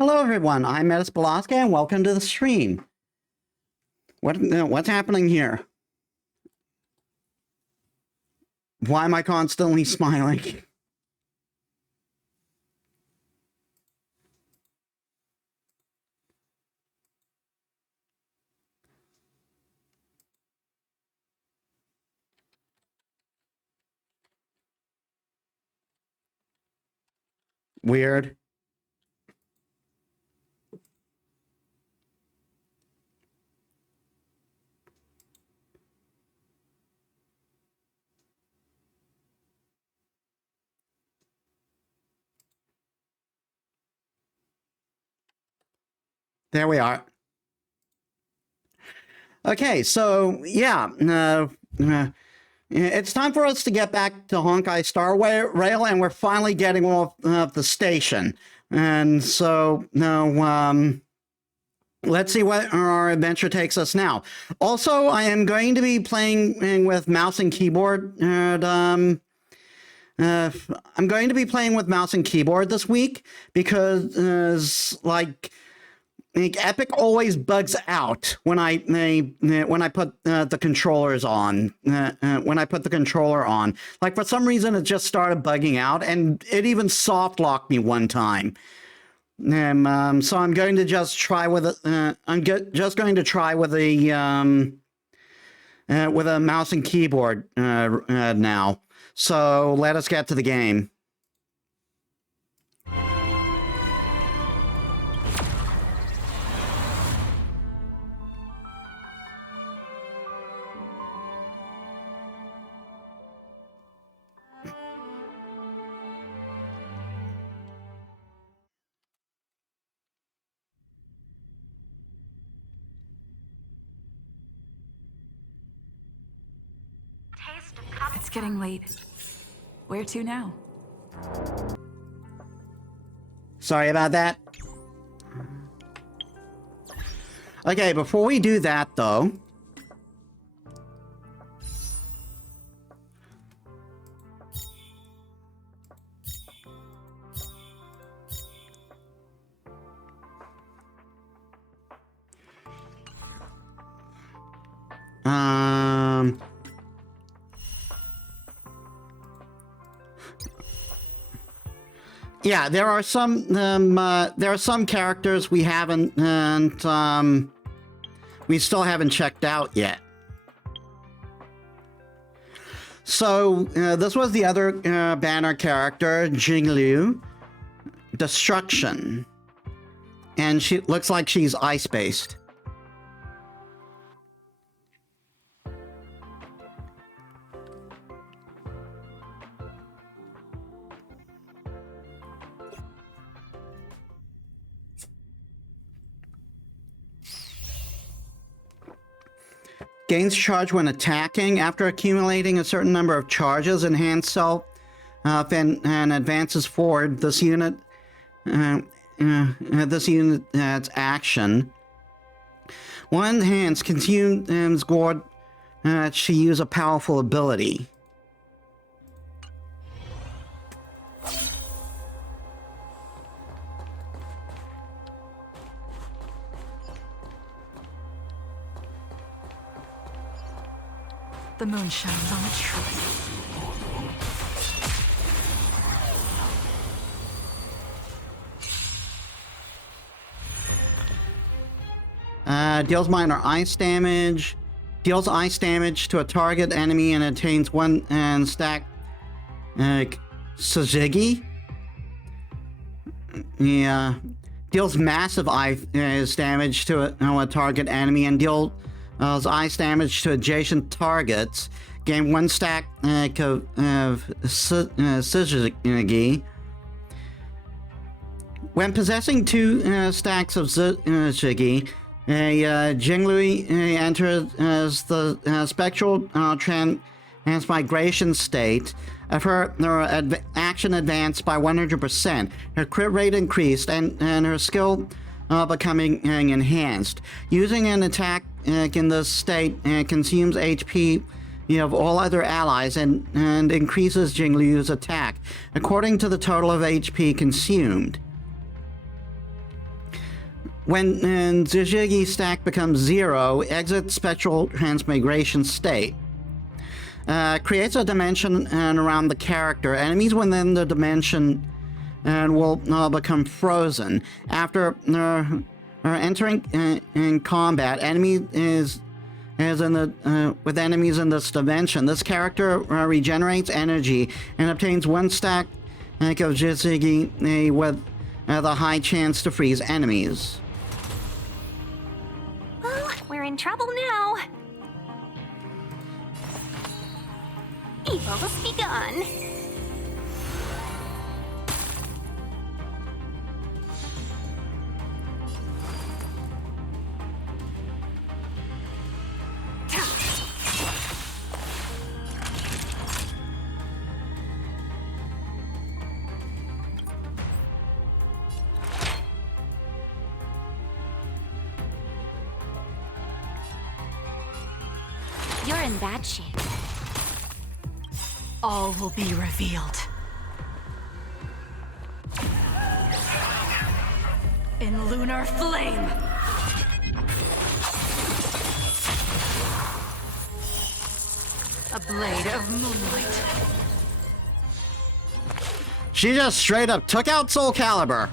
Hello, everyone. I'm Metis Balaska, and welcome to the stream. What's happening here? Why am I constantly smiling? Weird. There we are. Okay, so yeah, it's time for us to get back to Honkai Star Rail, and we're finally getting off the station. And so now, let's see what our adventure takes us now. Also, I am going to be playing with mouse and keyboard, and I'm going to be playing with mouse and keyboard this week because, like Epic always bugs out when I put the controllers on. When I put the controller on, like for some reason it just started bugging out, and it even soft locked me one time. So I'm going to just try with it. Just going to try with a mouse and keyboard now. So let us get to the game. It's getting late. Where to now? Sorry about that. Okay, before we do that, though, yeah, there are some characters we haven't, and we still haven't checked out yet. So this was the other banner character, Jinglu, Destruction, and she looks like she's ice-based. Gains charge when attacking. After accumulating a certain number of charges, enhance self and advances forward. This unit's action. One enhance consumes gourd to use a powerful ability. The moon shines on the truth. Deals minor ice damage. Deals ice damage to a target enemy and attains one and stack Sujigi. Yeah. Deals massive ice damage to a target enemy and deals ice damage to adjacent targets. Gain one stack of Sujigi. When possessing two stacks of Sujigi, Jinglui enters the spectral transmigration state of her action advanced by 100%. Her crit rate increased and her skill becoming enhanced. Using an attack in this state consumes HP of all other allies and increases Jinglu's attack according to the total of HP consumed. when the Jiggy stack becomes 0, exit spectral transmigration state. Creates a dimension around the character. Enemies within the dimension will become frozen. After entering in combat, with enemies in this dimension, this character regenerates energy and obtains 1 stack of Jizigi with the high chance to freeze enemies. Well, we're in trouble now. Evil has begun. You're in bad shape. All will be revealed. In lunar flame! A blade of moonlight. She just straight up took out Soul Calibur.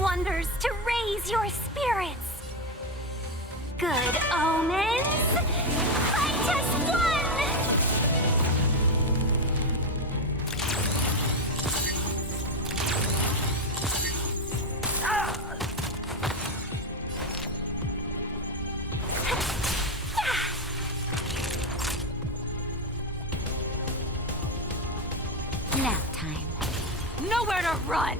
Wonders to raise your spirits. Good omens. Fight as one. Nap time. Nowhere to run!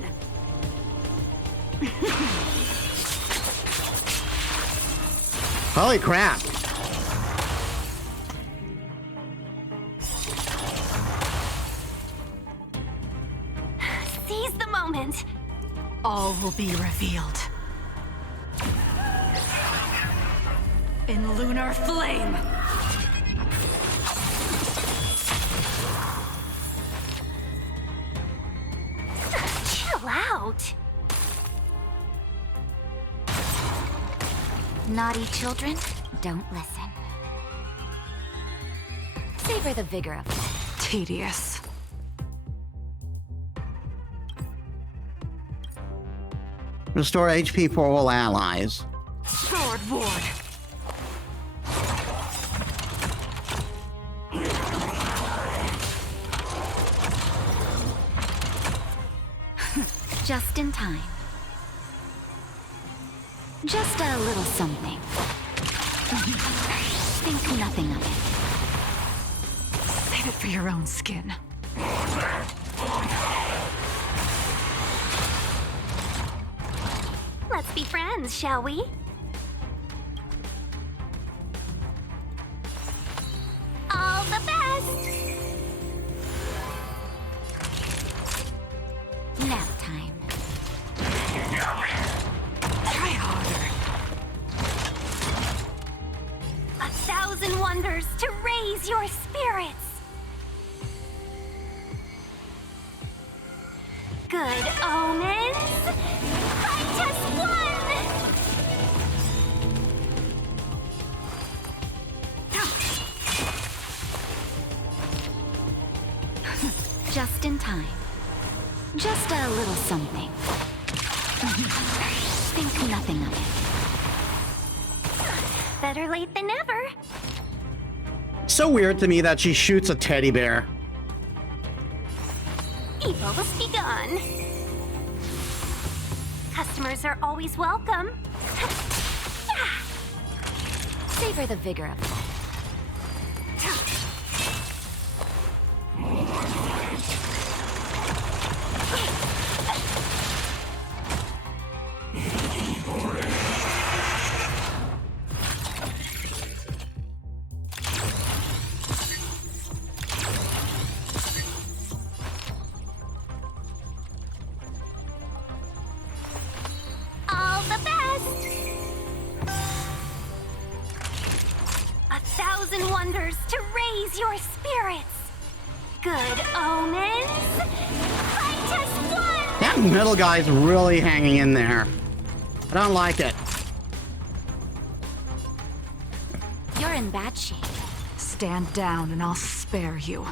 Holy crap. Seize the moment. All will be revealed. In lunar flame! Chill out. Naughty children, don't listen. Savor the vigor of life. Tedious. Restore HP for all allies. Sword ward. Just in time. Just a little something. Think nothing of it. Save it for your own skin. Let's be friends, shall we? All the best! Nap time. Try harder. 1,000 wonders to raise your spirits. Good omens. Fight as one. Just in time. Just a little something. Think nothing of it. Better late than never. So weird to me that she shoots a teddy bear. Evil has begun. Customers are always welcome. Savor the vigor of life. 1,000 wonders to raise your spirits. Good omens. Fight as one! That middle guy's really hanging in there. I don't like it. You're in bad shape. Stand down and I'll spare you.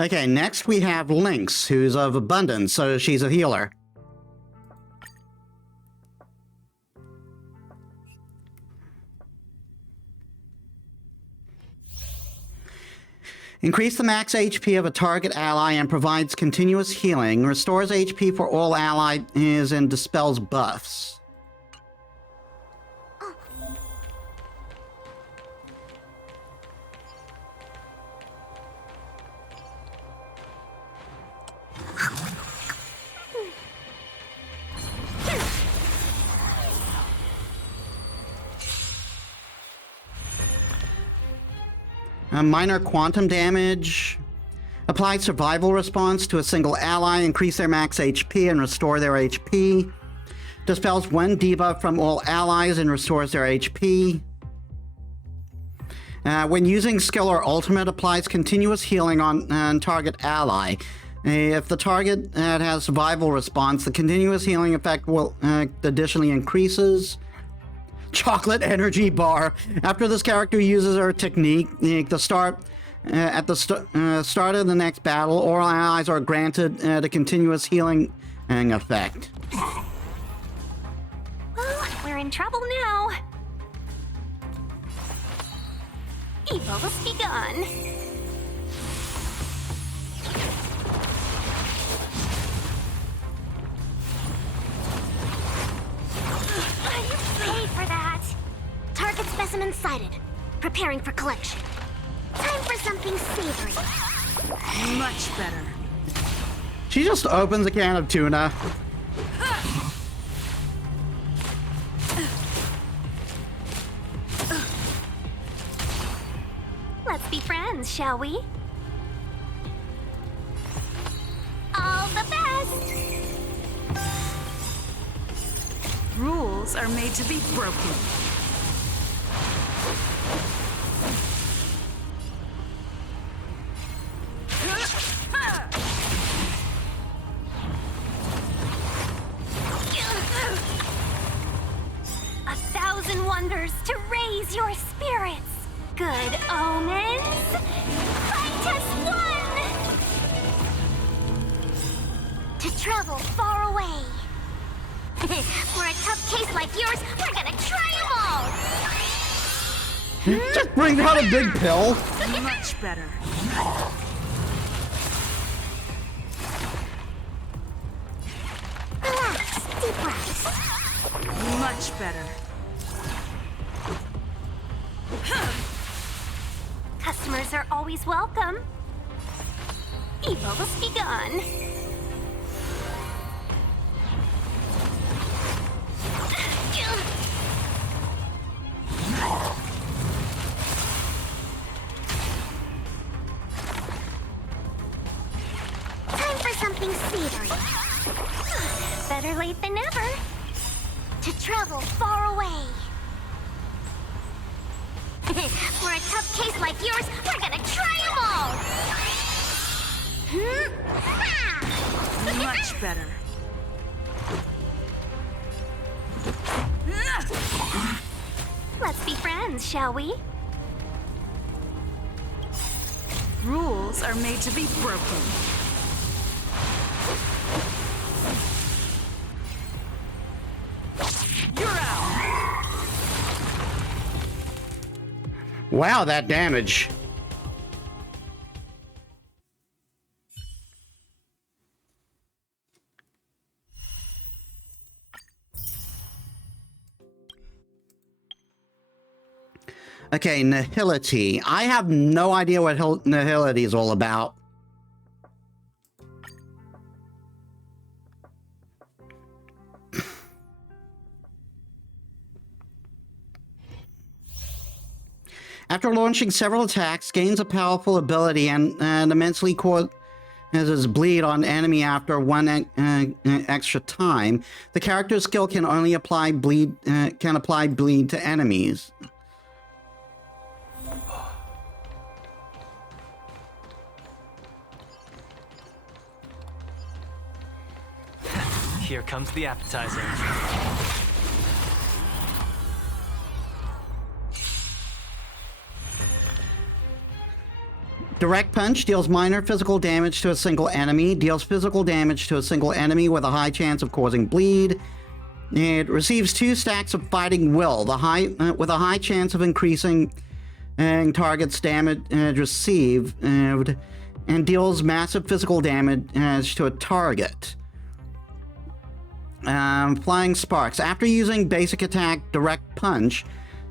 Okay, next we have Lynx, who's of abundance, so she's a healer. Increase the max HP of a target ally and provides continuous healing. Restores HP for all allies and dispels buffs. Minor quantum damage. Apply survival response to a single ally, increase their max HP and restore their HP. Dispels one debuff from all allies and restores their HP. When using skill or ultimate, applies continuous healing on target ally. If the target has survival response, the continuous healing effect will additionally increases. Chocolate energy bar. After this character uses her technique, at the start of the next battle, all allies are granted the continuous healing effect. Well, we're in trouble now. Evil has begun. You paid for that. Target specimen sighted. Preparing for collection. Time for something savory. Much better. She just opens a can of tuna. Let's be friends, shall we? All the best! Rules are made to be broken. A thousand wonders to raise your spirits. Good omens. Fight as one! To travel far away. For a tough case like yours, we're gonna try them all! Just bring out a big pill. Much better. Relax, deep breaths. Much better. Customers are always welcome. Evil has begun. Time for something savory. Better late than never. To travel far away. For a tough case like yours, we're gonna try them all! Much better. Let's be friends, shall we? Rules are made to be broken. You're out. Wow, that damage. Okay, nihility. I have no idea what nihility is all about. After launching several attacks, gains a powerful ability and immensely causes bleed on enemy after one extra time. The character's skill can only apply bleed to enemies. Here comes the appetizer. Direct Punch deals minor physical damage to a single enemy, deals physical damage to a single enemy with a high chance of causing bleed. It receives 2 stacks of Fighting Will, with a high chance of increasing target's damage received, and deals massive physical damage to a target. Flying Sparks. After using basic attack Direct Punch,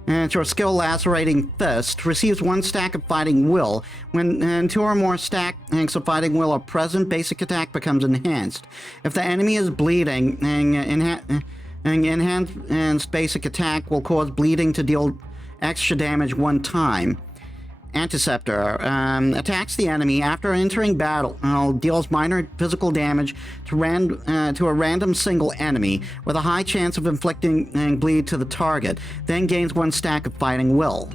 to a skill Lacerating Fist, receives 1 stack of Fighting Will. When 2 or more stacks of Fighting Will are present, basic attack becomes enhanced. If the enemy is bleeding, enhanced basic attack will cause bleeding to deal extra damage 1 time. Anticeptor attacks the enemy after entering battle, deals minor physical damage to a random single enemy with a high chance of inflicting bleed to the target, then gains 1 stack of Fighting Will.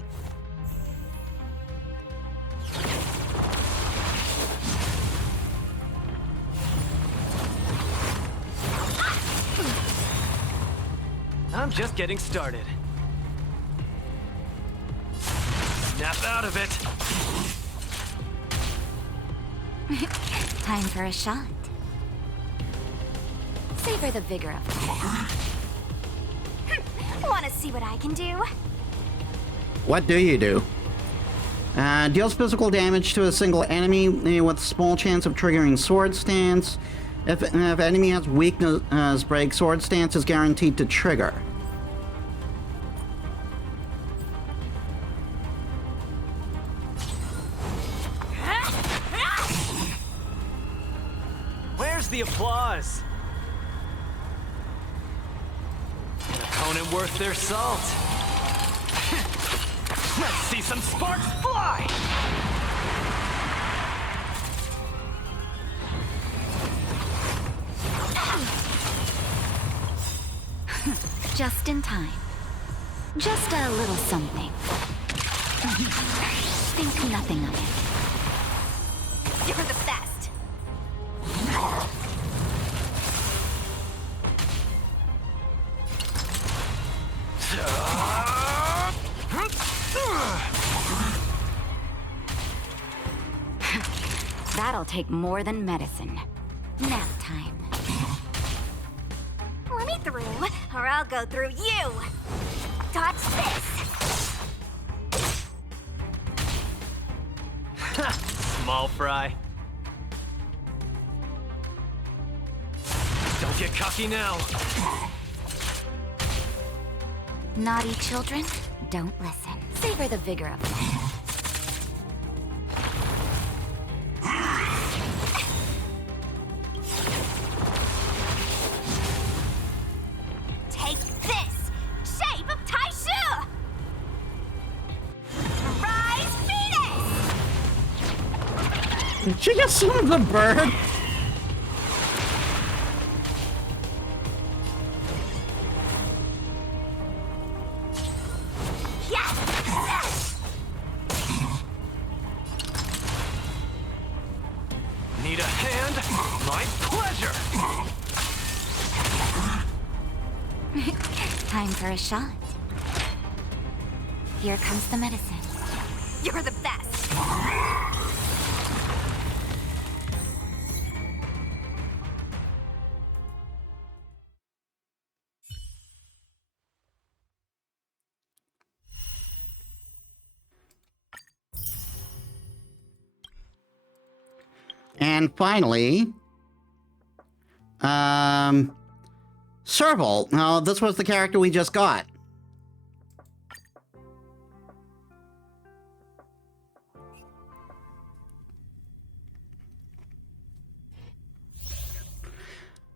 I'm just getting started. Snap out of it! Time for a shot. Savor the vigor of it. Wanna see what I can do? What do you do? Deals physical damage to a single enemy with a small chance of triggering Sword Stance. If enemy has weakness break, Sword Stance is guaranteed to trigger. Where's the applause? An opponent worth their salt. Let's see some sparks fly! Just in time. Just a little something. Think nothing of it. You're the best. That'll take more than medicine. Nap time. Let me through, or I'll go through you. Touch this. Small fry. Don't get cocky now. Naughty children, don't listen. Savor the vigor of it. Take this! Shape of Taishu! Rise, Metis! Did she just swim the bird? Need a hand? My pleasure! Time for a shot. Here comes the medicine. You're the best! And finally, Serval. Now, this was the character we just got.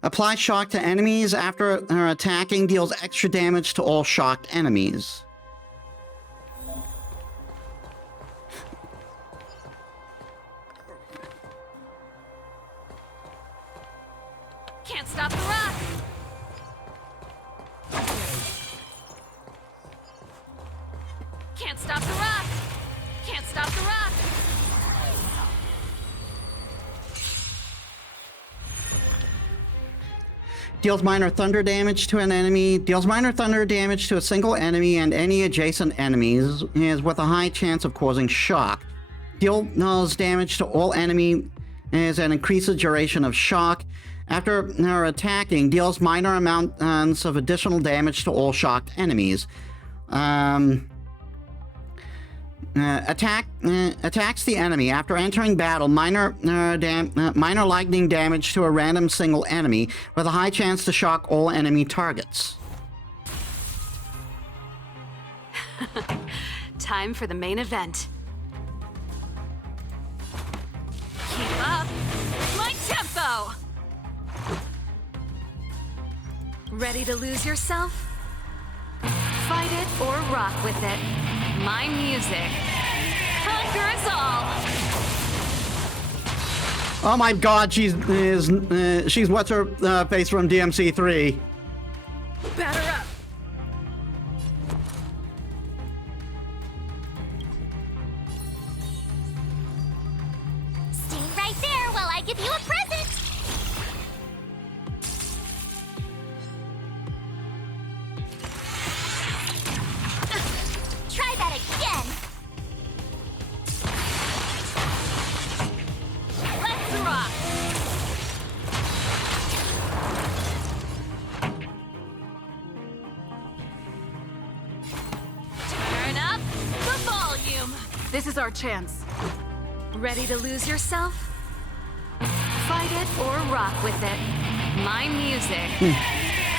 Apply shock to enemies after attacking, deals extra damage to all shocked enemies. Can't stop the rock! Can't stop the rock! Can't stop the rock! Deals minor thunder damage to an enemy. Deals minor thunder damage to a single enemy and any adjacent enemies, is with a high chance of causing shock. Deals damage to all enemies and increases duration of shock. After attacking, deals minor amounts of additional damage to all shocked enemies. Attacks the enemy after entering battle. Minor lightning damage to a random single enemy with a high chance to shock all enemy targets. Time for the main event. Keep up my tempo! Ready to lose yourself? Fight it or rock with it. My music conquers all. Oh my God, she's what's her face from DMC3. Batter up. Stay right there while I give you a present. Try that again. Let's rock. Turn up the volume. This is our chance. Ready to lose yourself? Fight it or rock with it. My music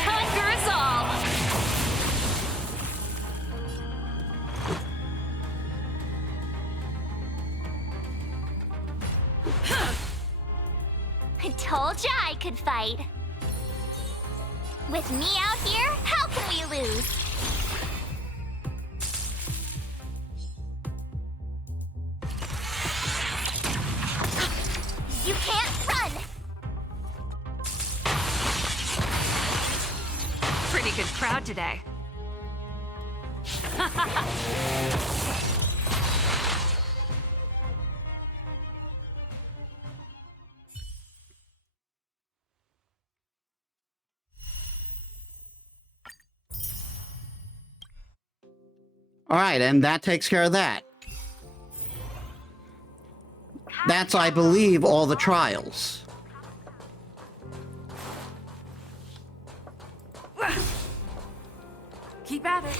conquers all. I told ya I could fight. With me out here, how can we lose? You can't run! Pretty good crowd today. All right, and that takes care of that. That's, I believe, all the trials. Keep at it.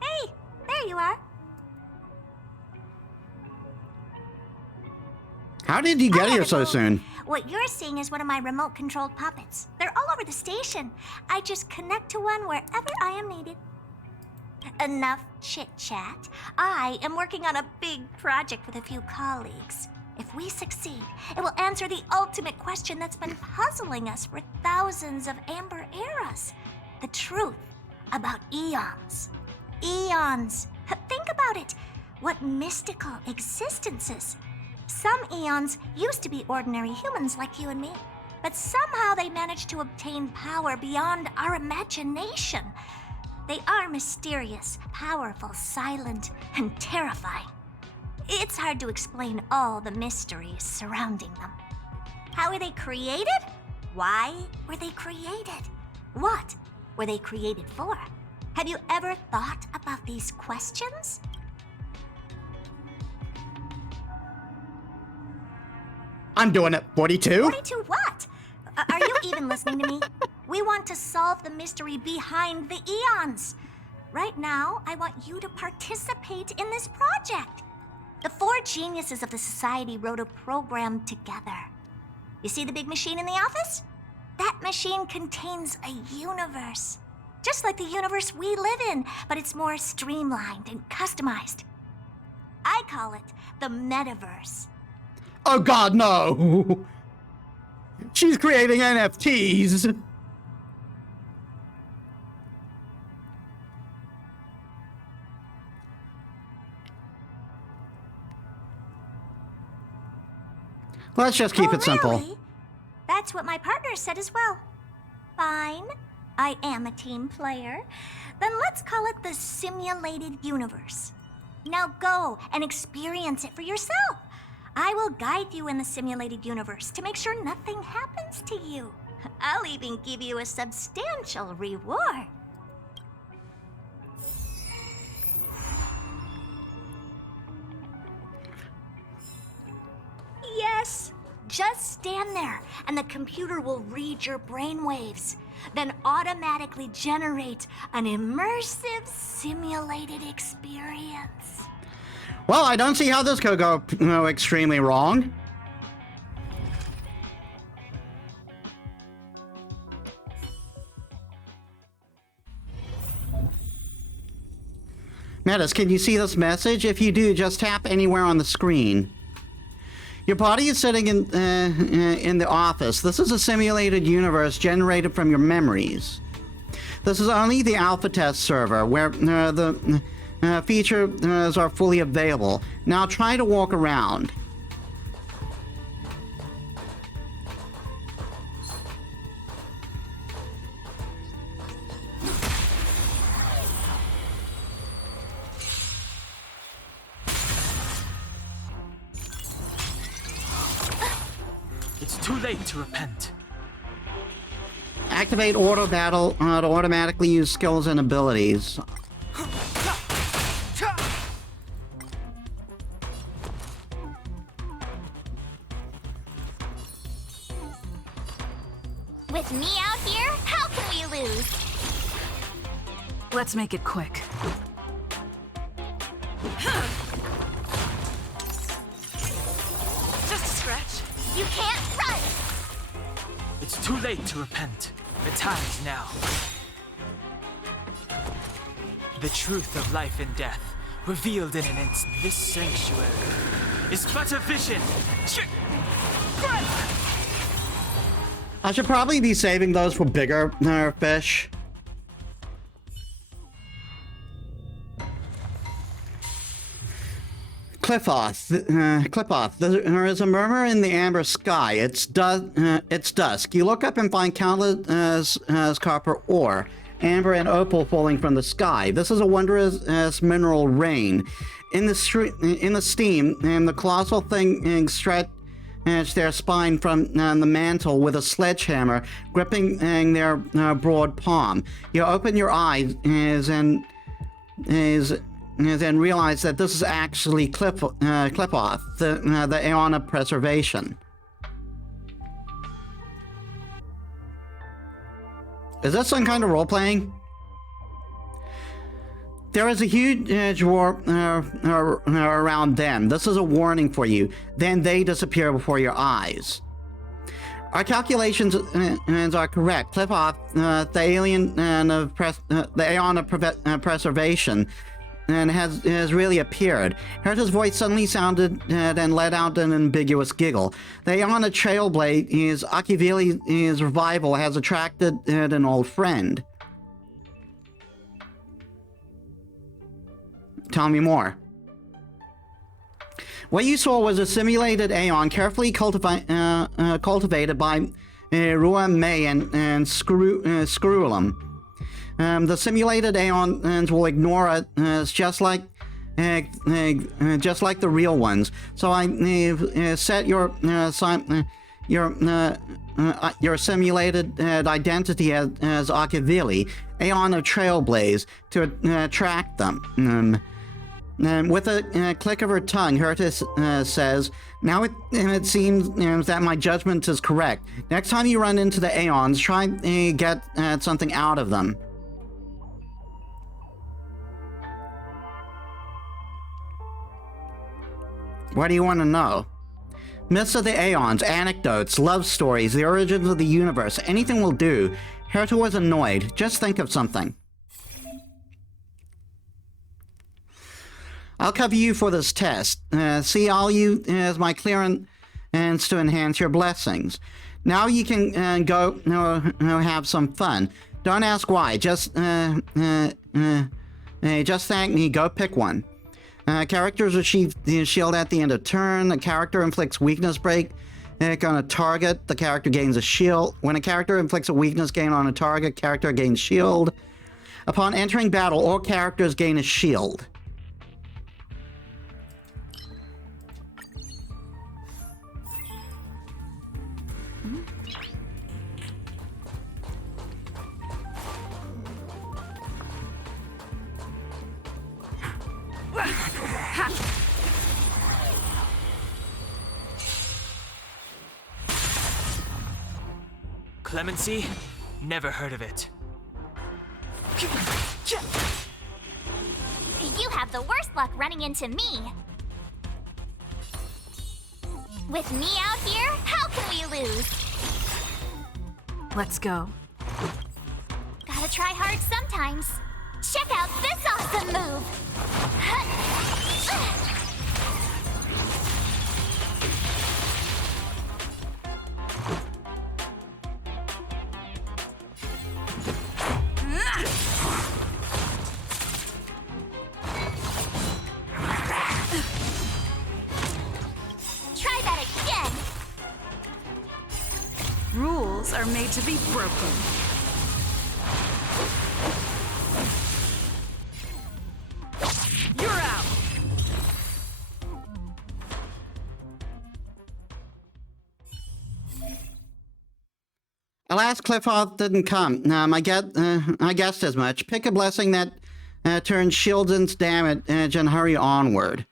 Hey, there you are. How did you get here so soon? What you're seeing is one of my remote-controlled puppets. They're all over the station. I just connect to one wherever I am needed. Enough chit-chat. I am working on a big project with a few colleagues. If we succeed, it will answer the ultimate question that's been puzzling us for thousands of amber eras. The truth about eons. Eons. Think about it. What mystical existences. Some eons used to be ordinary humans like you and me, but somehow they managed to obtain power beyond our imagination. They are mysterious, powerful, silent, and terrifying. It's hard to explain all the mysteries surrounding them. How were they created? Why were they created? What were they created for? Have you ever thought about these questions? I'm doing it. 42? 42 what? Are you even listening to me? We want to solve the mystery behind the eons. Right now, I want you to participate in this project. The 4 geniuses of the society wrote a program together. You see the big machine in the office? That machine contains a universe. just like the universe we live in, but it's more streamlined and customized. I call it the metaverse. Oh God, no! She's creating NFTs! Let's just keep it simple. Really? That's what my partner said as well. Fine, I am a team player. Then let's call it the simulated universe. Now go and experience it for yourself. I will guide you in the simulated universe to make sure nothing happens to you. I'll even give you a substantial reward. Yes, just stand there and the computer will read your brainwaves, then automatically generate an immersive simulated experience. Well, I don't see how this could go, extremely wrong. Metis, can you see this message? If you do, just tap anywhere on the screen. Your body is sitting in the office. This is a simulated universe generated from your memories. This is only the alpha test server, where the features are fully available. Now try to walk around. It's too late to repent. Activate auto battle to automatically use skills and abilities. With me out here, how can we lose? Let's make it quick. Just a scratch. You can't run! It's too late to repent. The time is now. The truth of life and death, revealed in an instant. This sanctuary is but a vision. I should probably be saving those for bigger fish. Clip-off. There is a murmur in the amber sky. It's dusk. You look up and find countless copper ore, amber and opal falling from the sky. This is a wondrous mineral rain. In the steam, and the colossal thing stretch their spine from the mantle with a sledgehammer, gripping their broad palm. You open your eyes and then realize that this is actually Clip-off, the Aeon of Preservation. Is that some kind of role-playing? There is a huge war around them. This is a warning for you. Then they disappear before your eyes. Our calculations are correct. Clip-off, the Aeon of Preservation, and has really appeared. Herta's voice suddenly sounded and let out an ambiguous giggle. The Aeon of Trailblade is Akivili's revival has attracted an old friend. Tell me more. What you saw was a simulated Aeon carefully cultivated by Rua May and Screwlum. The simulated Aeons will ignore it just like the real ones. So I set your simulated identity as Akivili, Aeon of Trailblaze, to attract them. With a click of her tongue, Herta says, "Now it seems that my judgment is correct. Next time you run into the Aeons, try get something out of them." What do you want to know? Myths of the Aeons, anecdotes, love stories, the origins of the universe, anything will do. Herta was annoyed. Just think of something. I'll cover you for this test. See all you as my clearance to enhance your blessings. Now you can go have some fun. Don't ask why. Just thank me. Go pick one. Characters receive the shield at the end of turn. The character inflicts weakness break on a target. The character gains a shield. When a character inflicts a weakness gain on a target, character gains shield. Upon entering battle, all characters gain a shield. Clemency? Never heard of it. You have the worst luck running into me. With me out here, how can we lose? Let's go. Gotta try hard sometimes. Check out this awesome move! Try that again! Rules are made to be broken. You're out! Alas, Cliffoth didn't come. I guessed as much. Pick a blessing that turns shields into damage and hurry onward.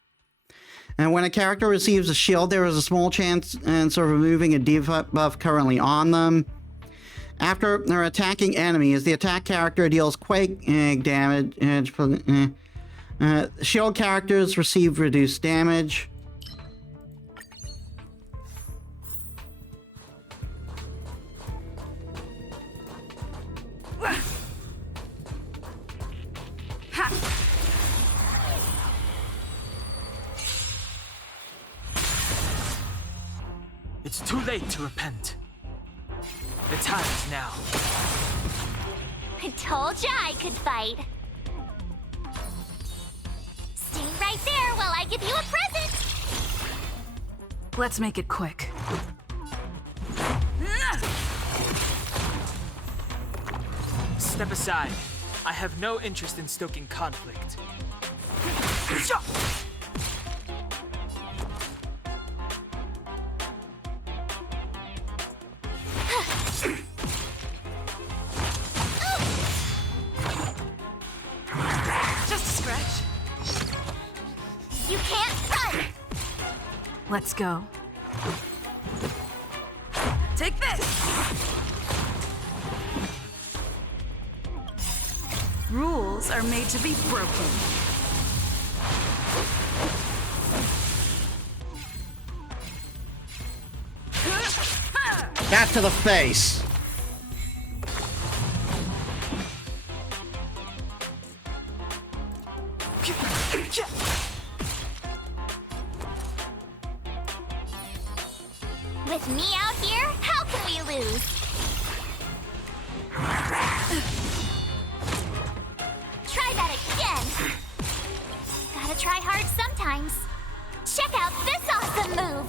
And when a character receives a shield, there is a small chance of removing a debuff currently on them. After they're attacking enemies, the attack character deals quake damage. Shield characters receive reduced damage. It's too late to repent. The time is now. I told ya I could fight. Stay right there while I give you a present. Let's make it quick. Step aside. I have no interest in stoking conflict. Just a scratch. You can't run. Let's go. Take this! Rules are made to be broken. Back to the face. With me out here, how can we lose? Try that again. Gotta try hard sometimes. Check out this awesome move.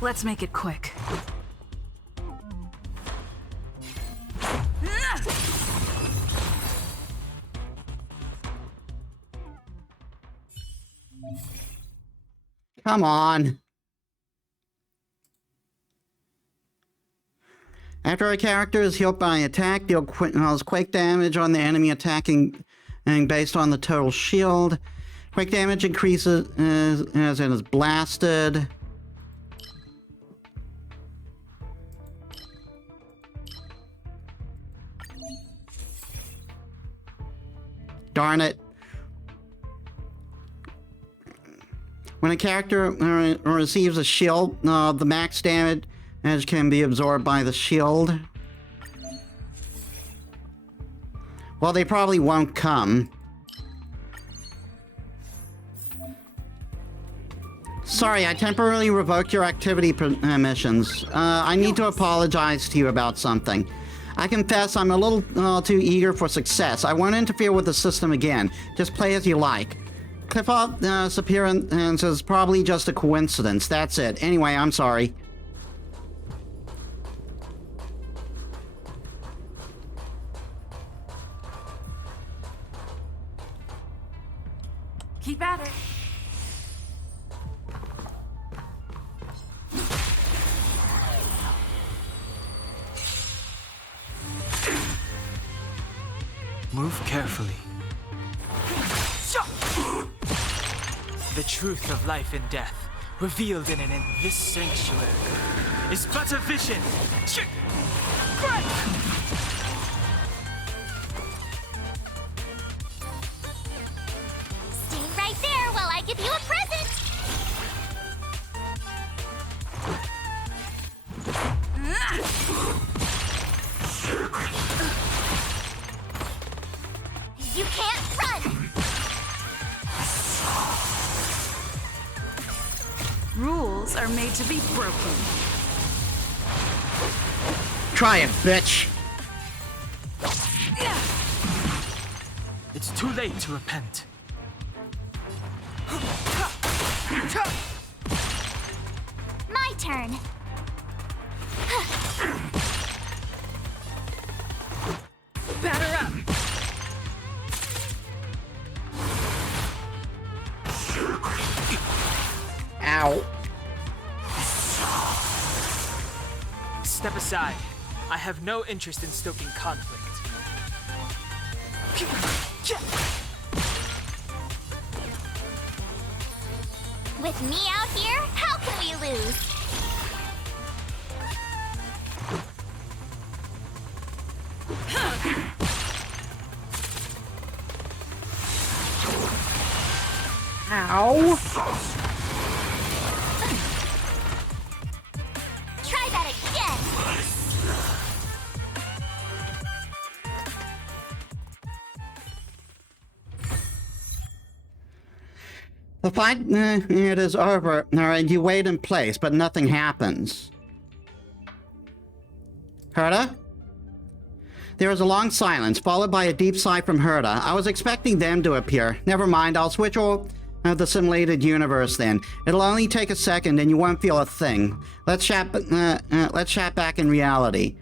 Let's make it quick. Come on. After a character is healed by an attack, deals quake damage on the enemy attacking and based on the total shield. Quake damage increases as it is blasted. Darn it. When a character receives a shield, the max damage can be absorbed by the shield. Well, they probably won't come. Sorry, I temporarily revoked your activity permissions. I need to apologize to you about something. I confess I'm a little too eager for success. I won't interfere with the system again. Just play as you like. Clifford's appearance is probably just a coincidence. That's it. Anyway, I'm sorry. Keep at it. Move carefully. The truth of life and death, revealed in this sanctuary, is but a vision. Stay right there while I give you a present. You can't run! Rules are made to be broken. Try it, bitch. It's too late to repent. My turn. Batter up. Ow. Step aside. I have no interest in stoking conflict. With me out here, how can we lose? Ow. Try that again. The fight, it is over, and you wait in place, but nothing happens. Herta? There is a long silence, followed by a deep sigh from Herta. I was expecting them to appear. Never mind, I'll switch all the simulated universe then. It'll only take a second, and you won't feel a thing. Let's chat back in reality.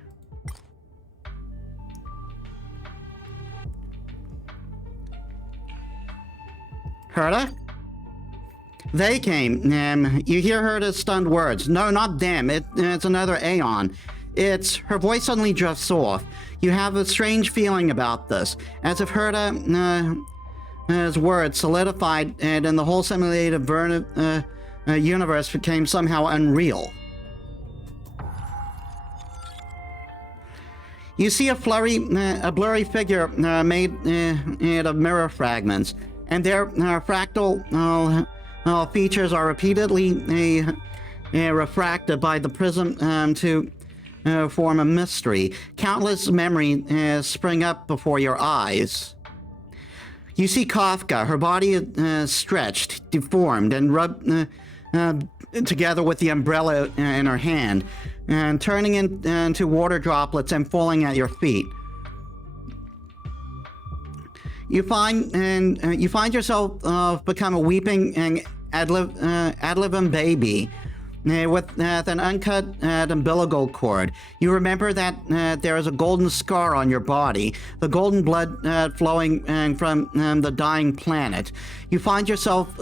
Herta? They came. You hear Herta's stunned words. No, not them. It's another Aeon. Her voice suddenly drifts off. You have a strange feeling about this, as if Herta's words solidified and the whole simulated universe became somehow unreal. You see a blurry figure made of mirror fragments, and their fractal features are repeatedly refracted by the prism to form a mystery. Countless memories spring up before your eyes. You see Kafka, her body is stretched, deformed, and rubbed together with the umbrella in her hand, and turning into water droplets and falling at your feet. You find yourself become a weeping and ad-libbing baby with an uncut umbilical cord. You remember that there is a golden scar on your body, the golden blood flowing from the dying planet. You find yourself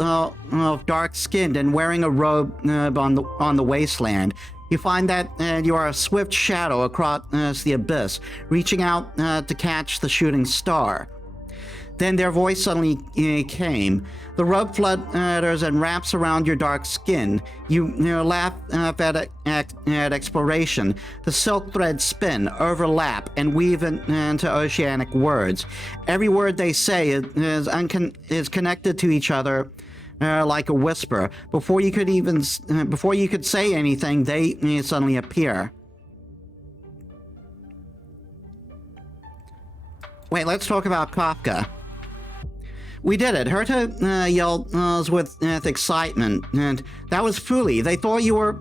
dark-skinned and wearing a robe on the wasteland. You find that you are a swift shadow across the abyss, reaching out to catch the shooting star. Then their voice suddenly came. The rope flutters and wraps around your dark skin. You laugh at exploration. The silk threads spin, overlap, and weave into oceanic words. Every word they say is connected to each other like a whisper. Before you could say anything, they suddenly appear. Wait, let's talk about Kafka. We did it. Herta yelled with excitement, and that was Fuli. They thought you were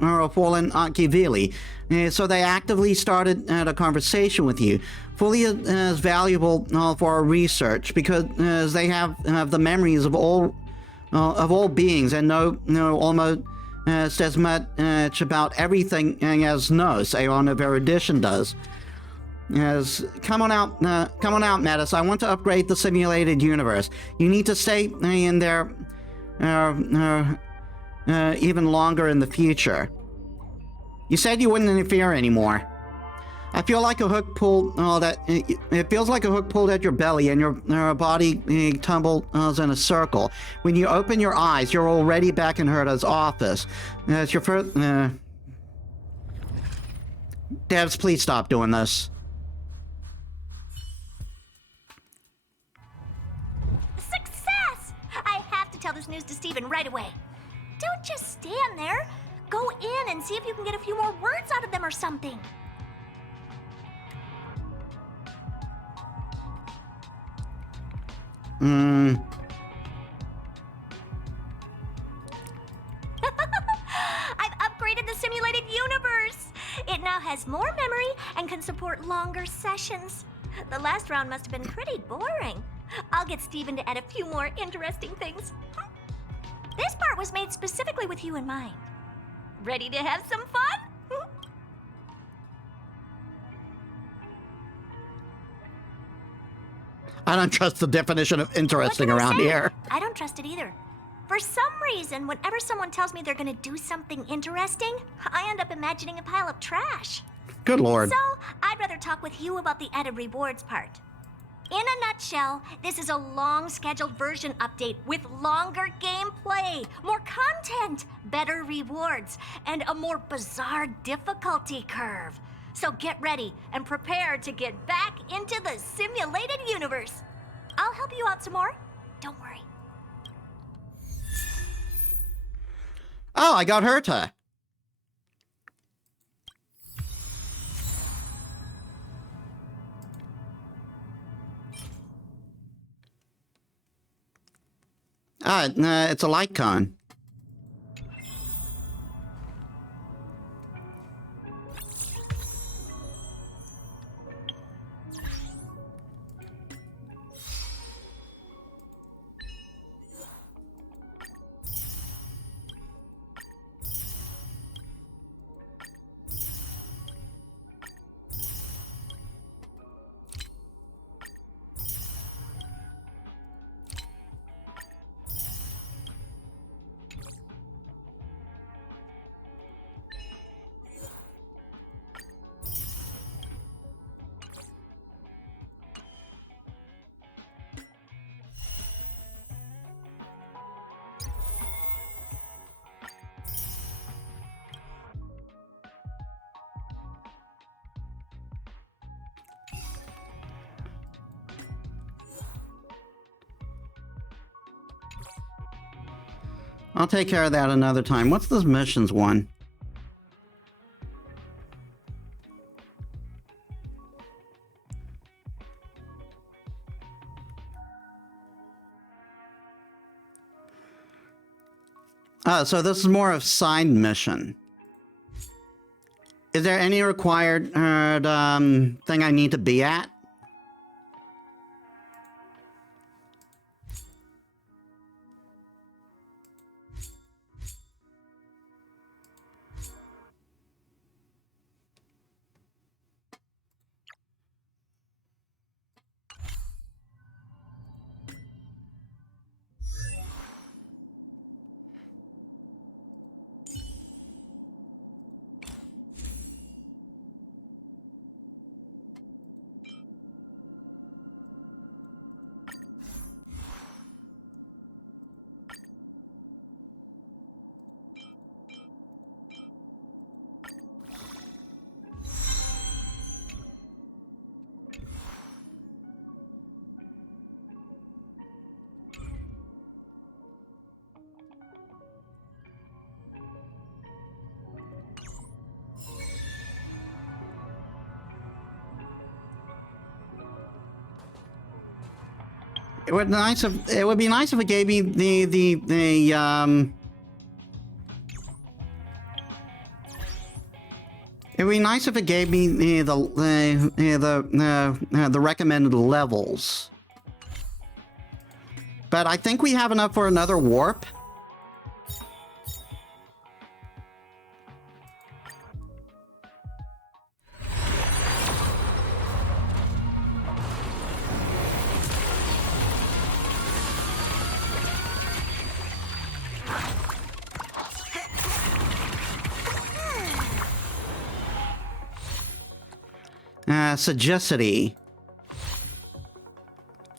a fallen Akivili, so they actively started a conversation with you. Fuli is valuable for our research because they have the memories of all beings and know almost as much about everything as Nos, Aeon of Erudition does. Yes, come on out, Metis. I want to upgrade the simulated universe. You need to stay in there even longer in the future. You said you wouldn't interfere anymore. I feel like a hook pulled. It feels like a hook pulled at your belly, and your body tumbles in a circle. When you open your eyes, you're already back in Herta's office. It's your first. Devs, please stop doing this. Tell this news to Steven right away. Don't just stand there. Go in and see if you can get a few more words out of them or something. I've upgraded the simulated universe. It now has more memory and can support longer sessions. The last round must have been pretty boring. I'll get Steven to add a few more interesting things. This part was made specifically with you in mind. Ready to have some fun? I don't trust the definition of interesting around here. I don't trust it either. For some reason, whenever someone tells me they're gonna do something interesting, I end up imagining a pile of trash. Good lord. So, I'd rather talk with you about the added rewards part. In a nutshell, this is a long-scheduled version update with longer gameplay, more content, better rewards, and a more bizarre difficulty curve. So get ready and prepare to get back into the simulated universe. I'll help you out some more. Don't worry. Oh, I got Herta. It's a light con. I'll take care of that another time. What's this missions one? So this is more of side mission. Is there any required thing I need to be at? would be nice if it gave me It would be nice if it gave me the recommended levels. But I think we have enough for another warp. Sagacity.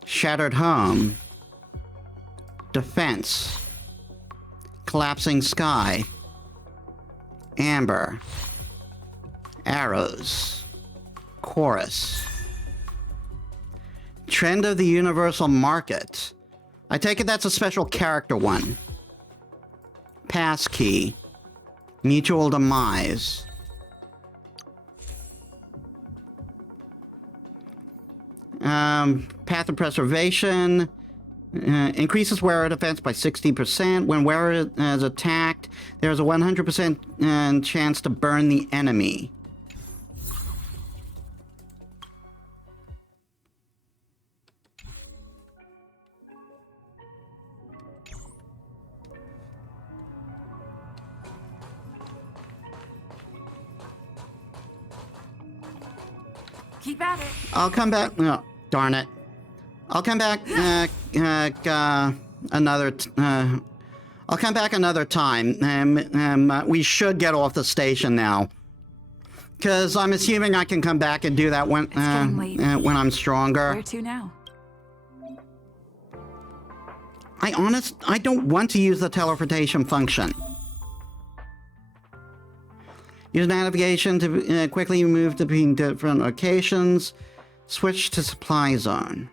Shattered Home. Defense. Collapsing Sky. Amber. Arrows. Chorus. Trend of the Universal Market. I take it that's a special character one. Passkey. Mutual Demise. Path of Preservation increases wearer defense by 60%. When wearer is attacked, there's a 100% chance to burn the enemy. Keep at it. I'll come back. No, darn it. I'll come back another time. We should get off the station now. Because I'm assuming I can come back and do that when I'm stronger. Where to now? I don't want to use the teleportation function. Use navigation to quickly move between different locations. Switch to supply zone.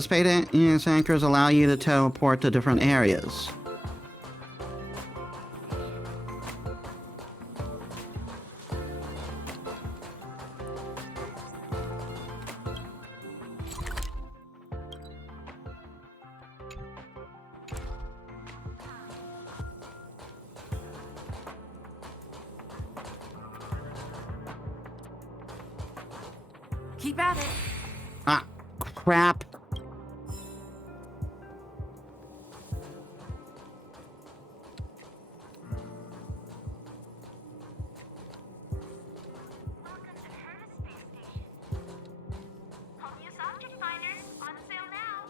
Spade anchors allow you to teleport to different areas. Keep at it. Ah, crap. Welcome to Herta Space Station. Home use object finder on sale now.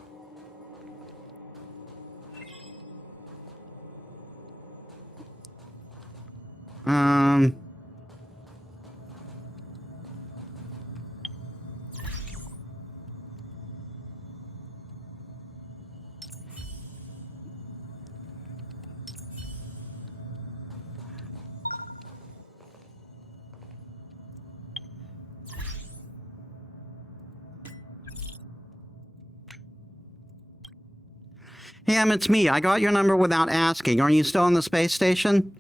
Hey, it's me. I got your number without asking. Are you still on the space station?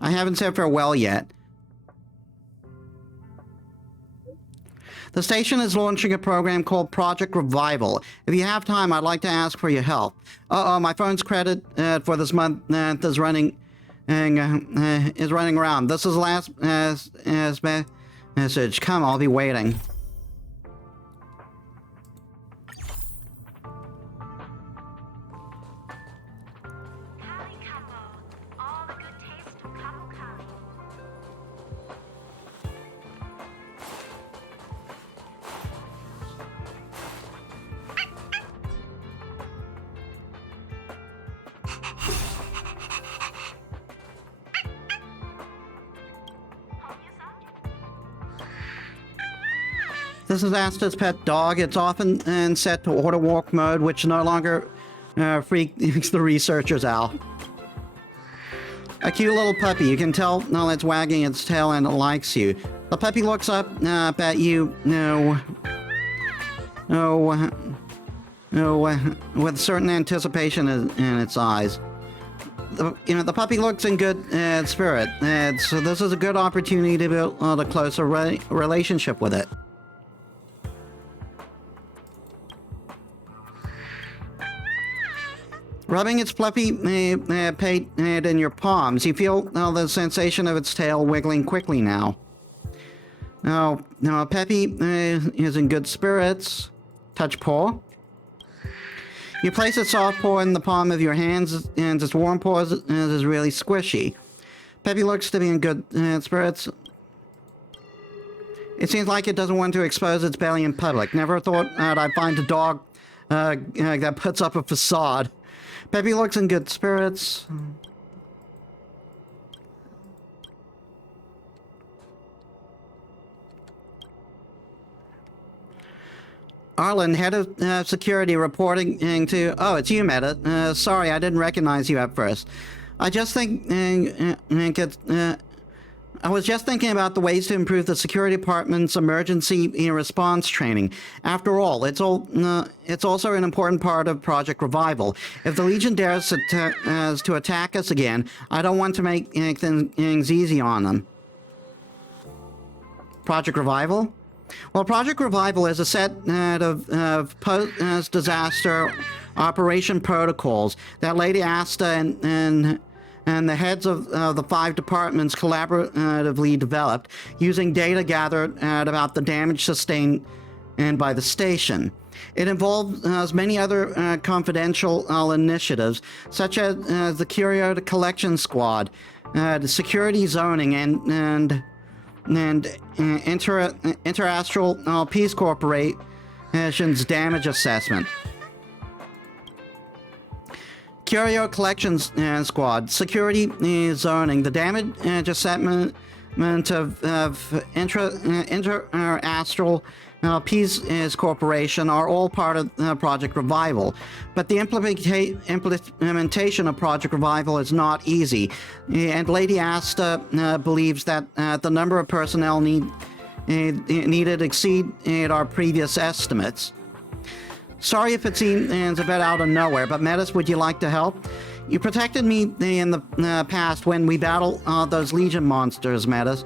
I haven't said farewell yet. The station is launching a program called Project Revival. If you have time, I'd like to ask for your help. My phone's credit for this month is running around. This is the last message. Come, I'll be waiting. All the good taste from Cabo Cali. This is Asta's pet dog. It's often set to auto walk mode, which no longer freaks the researchers out. A cute little puppy. You can tell no, it's wagging its tail and it likes you. The puppy looks up at you, with certain anticipation in its eyes. The puppy looks in good spirit, so this is a good opportunity to build a closer relationship with it. Rubbing its fluffy pate in your palms, you feel the sensation of its tail wiggling quickly now. Now, Peppy is in good spirits. Touch paw. You place its soft paw in the palm of your hands, and its warm paw is really squishy. Peppy looks to be in good spirits. It seems like it doesn't want to expose its belly in public. Never thought I'd find a dog that puts up a facade. Peppy looks in good spirits. Arlen, head of security, reporting to... Oh, it's you, Meta. Sorry, I didn't recognize you at first. I was just thinking about the ways to improve the security department's emergency response training. After all, it's also an important part of Project Revival. If the Legion dares to attack us again, I don't want to make things easy on them. Project Revival? Well, Project Revival is a set of post-disaster operation protocols that Lady Asta and the heads of the 5 departments collaboratively developed using data gathered about the damage sustained by the station. It involves many other confidential initiatives, such as the Curio Collection Squad, the security zoning, and Interastral Peace Corporation's damage assessment. Curio Collections Squad, security zoning, the damage assessment of Interastral Peace Corporation are all part of Project Revival. But the implementation of Project Revival is not easy, and Lady Asta believes that the number of personnel needed exceed our previous estimates. Sorry if it seems a bit out of nowhere, but Metis, would you like to help? You protected me in the past when we battled those Legion monsters, Metis.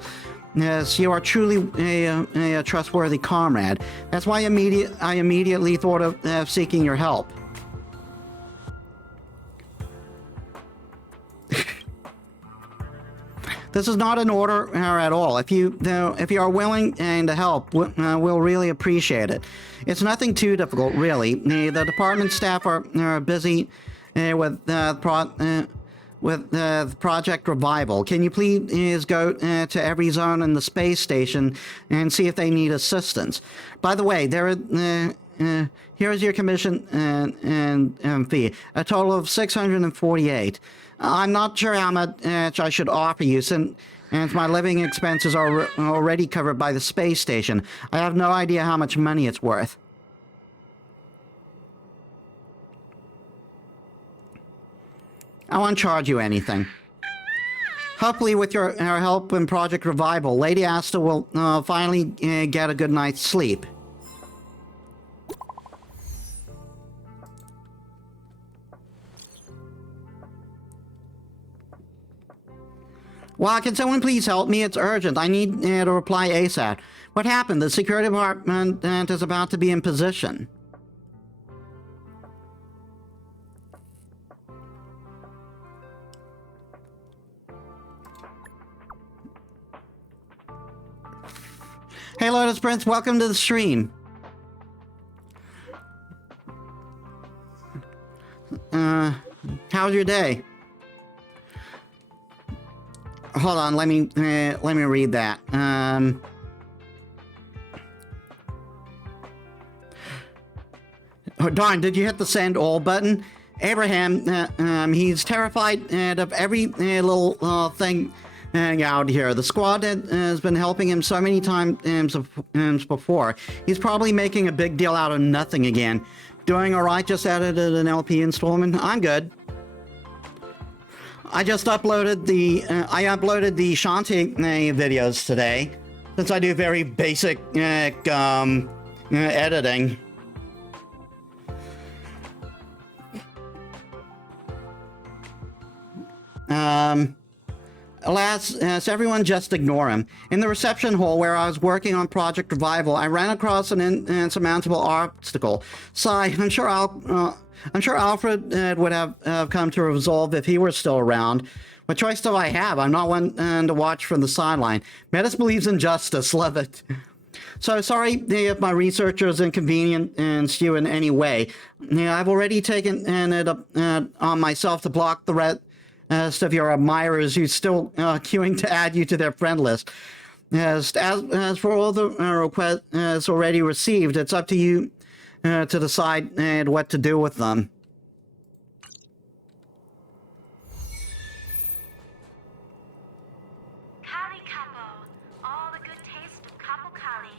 Yes, you are truly a trustworthy comrade. That's why I immediately thought of seeking your help. This is not an order at all. If you are willing to help, we'll really appreciate it. It's nothing too difficult, really. The department staff are busy with Project Revival. Can you please go to every zone in the space station and see if they need assistance? By the way, here is your commission and fee, a total of 648. I'm not sure how much I should offer you, since my living expenses are already covered by the space station. I have no idea how much money it's worth. I won't charge you anything. Hopefully, with your help in Project Revival, Lady Asta will finally get a good night's sleep. Well, can someone please help me? It's urgent. I need to reply ASAP. What happened? The security department is about to be in position. Hey, Lotus Prince, welcome to the stream. How's your day? Hold on, let me read that. Oh, darn, did you hit the send all button? Abraham, he's terrified of every little thing out here. The squad has been helping him so many times before. He's probably making a big deal out of nothing again. Doing alright, just edited an LP installment. I'm good. I just uploaded the Shantae videos today, since I do very basic editing. Alas, everyone just ignore him. In the reception hall where I was working on Project Revival, I ran across an insurmountable obstacle. Sigh, I'm sure Alfred would have come to resolve if he were still around. What choice do I have? I'm not one to watch from the sideline. Metis believes in justice. Love it. So sorry if my research is inconvenienced you in any way. Yeah, I've already taken it on myself to block the rest of your admirers who's still queuing to add you to their friend list. As for all the requests already received, it's up to you to decide what to do with them. Kali Capo, all the good taste of Capo Kali.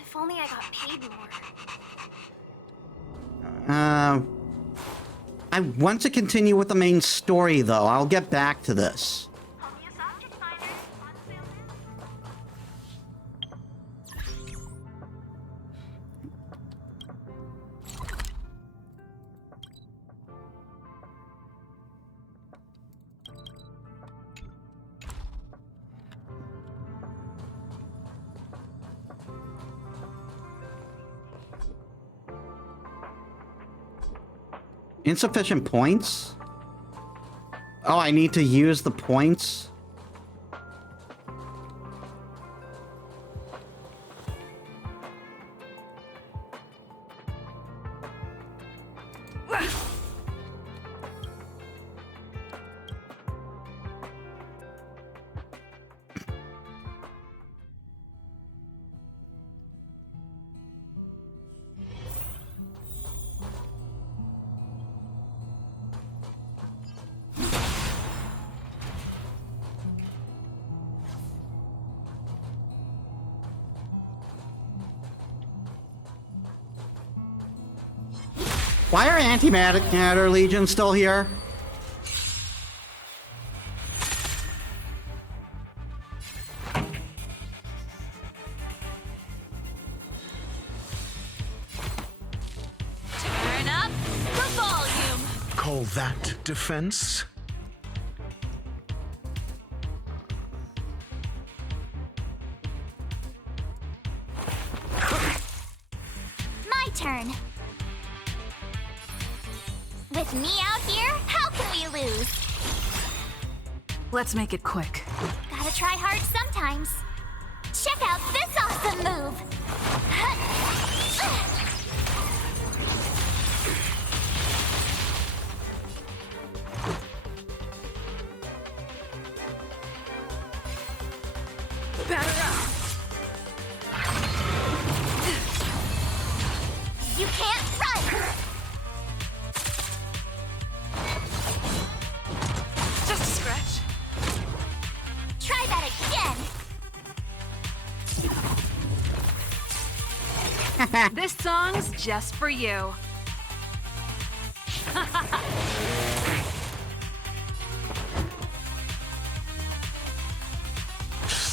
If only I got paid more. I want to continue with the main story, though. I'll get back to this. Homius Object Finder on sale Insufficient points? Oh, I need to use the points? Why are antimatter legions still here? Turn up the volume. Call that defense? My turn. With me out here, how can we lose? Let's make it quick. Gotta try hard sometimes. Check out this awesome move! Batter up. You can't run! Just a scratch. Try that again! This song's just for you.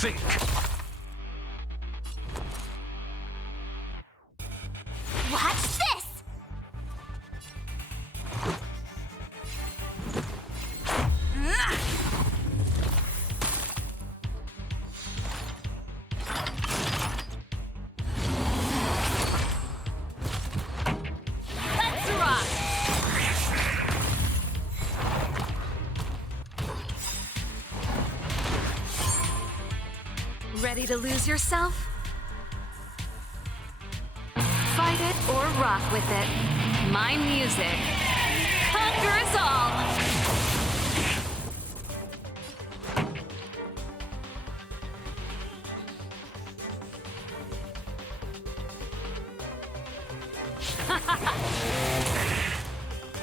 Think. Watch this! Let's rock. Ready to lose yourself? Fight it or rock with it. My music conquers all.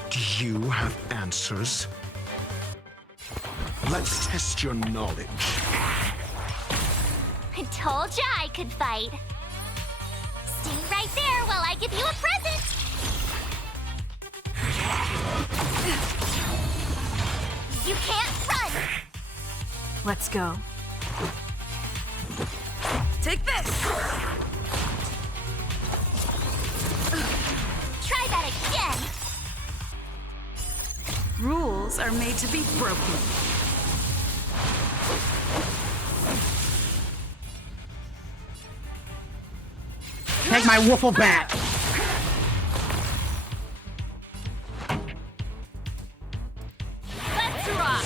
Do you have answers? Let's test your knowledge. I told ya I could fight. Stay right there while I give you a present. You can't run. Let's go. Take this! Try that again. Rules are made to be broken. Take my wiffle bat. Let's rock!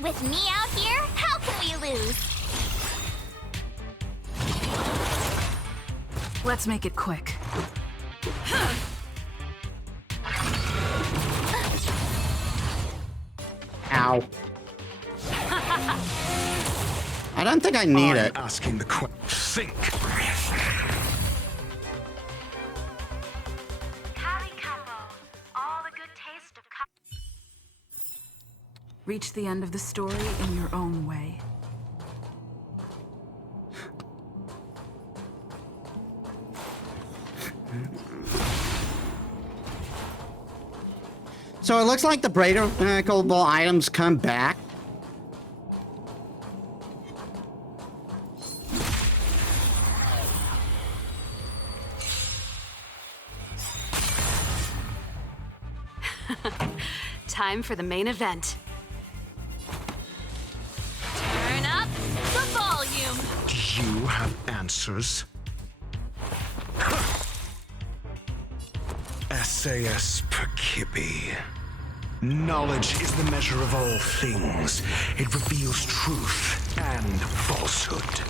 With me out here, how can we lose? Let's make it quick. Ow. I don't think I need it. I'm asking the question. Think. Reach the end of the story in your own way. So it looks like the breakable items come back. Time for the main event. Turn up the volume. Do you have answers? SAS Perkibi. Knowledge is the measure of all things. It reveals truth and falsehood.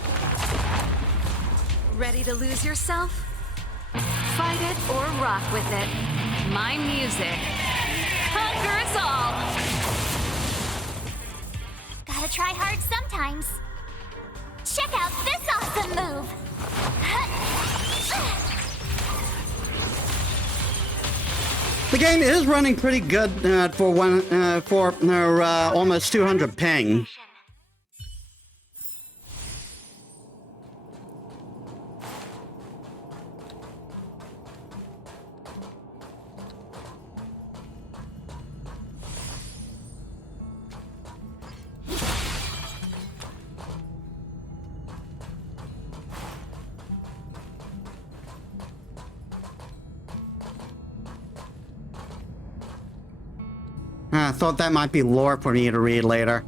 Ready to lose yourself? Fight it or rock with it. My music conquers all. Gotta try hard sometimes. Check out this awesome move. The game is running pretty good for almost 200 ping. I thought that might be lore for me to read later.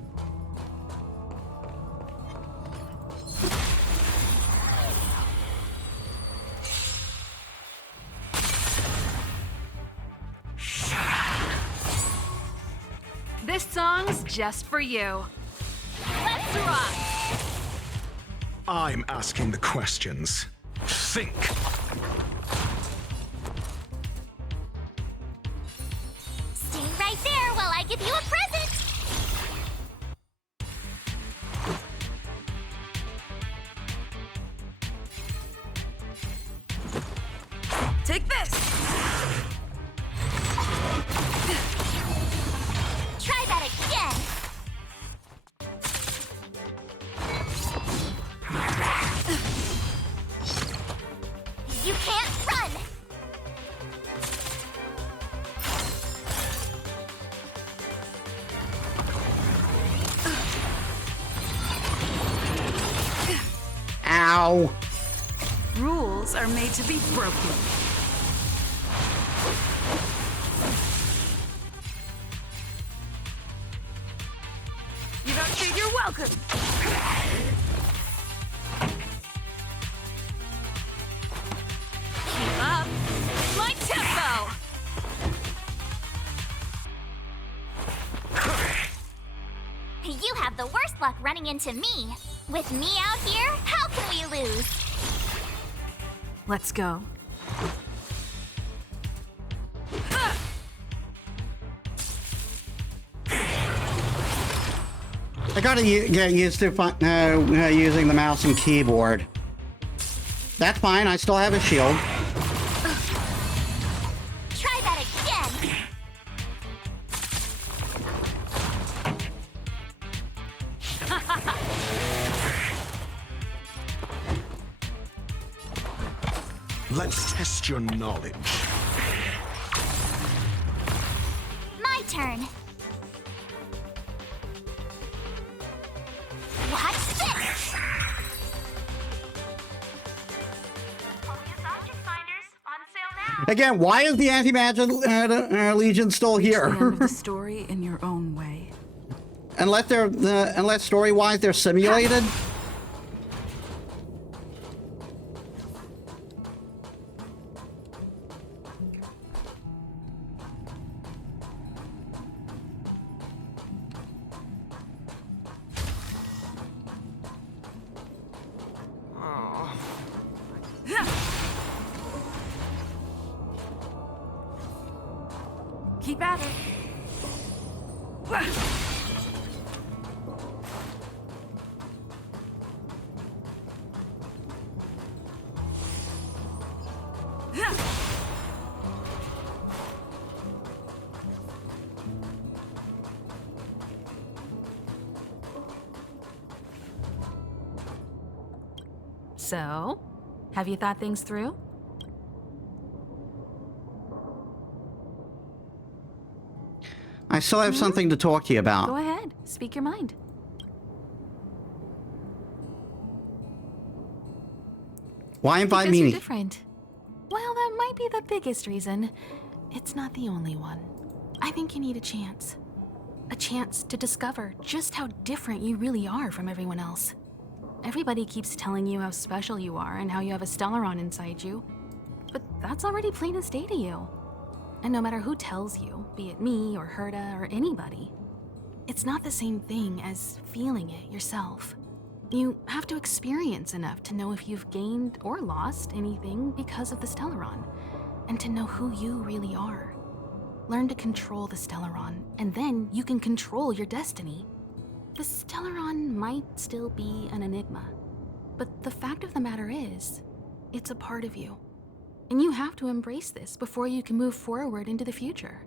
This song's just for you. Let's rock! I'm asking the questions. Think. Stay right there while I give you a present. Take this! Try that again. You can't run. Ow. Rules are made to be broken. You don't think you're welcome. Keep up. My tempo. You have the worst luck running into me. With me out here, how can we lose? Let's go. I gotta get used to using the mouse and keyboard. That's fine, I still have a shield. Try that again. Let's test your knowledge. My turn. What's this? Again, why is the Anti-Magic Legion still The end here? of the story in your own way. unless story-wise they're simulated. Keep at it. So, have you thought things through? I still have something to talk to you Go about. ahead, speak your mind. Why invite Because you're me? different. Well, that might be the biggest reason. It's not the only one. I think you need a chance. A chance to discover just how different you really are from everyone else. Everybody keeps telling you how special you are and how you have a Stellaron inside you. But that's already plain as day to you. And no matter who tells you, be it me or Herta or anybody, it's not the same thing as feeling it yourself. You have to experience enough to know if you've gained or lost anything because of the Stellaron, and to know who you really are. Learn to control the Stellaron, and then you can control your destiny. The Stellaron might still be an enigma, but the fact of the matter is, it's a part of you. And you have to embrace this before you can move forward into the future.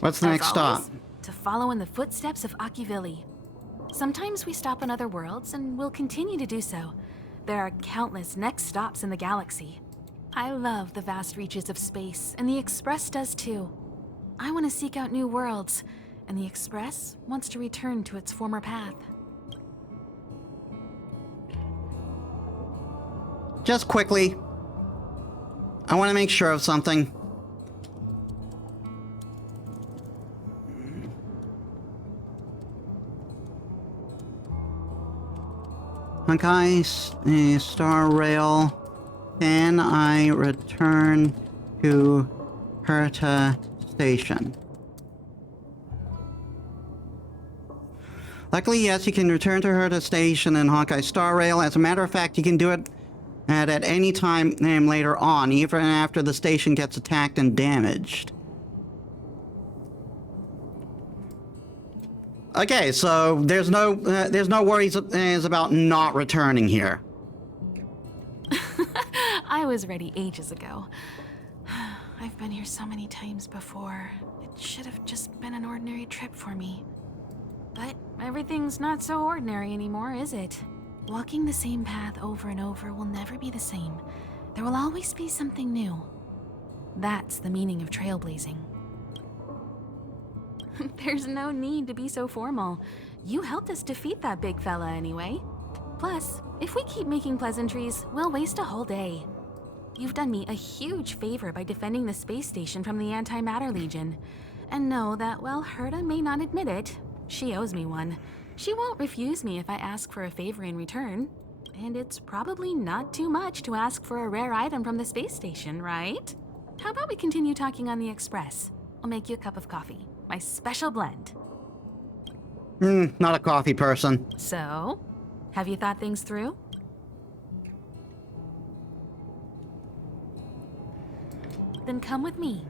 What's the As next always, stop? to follow in the footsteps of Akivili. Sometimes we stop on other worlds, and we'll continue to do so. There are countless next stops in the galaxy. I love the vast reaches of space, and the Express does too. I want to seek out new worlds, and the Express wants to return to its former path. Just quickly, I want to make sure of something. Honkai Star Rail. Can I return to Herta Station? Luckily, yes, you can return to Herta Station in Honkai Star Rail. As a matter of fact, you can do it at any time later on, even after the station gets attacked and damaged. Okay, so there's no worries about not returning here. I was ready ages ago. I've been here so many times before. It should have just been an ordinary trip for me. But everything's not so ordinary anymore, is it? Walking the same path over and over will never be the same. There will always be something new. That's the meaning of trailblazing. There's no need to be so formal. You helped us defeat that big fella anyway. Plus, if we keep making pleasantries, we'll waste a whole day. You've done me a huge favor by defending the space station from the Antimatter Legion. And know that while Herta may not admit it, she owes me one. She won't refuse me if I ask for a favor in return. And it's probably not too much to ask for a rare item from the space station, right? How about we continue talking on the Express? I'll make you a cup of coffee. My special blend. Not a coffee person. So, have you thought things through? Then come with me.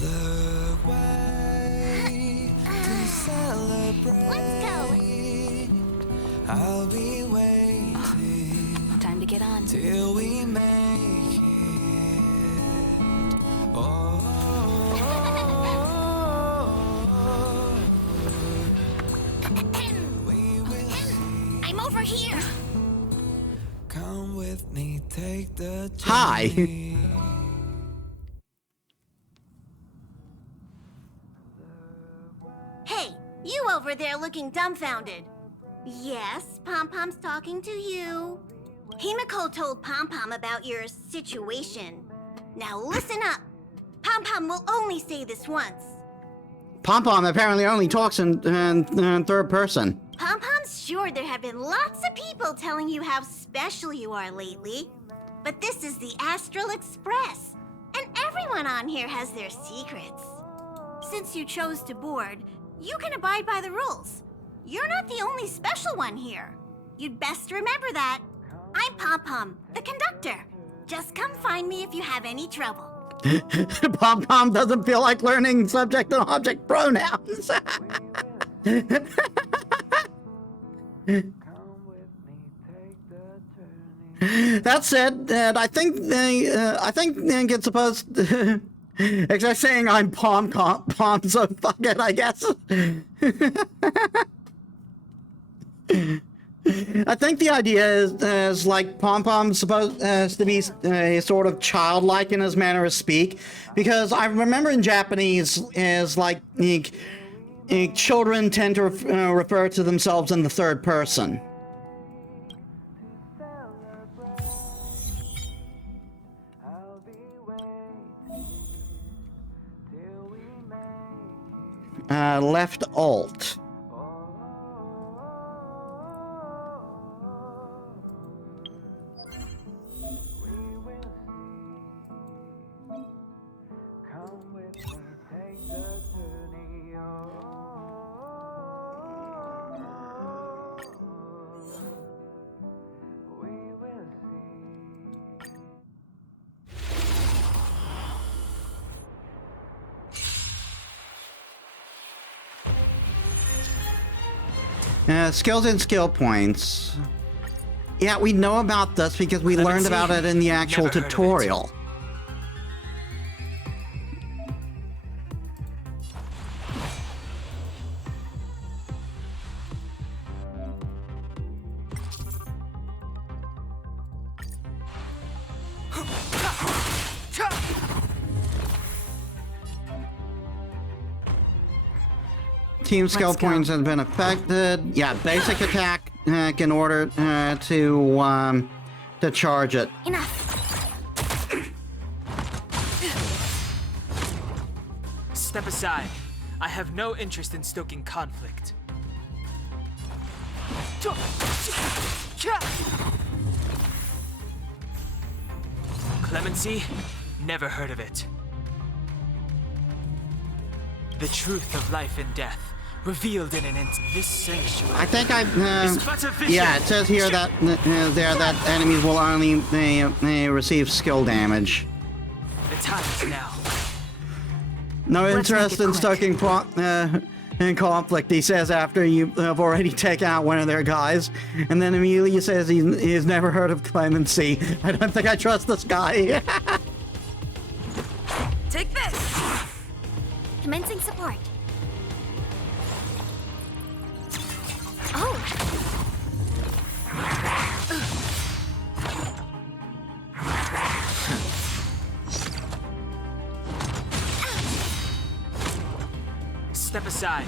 The way to celebrate. Let's go. I'll be waiting Time to get on. till we make it. Oh, over here. Come with me, take the Hi. journey. Hey, you over there looking dumbfounded. Yes, Pom-Pom's talking to you. Himiko told Pom-Pom about your situation. Now listen up. Pom-Pom will only say this once. Pom-Pom apparently only talks in third person. Pom-Pom's sure there have been lots of people telling you how special you are lately. But this is the Astral Express, and everyone on here has their secrets. Since you chose to board, you can abide by the rules. You're not the only special one here. You'd best remember that. I'm Pom-Pom, the conductor. Just come find me if you have any trouble. Pom-Pom doesn't feel like learning subject and object pronouns. That said, I think it's supposed to, except saying I'm Pom, so fuck it, I guess. I think the idea is like Pom-Pom's supposed to be sort of childlike in his manner of speak, because I remember in Japanese is like children tend to refer to themselves in the third person. Left alt. Skills and skill points. Yeah, we know about this because we learned about it in the actual tutorial. Team skill points have been affected. Yeah, basic attack in order to charge it. Enough. Step aside. I have no interest in stoking conflict. Clemency? Never heard of it. The truth of life and death, revealed in this sanctuary. I think I. Is but a vision. Yeah, it says here that that enemies will only receive skill damage. The time is now. No Let's interest make it in quick. stoking in conflict, he says after you have already taken out one of their guys. And then immediately he says he's never heard of clemency. I don't think I trust this guy. Take this! Commencing support. Oh! Step aside.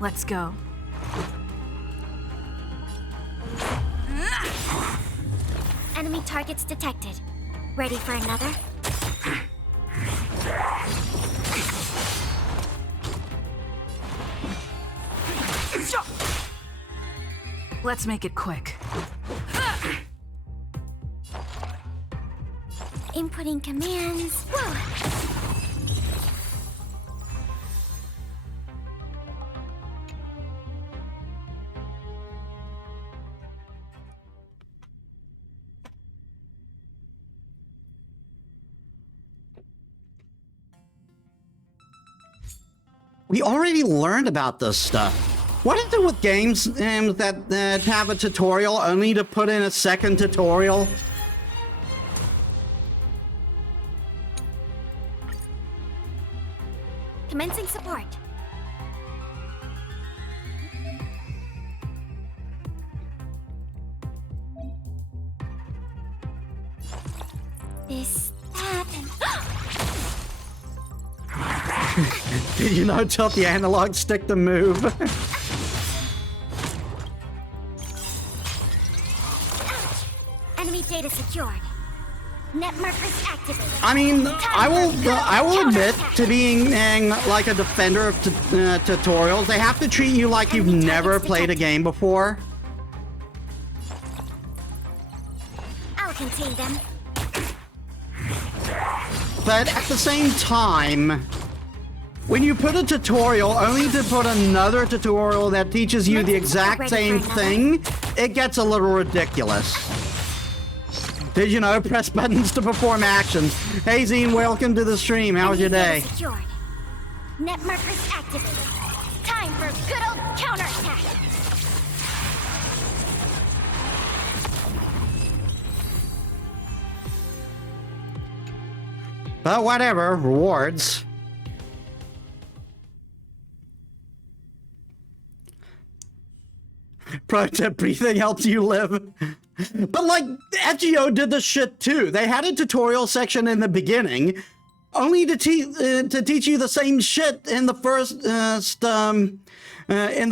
Let's go. Enemy targets detected. Ready for another? Let's make it quick. Inputting commands. Whoa! We already learned about this stuff. What is it with games that have a tutorial only to put in a second tutorial? Commencing support. This, that, and... Did you know tilt the analog stick to move? Enemy data secured. Net markers activated. I mean, I will admit to being like a defender of tutorials. They have to treat you like you've never played a game before. I'll contain them. But at the same time, when you put a tutorial only to put another tutorial that teaches you the exact same thing, it gets a little ridiculous. Did you know? Press buttons to perform actions. Hey Zine, welcome to the stream. How was your day? Secured. Net markers activated. Time for good old counterattack. But whatever, rewards. Pro tip, breathing helps you live. But like, FGO did this shit too. They had a tutorial section in the beginning, only to teach you the same shit in the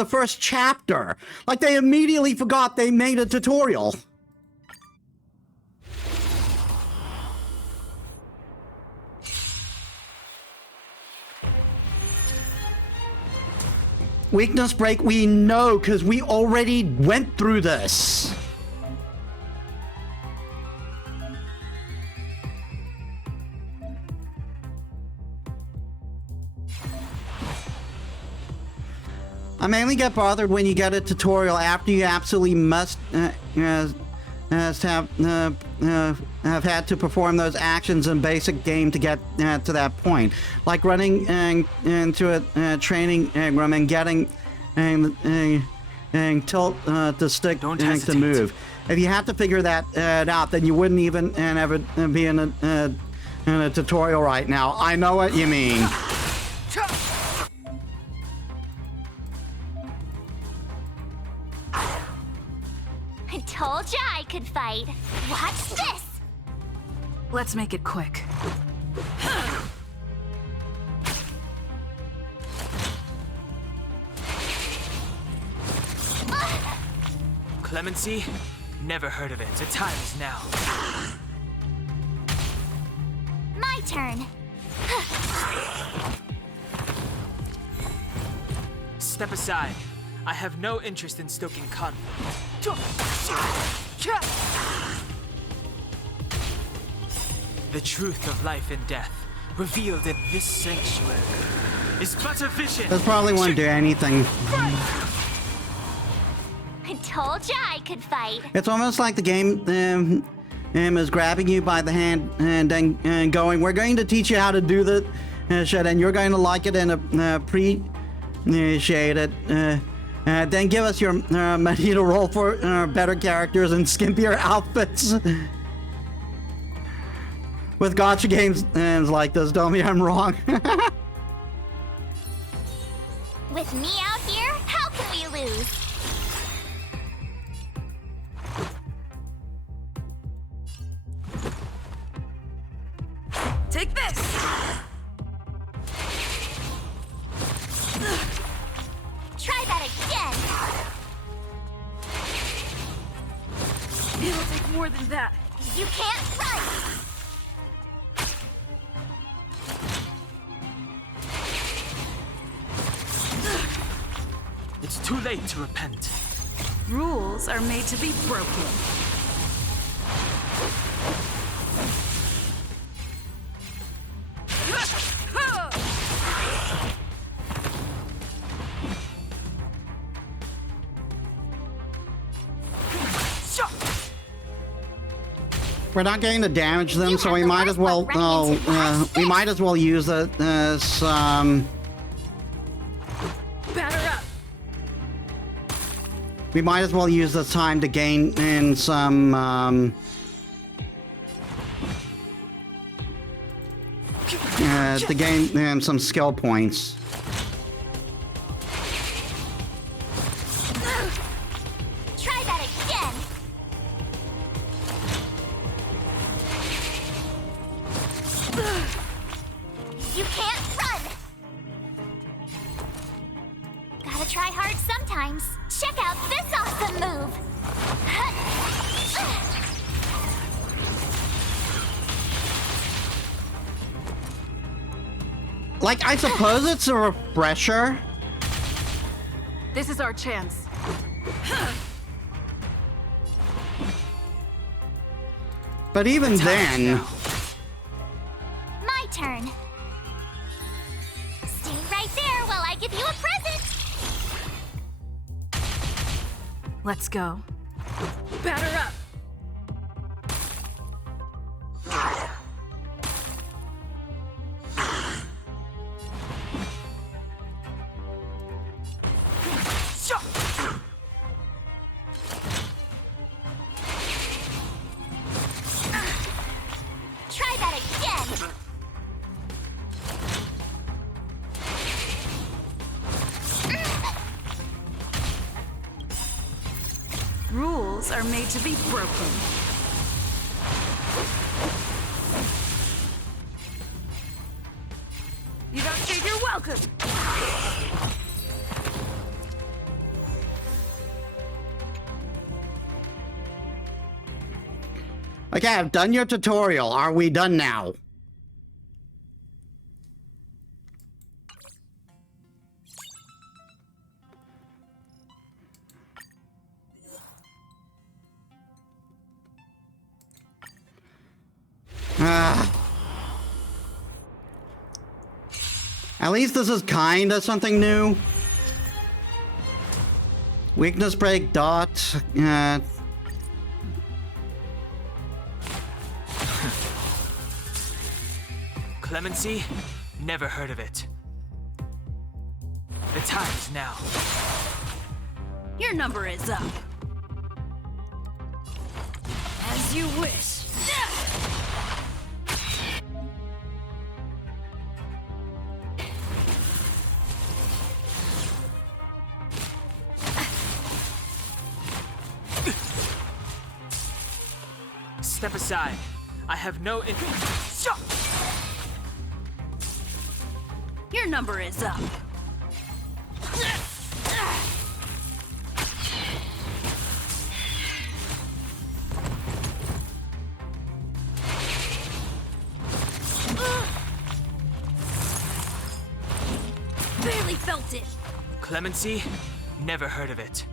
first chapter. Like they immediately forgot they made a tutorial. Weakness break, we know, because we already went through this. I mainly get bothered when you get a tutorial after you absolutely must have had to perform those actions in basic game to get to that point, like running into a training room and getting and tilt the stick to move. If you had to figure that out, then you wouldn't even ever be in a tutorial right now. I know what you mean. I told ya I could fight. Watch this! Let's make it quick. Clemency? Never heard of it. The time is now. My turn. Step aside. I have no interest in stoking conflict. The truth of life and death, revealed in this sanctuary, is but a vision. This probably won't do anything. I told ya I could fight. It's almost like the game is grabbing you by the hand and going, we're going to teach you how to do the shit, and you're going to like it and appreciate it. Then give us your money to roll for better characters and skimpier outfits. With gacha games like this, tell me I'm wrong. With me out here, how can we lose? Take this! Try that again! It'll take more than that. You can't run! It's too late to repent. Rules are made to be broken. We're not going to damage them, so we might as well. We might as well use it as Batter up. We might as well use this time to gain in some to gain some skill points. Try that again! Like, I suppose it's a refresher. This is our chance. But even then... My turn. Stay right there while I give you a present. Let's go. Batter up. Try that again. Rules are made to be broken. You don't think you're welcome. Okay, I've done your tutorial. Are we done now? At least this is kinda something new. Weakness break, dot, Clemency? Never heard of it. The time's now. Your number is up. As you wish. Step aside. I have no interest. Your number is up. Barely felt it. Clemency? Never heard of it.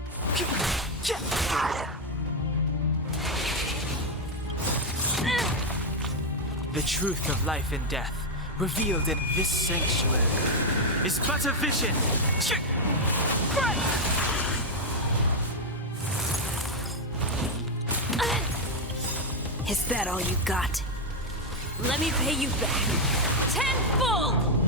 The truth of life and death, revealed in this sanctuary, is but a vision. Is that all you got? Let me pay you back. Tenfold!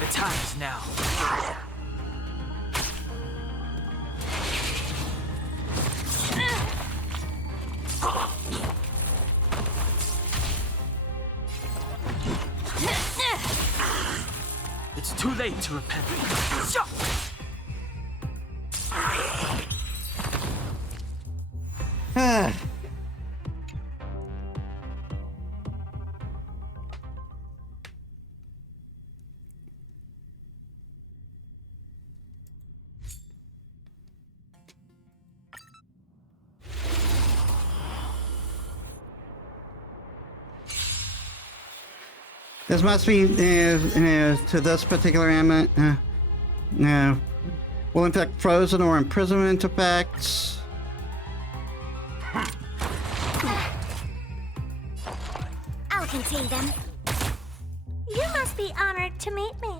The time is now. It's too late to repent. This must be to this particular ailment. Will inflict frozen or imprisonment effects. I'll contain them. You must be honored to meet me.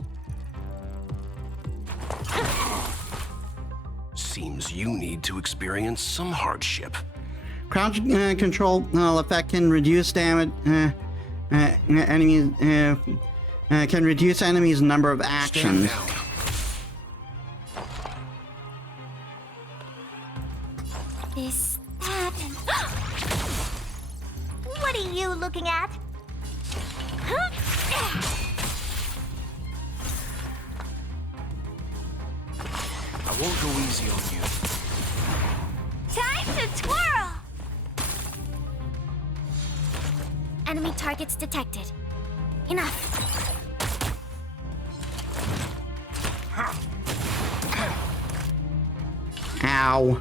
Seems you need to experience some hardship. Crowd control effect can reduce damage. Enemies can reduce enemies' number of actions. Stand down. Is that What are you looking at? I won't go easy on you. Time to twirl! Enemy targets detected. Enough. Ow.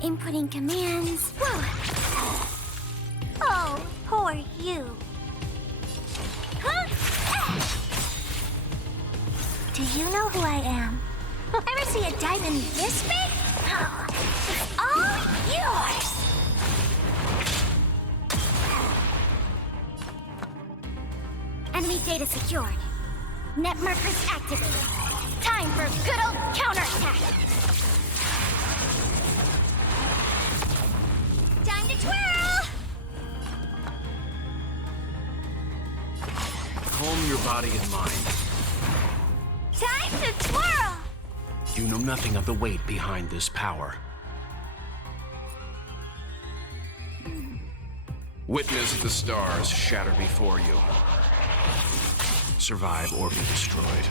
Inputting commands. Whoa. Oh, poor you. Do you know who I am? Ever see a diamond this big? Oh, it's all yours. Enemy data secured. Net markers activated. Time for good old counterattack. Time to twirl! Calm your body and mind. Time to twirl! You know nothing of the weight behind this power. Witness the stars shatter before you. Survive or be destroyed.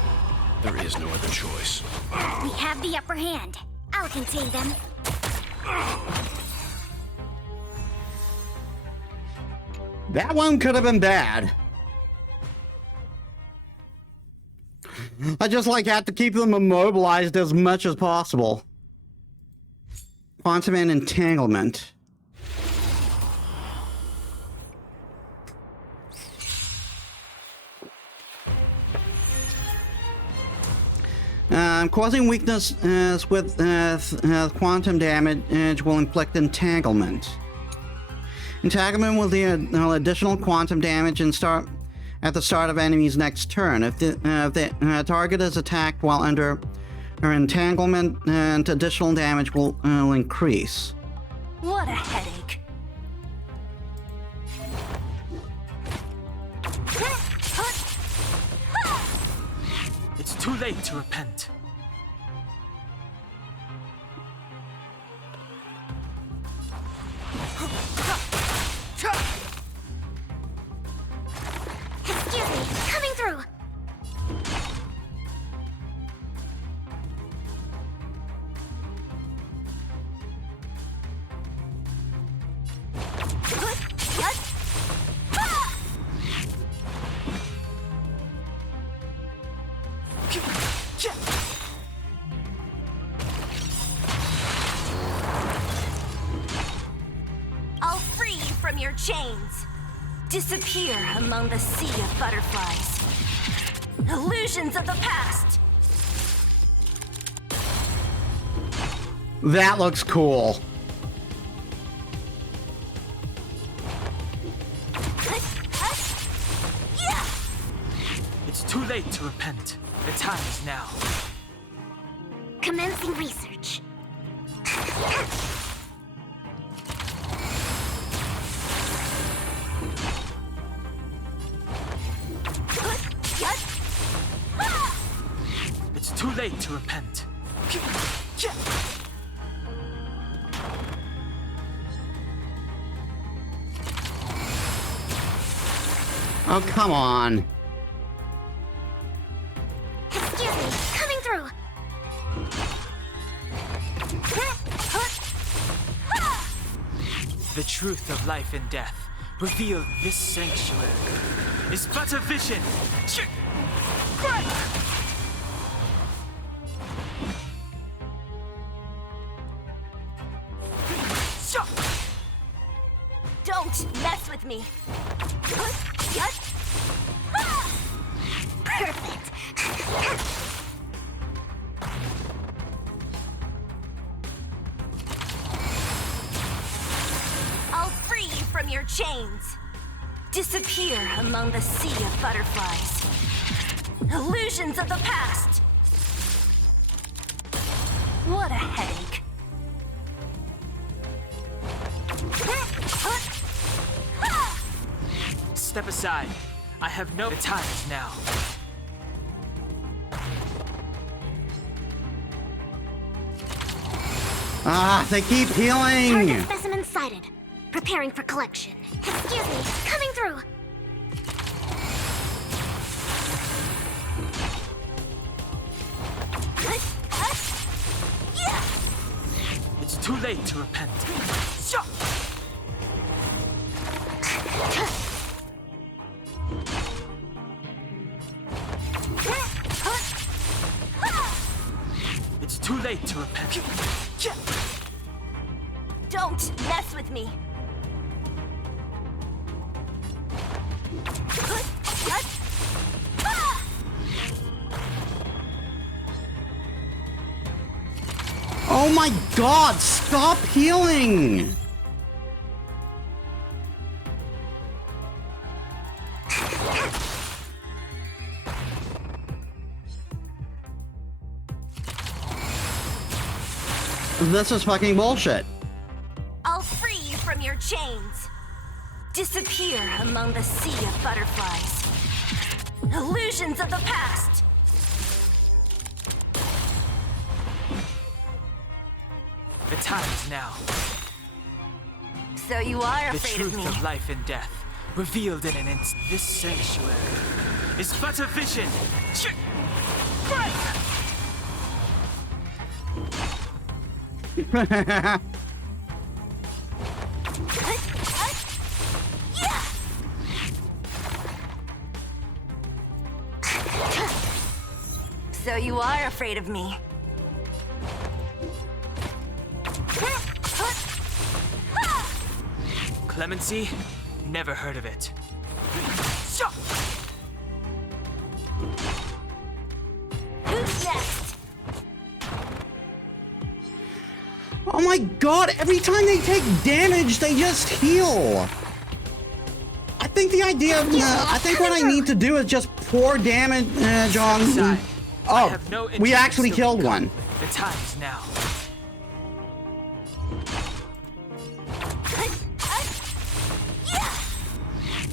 There is no other choice. We have the upper hand. I'll contain them. That one could have been bad. I just have to keep them immobilized as much as possible. Quantum and entanglement. Causing weakness with quantum damage will inflict entanglement. Entanglement will deal additional quantum damage at the start of enemy's next turn. If the target is attacked while under entanglement, and additional damage will increase. What a headache. It's too late to repent. Excuse me, coming through. I'll free you from your chains. Disappear among the sea of butterflies. Illusions of the past. That looks cool. It's too late to repent. The time is now. Commencing research. It's too late to repent. Oh, come on. Excuse me, coming through. The truth of life and death, revealed in this sanctuary, is but a vision. Don't mess with me. Perfect. I'll free you from your chains. Disappear among the sea of butterflies. Illusions of the past. What a headache. Step aside. I have no time now. Ah, they keep healing. Target specimen sighted. Preparing for collection. Excuse me, coming through. too late to repent. It's too late to repent. Don't mess with me. Oh my god, stop healing! This is fucking bullshit. I'll free you from your chains. Disappear among the sea of butterflies. Illusions of the past. The time is now. So you are The afraid of truth me. of life and death, revealed in an instant. This sanctuary is but a vision. So you are afraid of me. Clemency? Never heard of it. Who's next? Oh my god, every time they take damage, they just heal. I think the idea of, I think what I need to do is just pour damage on... I Oh, have no we interest actually in killed still one. The time is now.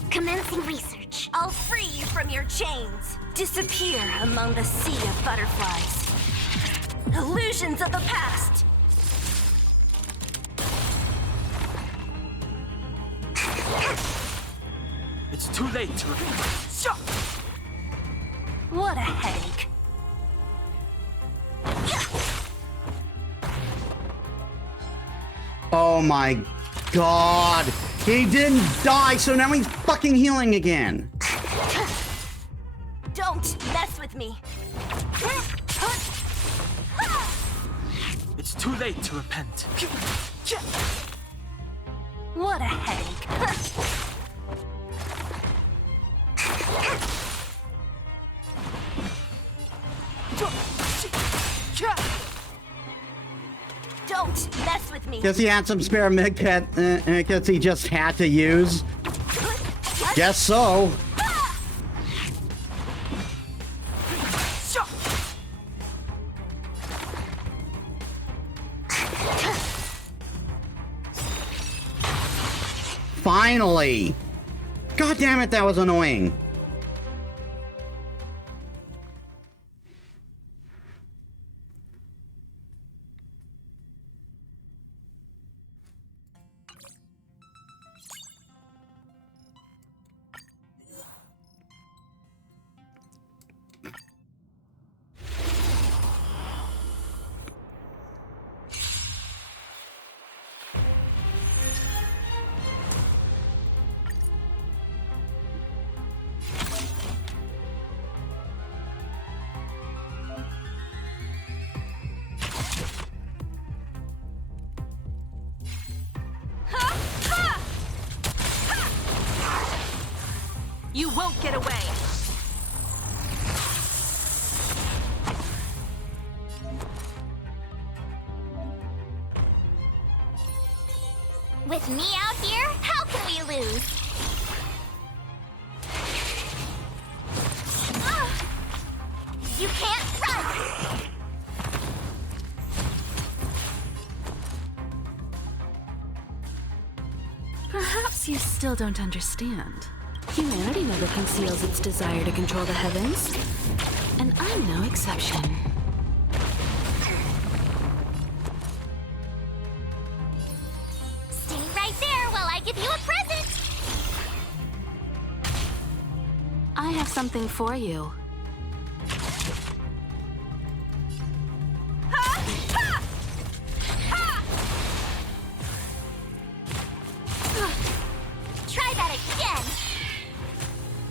Commencing research. I'll free you from your chains. Disappear among the sea of butterflies. Illusions of the past. It's too late to repent. What a headache. Oh my god. He didn't die, so now he's fucking healing again. Don't mess with me. It's too late to repent. What a headache. Don't mess with me. Guess he had some spare medkits he just had to use. Guess so. Finally! God damn it, that was annoying. You won't get away. With me out here, how can we lose? You can't run! Perhaps you still don't understand. Humanity never conceals its desire to control the heavens. And I'm no exception. Stay right there while I give you a present! I have something for you.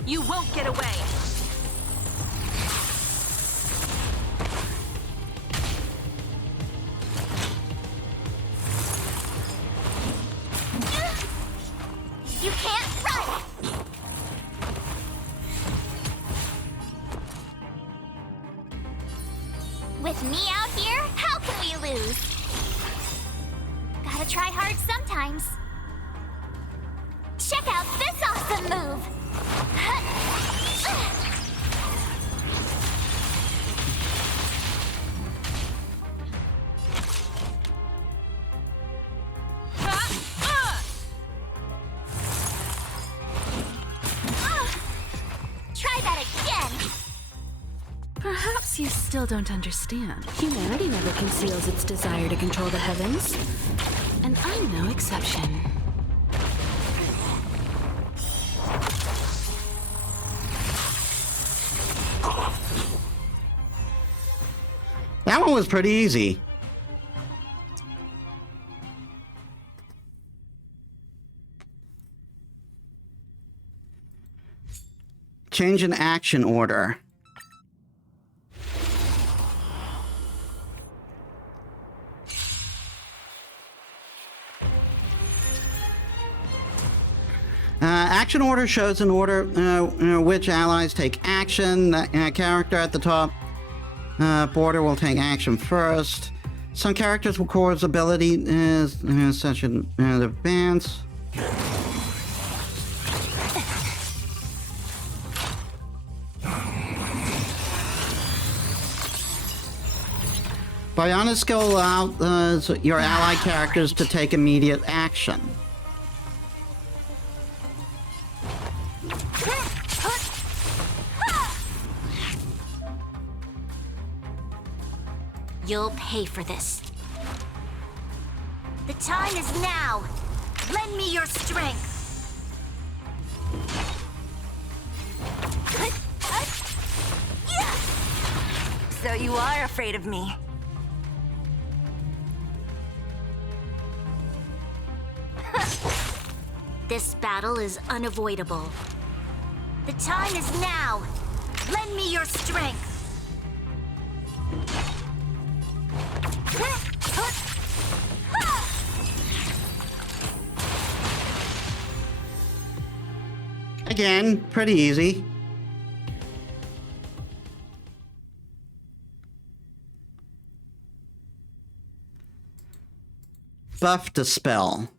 You won't get away. You can't run! With me out here, how can we lose? Gotta try hard sometimes. Check out this awesome move! Try that again! Perhaps you still don't understand. Humanity never conceals its desire to control the heavens. And I'm no exception. That one was pretty easy. Change in action order. Action order shows an order which allies take action. The character at the top border will take action first. Some characters will cause ability such as advance. Bionic skill allows your allied characters to take immediate action. You'll pay for this. The time is now. Lend me your strength. So you are afraid of me. This battle is unavoidable. The time is now. Lend me your strength. Again, pretty easy. Buff Dispel.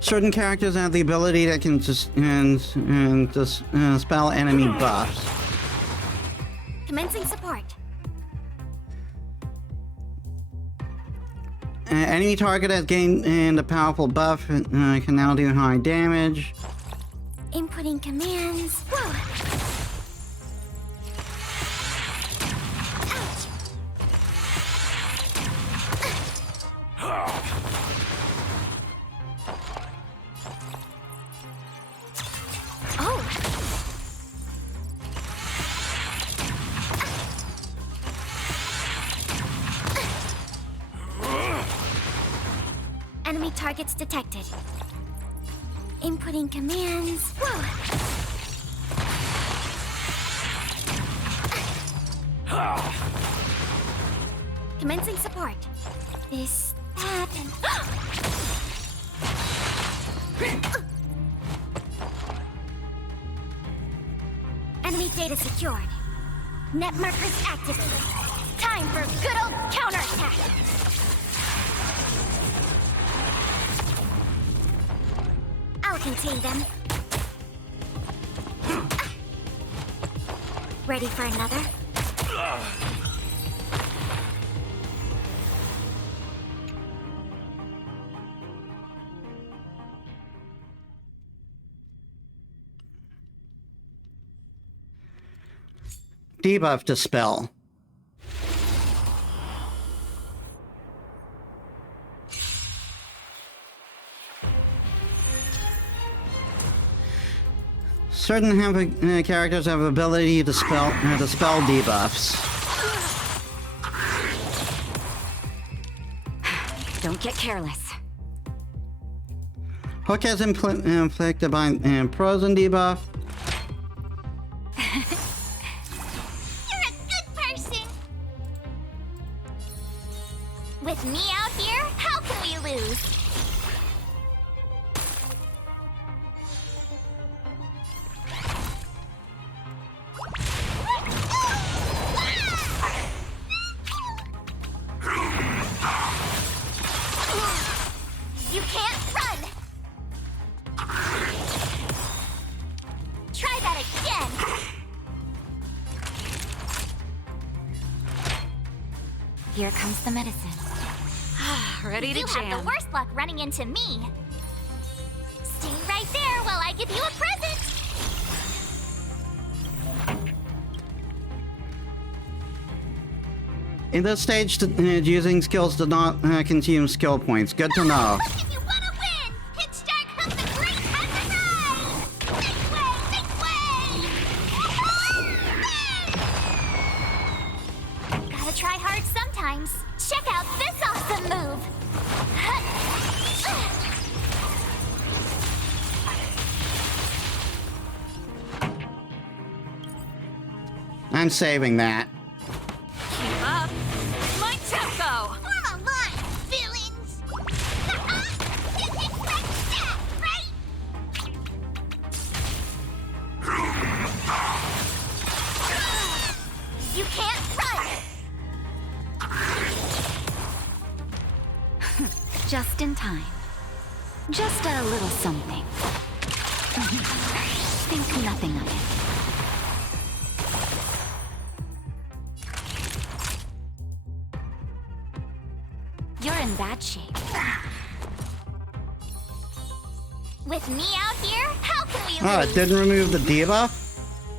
Certain characters have the ability that can dispel enemy buffs. Commencing support. Enemy target has gained a powerful buff can now do high damage. Inputting commands. Whoa. Enemy targets detected. Inputting commands. Whoa. Commencing support. This, that, and... Enemy data secured. Net markers activated. Time for good old counterattack. I'll contain them. Ready for another? Debuff Dispel. Certain characters have ability to dispel debuffs. Don't get careless. Hook has inflicted by frozen debuff. You're a good person. With me out here, how can we lose? You can't run! Try that again! Here comes the medicine. Ready to You jam. have the worst luck running into me. Stay right there while I give you a present! In this stage, using skills does not consume skill points. Good to know. Look if you wanna win! Hit start comes the great time to rise! Make way! Make way! Gotta try hard sometimes. Check out this awesome move! I'm saving that. Keep up. My tempo. Form a line, villains! Didn't expect that, right? You can't run! Just in time. Just a little something. Think nothing of it. You're in bad shape. With me out here, how can we Oh, lose? it didn't remove the debuff?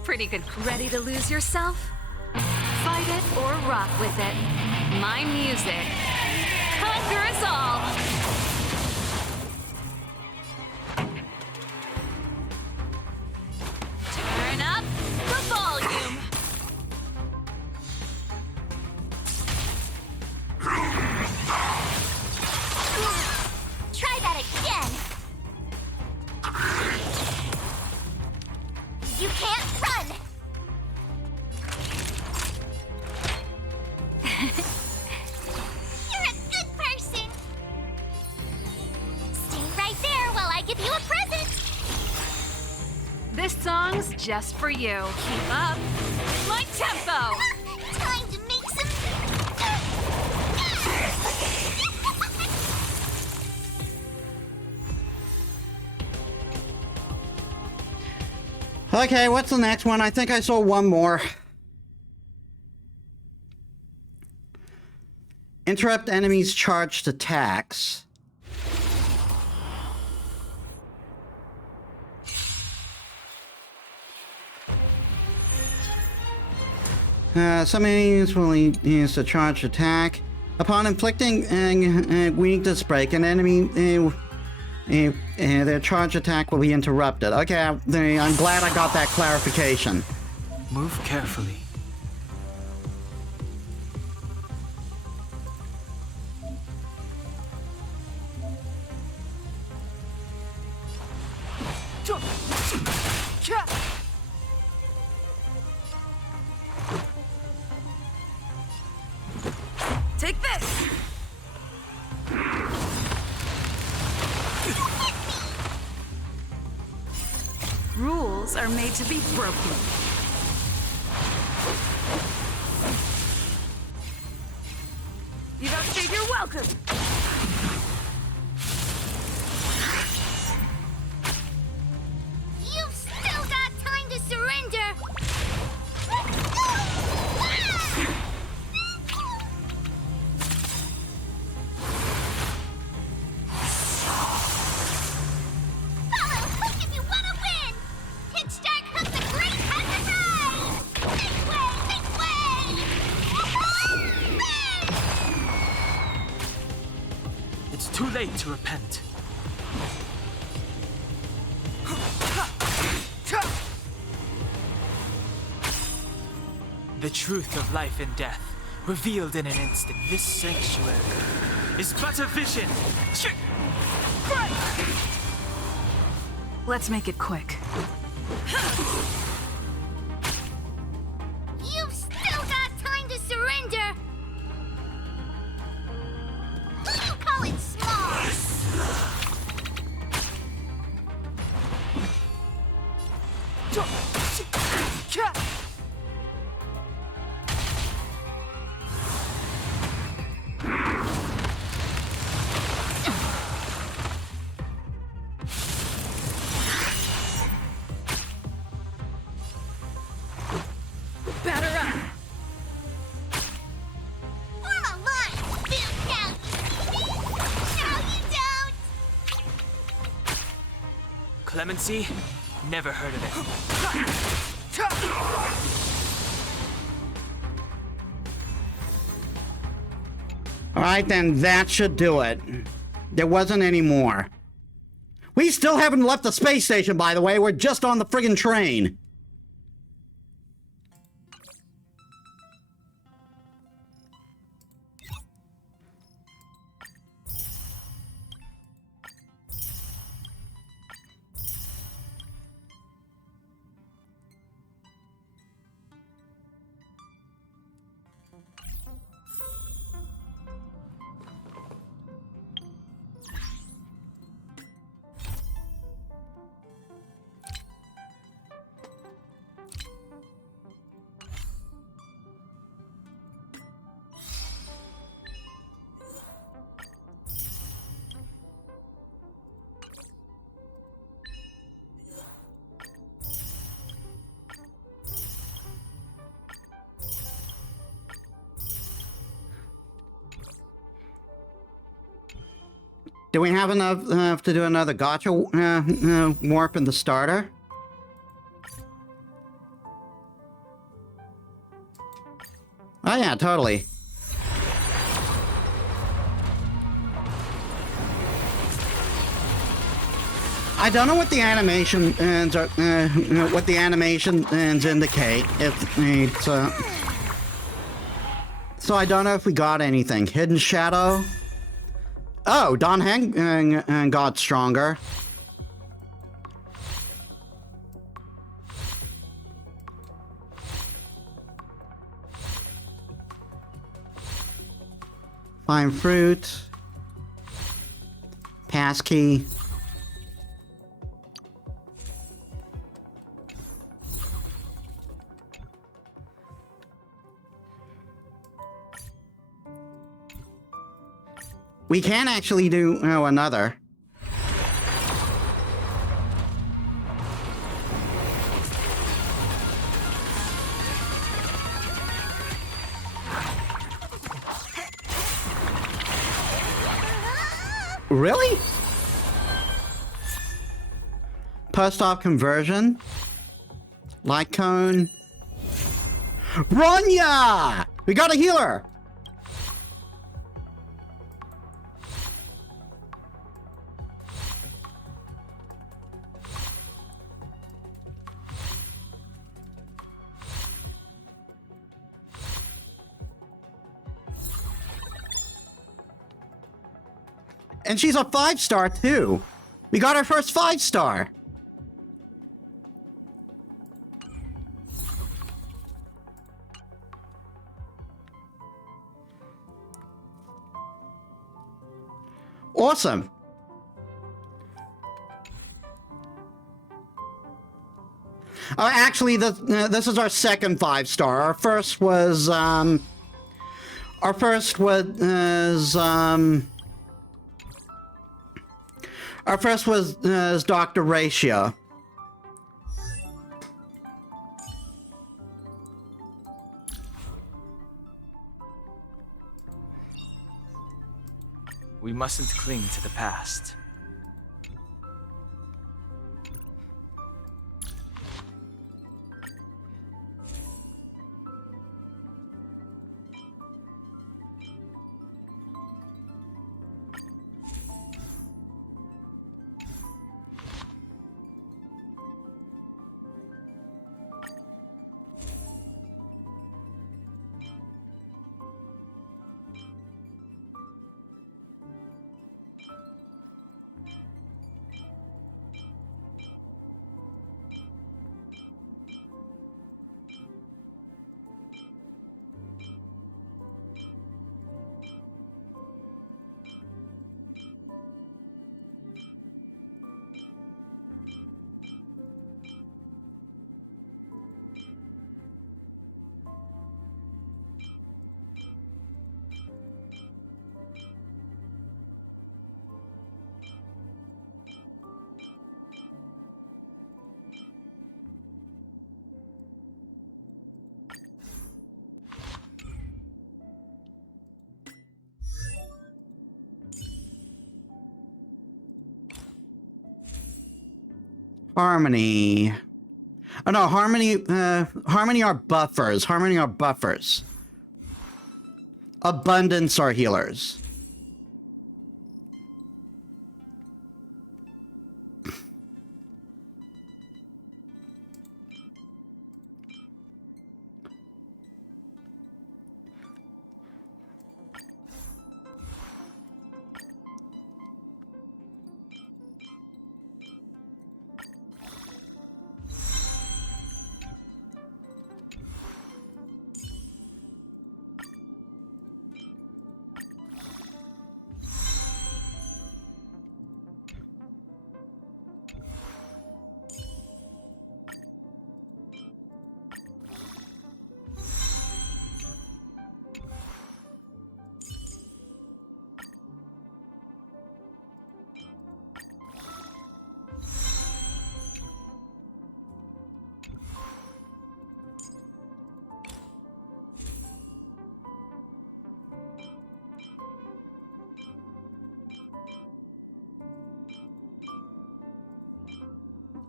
Pretty good. Ready to lose yourself? Fight it or rock with it. My music. Conquer us all. Turn up the volume. Try that again. You can't run. You're a good person. Stay right there while I give you a present. This song's just for you. Keep up. My tempo. Time to make some. Okay, what's the next one? I think I saw one more. Interrupt enemies' charged attacks. Some enemies will use a charged attack. Upon inflicting a weakness break, an enemy their charge attack will be interrupted. Okay, I'm glad I got that clarification. Move carefully. Take this. Rules are made to be broken. You outstayed your welcome. You've still got time to surrender. Follow, look if you want to win. Hit start comes the great time to rise. Make way, make way. It's too late to repent. The truth of life and death, revealed in an instant. This sanctuary is but a vision. Let's make it quick. You've still got time to surrender! Who do you call it small? Batter up! Form a line! Now you see me? Now you don't! Clemency? Never heard of it. All right, then that should do it. There wasn't any more. We still haven't left the space station, by the way. We're just on the friggin' train. Do we have enough to do another gotcha warp in the starter? Oh yeah, totally. I don't know what the animations are, what the animations indicate. If it's, so I don't know if we got anything. Hidden Shadow. Oh, Don Hang got stronger. Fine Fruit. Passkey. We can actually do another. Really? Post-op conversion? Light cone? Bronya! We got a healer! And she's a 5-star too. We got our first 5-star. Awesome. Actually, this is our second 5-star. Our first was Dr. Ratio. We mustn't cling to the past. Harmony. Oh no, harmony. Harmony are buffers. Harmony are buffers. Abundance are healers.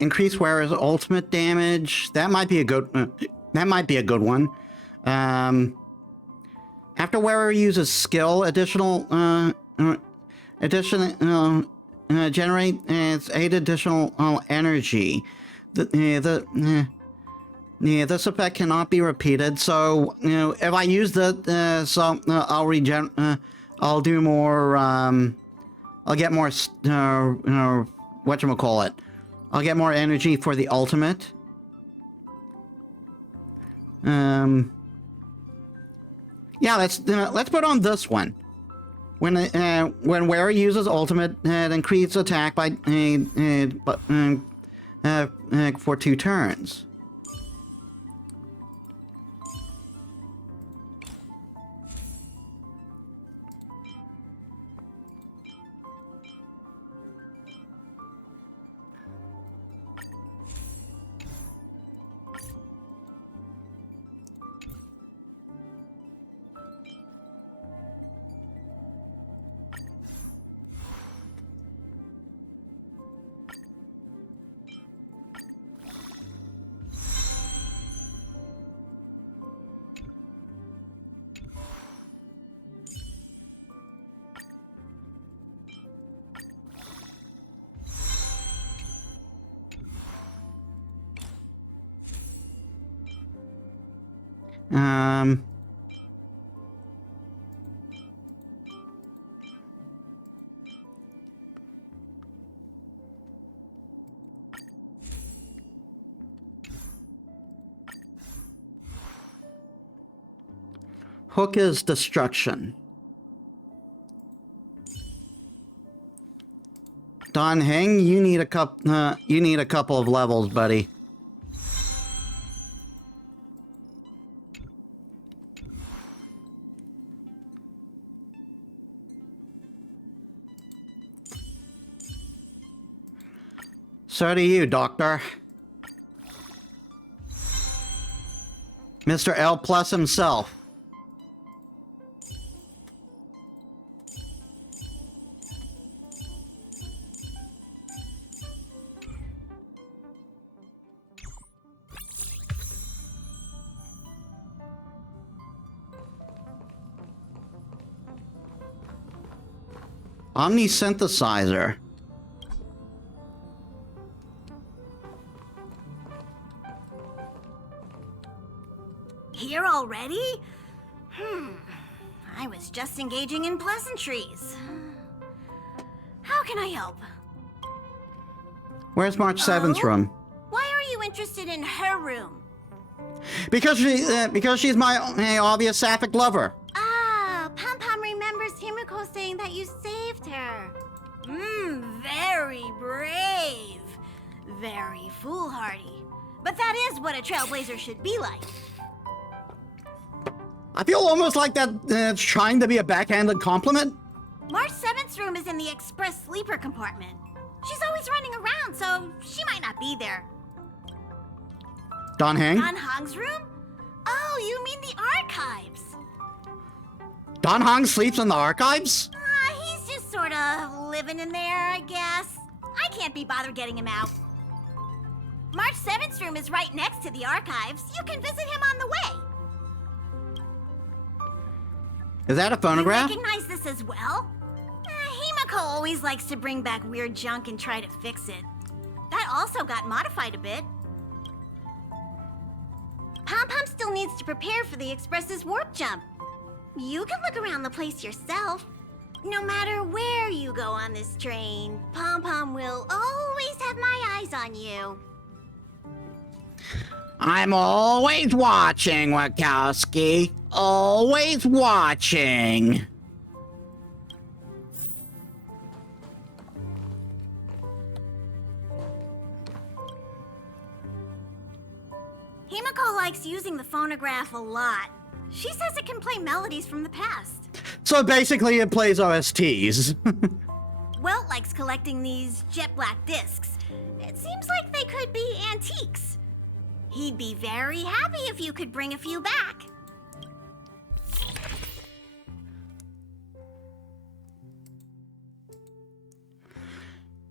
Increase wearer's ultimate damage. That might be a good. That might be a good one. After wearer uses skill, generate 8 additional energy. This effect cannot be repeated. So if I use I'll regen. I'll do more. I'll get more. Whatchamacallit. I'll get more energy for the ultimate. Yeah, let's put on this one. When wearer uses ultimate, it increases attack by for 2 turns. Hook is destruction. Don Heng, you need a couple of levels, buddy. So do you, Doctor. Mr. L Plus himself. Omnisynthesizer. Here already? I was just engaging in pleasantries. How can I help? Where's March 7's room? Why are you interested in her room? Because she's my obvious sapphic lover. Ah, Pom Pom remembers Himiko saying that you saved her. Very brave. Very foolhardy. But that is what a trailblazer should be like. I feel almost like that's trying to be a backhanded compliment. March 7's room is in the express sleeper compartment. She's always running around, so she might not be there. Don Heng? Don Hong's room? Oh, you mean the archives. Don Hong sleeps in the archives? He's just sort of living in there, I guess. I can't be bothered getting him out. March 7th's room is right next to the archives. You can visit him on the way. Is that a phonograph? You recognize this as well? Himiko always likes to bring back weird junk and try to fix it. That also got modified a bit. Pom-Pom still needs to prepare for the Express's warp jump. You can look around the place yourself. No matter where you go on this train, Pom-Pom will always have my eyes on you. I'm always watching, Wachowski. Always watching. Himiko likes using the phonograph a lot. She says it can play melodies from the past. So basically it plays OSTs. Welt likes collecting these jet black discs. It seems like they could be antiques. He'd be very happy if you could bring a few back.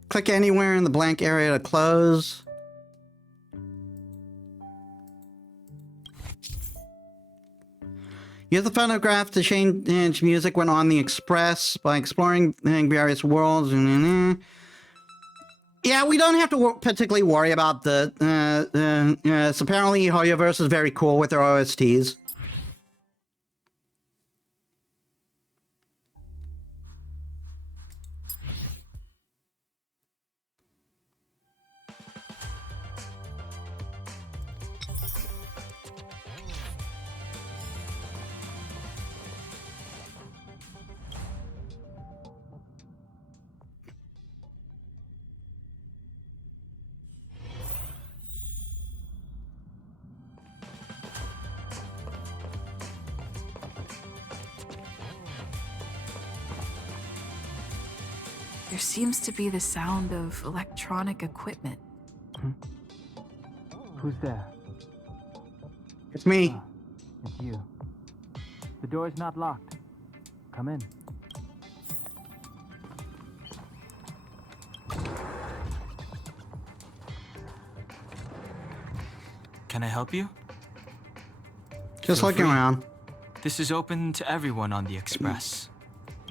Click anywhere in the blank area to close. Use the phonograph to change music when on the Express by exploring various worlds. Yeah, we don't have to particularly worry about the... so apparently Hoyoverse is very cool with their OSTs. There seems to be the sound of electronic equipment. Who's there? It's me. It's you. The door's not locked. Come in. Can I help you? Just Feel looking free. around. This is open to everyone on the Express.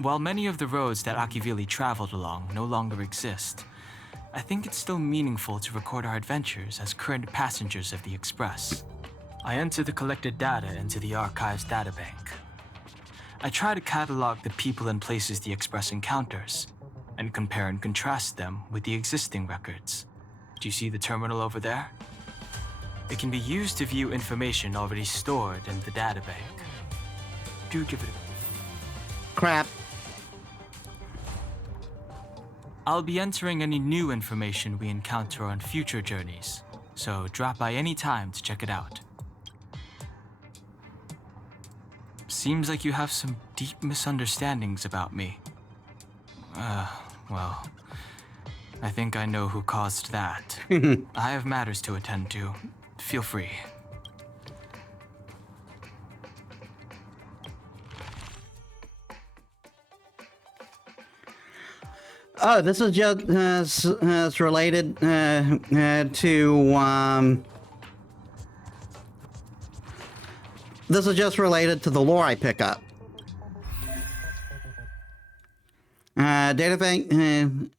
While many of the roads that Akivili traveled along no longer exist, I think it's still meaningful to record our adventures as current passengers of the Express. I enter the collected data into the Archives databank. I try to catalog the people and places the Express encounters, and compare and contrast them with the existing records. Do you see the terminal over there? It can be used to view information already stored in the databank. Do give it a... Crap. I'll be entering any new information we encounter on future journeys, so drop by any time to check it out. Seems like you have some deep misunderstandings about me. Well, I think I know who caused that. I have matters to attend to. Feel free. Oh, this is just related to this is just related to the lore I pick up. Data bank.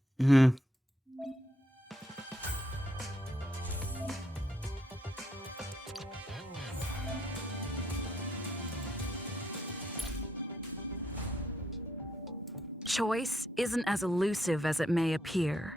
Choice isn't as elusive as it may appear.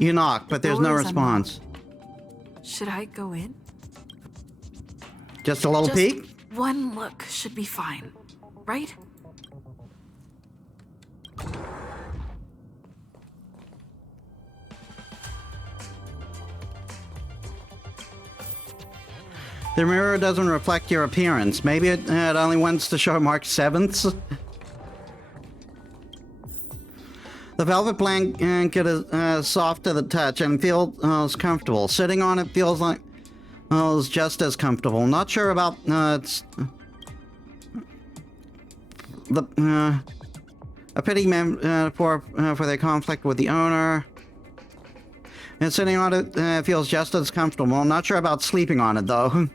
You knock, but there's no Door is response. Should I go in? Just a little Just peek? one look should be fine, right? The mirror doesn't reflect your appearance. Maybe it only wants to show March 7th. The velvet blanket is soft to the touch and feels comfortable. Sitting on it feels like is just as comfortable. Not sure about it's the a pity for their conflict with the owner. And sitting on it feels just as comfortable. I'm not sure about sleeping on it though.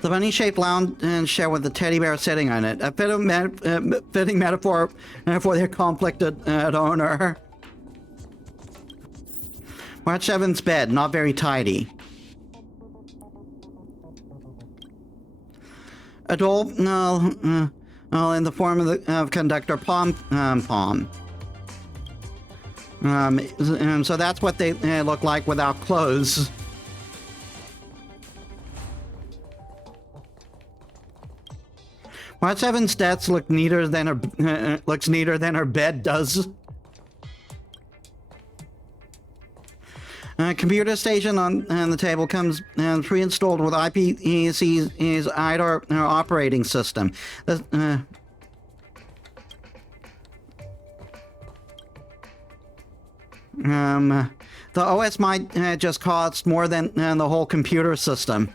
The bunny-shaped lounge chair with the teddy bear sitting on it. A fitting metaphor for their conflicted owner. March 7th's bed, not very tidy. A doll, in the form of the conductor Pom Pom. So that's what they look like without clothes. March 7's stats look neater than her looks neater than her bed does. Computer station on the table comes pre-installed with IPC's IDOR operating system. The OS might just cost more than the whole computer system.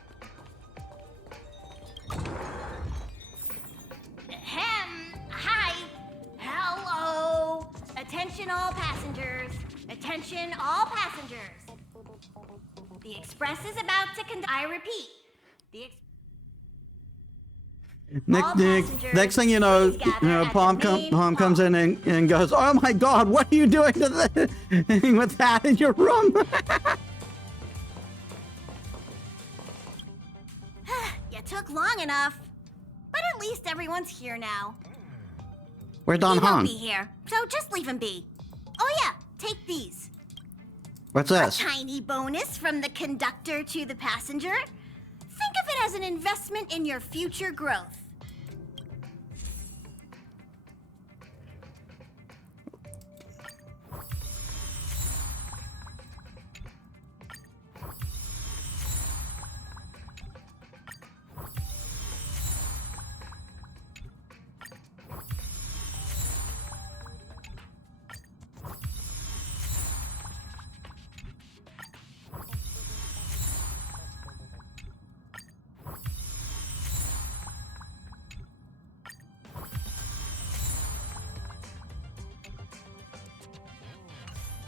Hi. Hello. Attention all passengers. Attention all passengers. The express is about to conduct. I repeat. Next thing you know, Pom comes in and goes, "Oh my God, what are you doing to the with that in your room?" You took long enough, but at least everyone's here now. Where's Don He won't Han? be here, so just leave him be. Oh yeah, take these. What's this? A tiny bonus from the conductor to the passenger. Think of it as an investment in your future growth.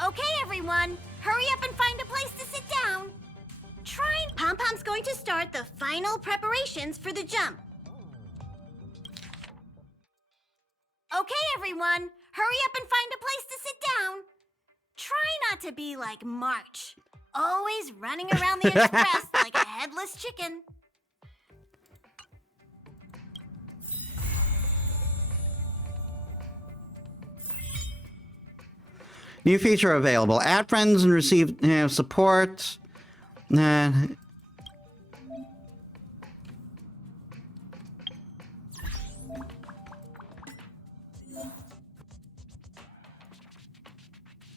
Okay, everyone, hurry up and find a place to sit down. Pom Pom's going to start the final preparations for the jump. Okay, everyone, hurry up and find a place to sit down. Try not to be like March, always running around the express like a headless chicken. New feature available. Add friends and receive support.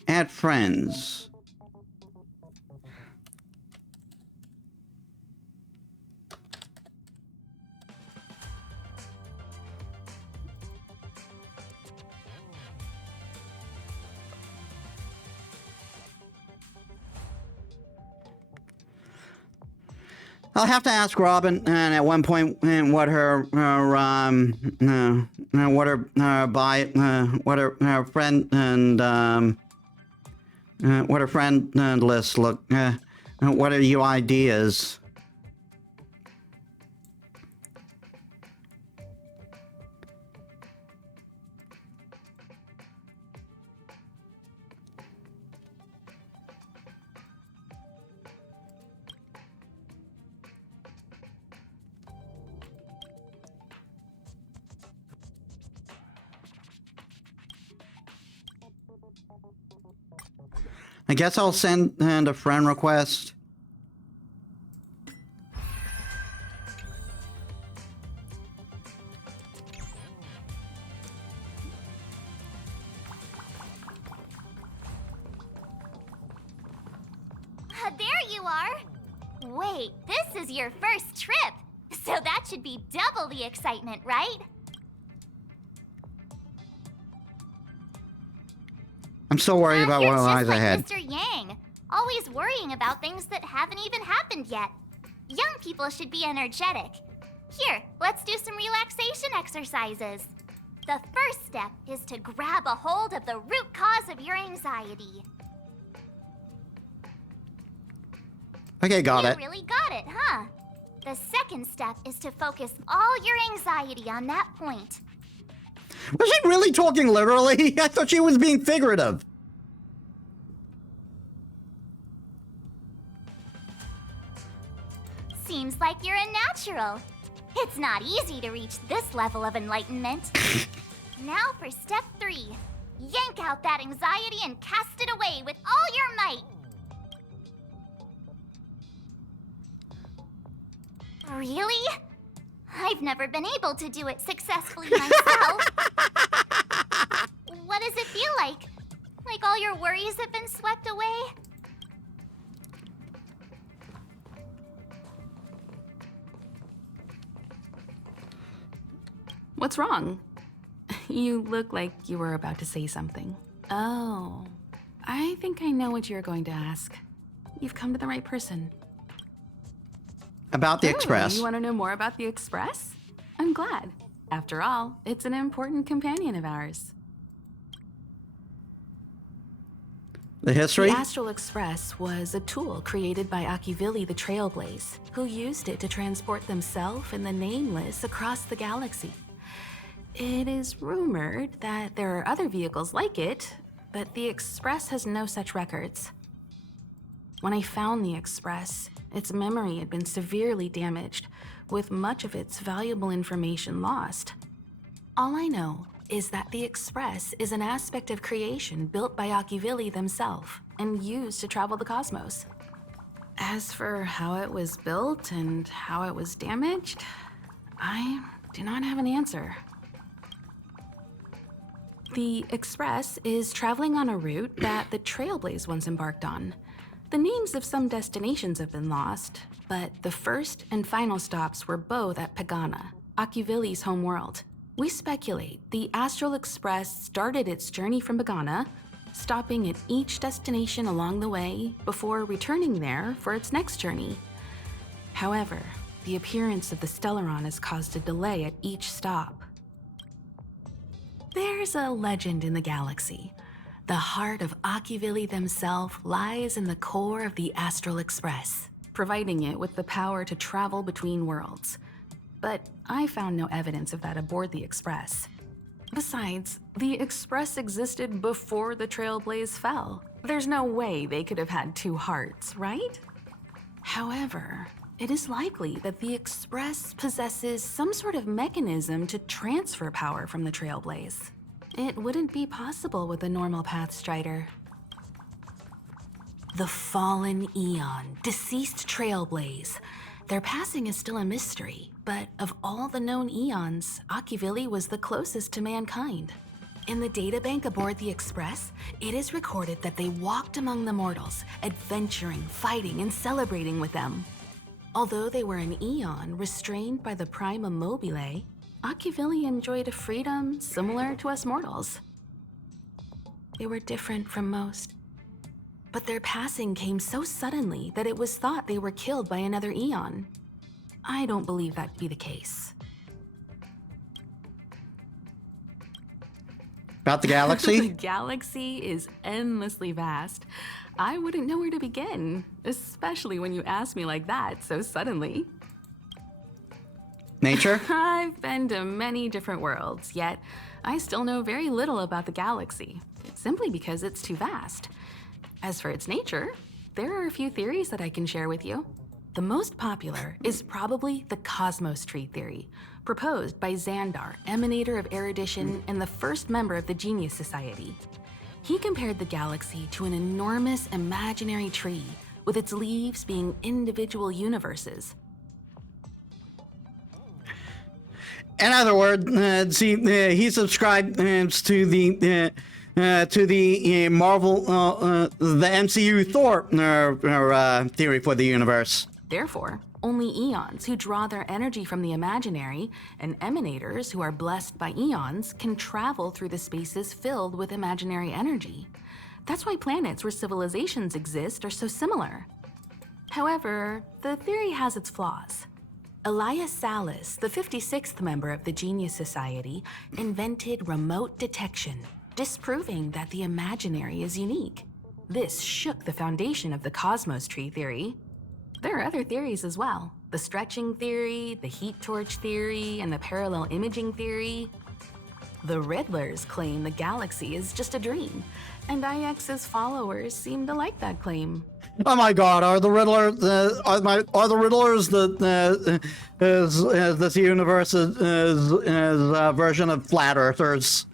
Add friends. I'll have to ask Robin at one point what her friend list look. What are your ideas? I guess I'll send a friend request. There you are. Wait, this is your first trip, so that should be double the excitement, right? I'm so worried about what You're lies just like ahead. Mr. Yang, always worrying about things that haven't even happened yet. Young people should be energetic. Here, let's do some relaxation exercises. The first step is to grab a hold of the root cause of your anxiety. Okay, got it. You really got it, huh? The second step is to focus all your anxiety on that point. Was she really talking literally? I thought she was being figurative. Seems like you're a natural. It's not easy to reach this level of enlightenment. Now for step 3. Yank out that anxiety and cast it away with all your might. Really? I've never been able to do it successfully myself. What does it feel like? Like all your worries have been swept away? What's wrong? You look like you were about to say something. Oh, I think I know what you're going to ask. You've come to the right person. About the Express. You want to know more about the Express? I'm glad. After all, it's an important companion of ours. The history? The Astral Express was a tool created by Akivili the Trailblaze, who used it to transport themselves and the Nameless across the galaxy. It is rumored that there are other vehicles like it, but the Express has no such records. When I found the Express, its memory had been severely damaged, with much of its valuable information lost. All I know is that the Express is an aspect of creation built by Akivili themselves and used to travel the cosmos. As for how it was built and how it was damaged, I do not have an answer. The Express is traveling on a route that the Trailblaze once embarked on. The names of some destinations have been lost, but the first and final stops were both at Pagana, Akivili's home world. We speculate the Astral Express started its journey from Pagana, stopping at each destination along the way before returning there for its next journey. However, the appearance of the Stellaron has caused a delay at each stop. There's a legend in the galaxy. The heart of Akivili themselves lies in the core of the Astral Express, providing it with the power to travel between worlds. But I found no evidence of that aboard the Express. Besides, the Express existed before the Trailblaze fell. There's no way they could have had two hearts, right? However, it is likely that the Express possesses some sort of mechanism to transfer power from the Trailblaze. It wouldn't be possible with a normal Pathstrider. The fallen Eon, deceased Trailblaze. Their passing is still a mystery, but of all the known Eons, Akivili was the closest to mankind. In the databank aboard the Express, it is recorded that they walked among the mortals, adventuring, fighting, and celebrating with them. Although they were an Eon restrained by the Prima Mobile, Akivili enjoyed a freedom similar to us mortals. They were different from most. But their passing came so suddenly that it was thought they were killed by another Eon. I don't believe that to be the case. About the galaxy? The galaxy is endlessly vast. I wouldn't know where to begin, especially when you ask me like that so suddenly. Nature? I've been to many different worlds, yet I still know very little about the galaxy, simply because it's too vast. As for its nature, there are a few theories that I can share with you. The most popular is probably the Cosmos Tree theory, proposed by Xandar, emanator of erudition and the first member of the Genius Society. He compared the galaxy to an enormous imaginary tree, with its leaves being individual universes. In other words, he subscribes to the Marvel, the MCU Thor theory for the universe. Therefore, only eons who draw their energy from the imaginary and emanators who are blessed by eons can travel through the spaces filled with imaginary energy. That's why planets where civilizations exist are so similar. However, the theory has its flaws. Elias Salas, the 56th member of the Genius Society, invented remote detection, disproving that the imaginary is unique. This shook the foundation of the cosmos tree theory. There are other theories as well. The stretching theory, the heat torch theory, and the parallel imaging theory. The Riddlers claim the galaxy is just a dream, and IX's followers seem to like that claim. Oh my God! Are the Riddlers is this universe's version of flat earthers?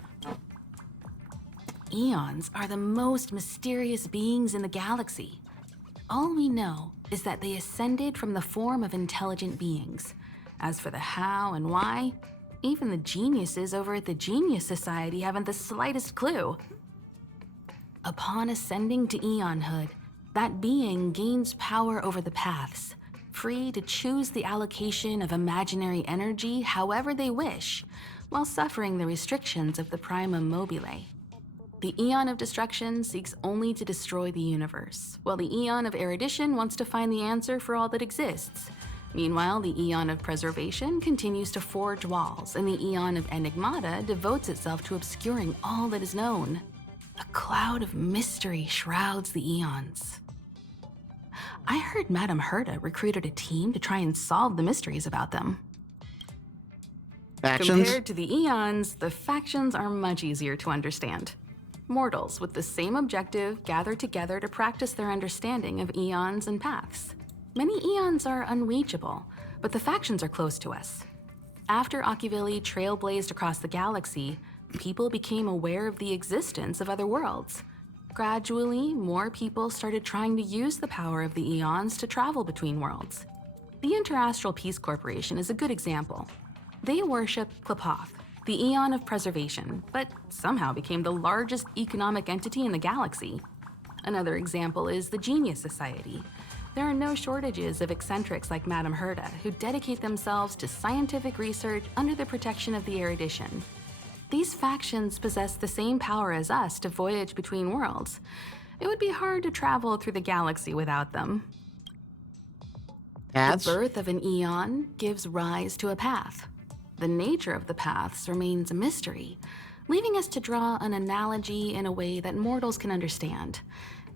Eons are the most mysterious beings in the galaxy. All we know is that they ascended from the form of intelligent beings. As for the how and why, even the geniuses over at the Genius Society haven't the slightest clue. Upon ascending to eonhood, that being gains power over the paths, free to choose the allocation of imaginary energy however they wish, while suffering the restrictions of the primum mobile. The Eon of Destruction seeks only to destroy the universe, while the Eon of Erudition wants to find the answer for all that exists. Meanwhile, the Eon of Preservation continues to forge walls, and the Eon of Enigmata devotes itself to obscuring all that is known. A cloud of mystery shrouds the Eons. I heard Madame Herta recruited a team to try and solve the mysteries about them. Factions? Compared to the Eons, the factions are much easier to understand. Mortals with the same objective gather together to practice their understanding of eons and paths. Many eons are unreachable, but the factions are close to us. After Akivili trailblazed across the galaxy, people became aware of the existence of other worlds. Gradually, more people started trying to use the power of the eons to travel between worlds. The Interastral Peace Corporation is a good example. They worship Klapoth, the Eon of Preservation, but somehow became the largest economic entity in the galaxy. Another example is the Genius Society. There are no shortages of eccentrics like Madame Herta who dedicate themselves to scientific research under the protection of the Erudition. These factions possess the same power as us to voyage between worlds. It would be hard to travel through the galaxy without them. Paths? The birth of an eon gives rise to a path. The nature of the paths remains a mystery, leaving us to draw an analogy in a way that mortals can understand.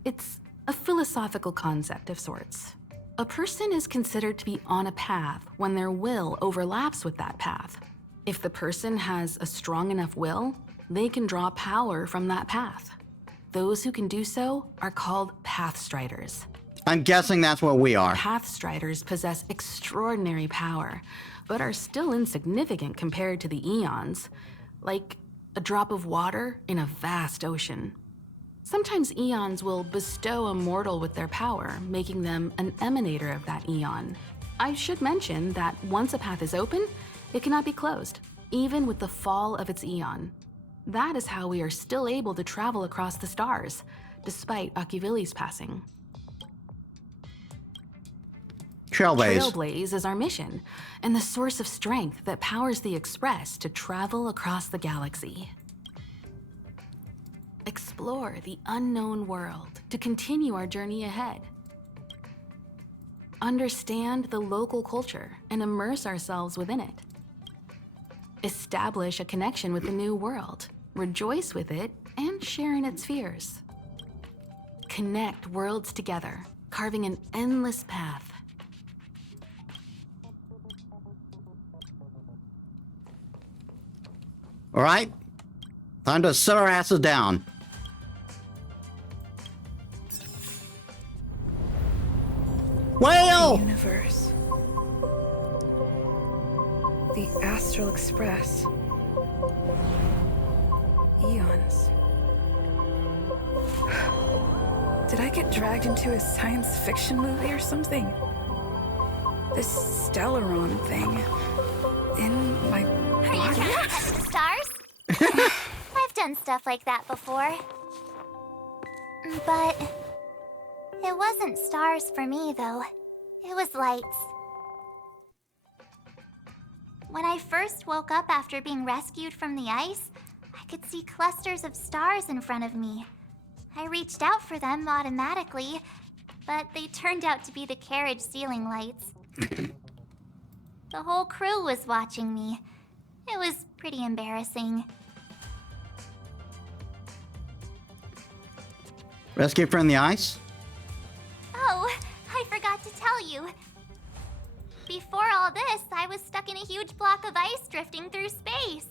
It's a philosophical concept of sorts. A person is considered to be on a path when their will overlaps with that path. If the person has a strong enough will, they can draw power from that path. Those who can do so are called Pathstriders. I'm guessing that's what we are. Pathstriders possess extraordinary power, but are still insignificant compared to the eons, like a drop of water in a vast ocean. Sometimes eons will bestow a mortal with their power, making them an emanator of that eon. I should mention that once a path is open, it cannot be closed, even with the fall of its eon. That is how we are still able to travel across the stars, despite Akivili's passing. Trailblaze is our mission, and the source of strength that powers the Express to travel across the galaxy. Explore the unknown world to continue our journey ahead. Understand the local culture and immerse ourselves within it. Establish a connection with the new world, rejoice with it, and share in its fears. Connect worlds together, carving an endless path. All right, time to sit our asses down. Whale! The universe. The Astral Express. Eons. Did I get dragged into a science fiction movie or something? This Stellaron thing in my Are you body? talking about the stars? I've done stuff like that before. But it wasn't stars for me, though. It was lights. When I first woke up after being rescued from the ice, I could see clusters of stars in front of me. I reached out for them automatically, but they turned out to be the carriage ceiling lights. The whole crew was watching me. It was pretty embarrassing. Rescue from the ice? Oh, I forgot to tell you. Before all this, I was stuck in a huge block of ice drifting through space.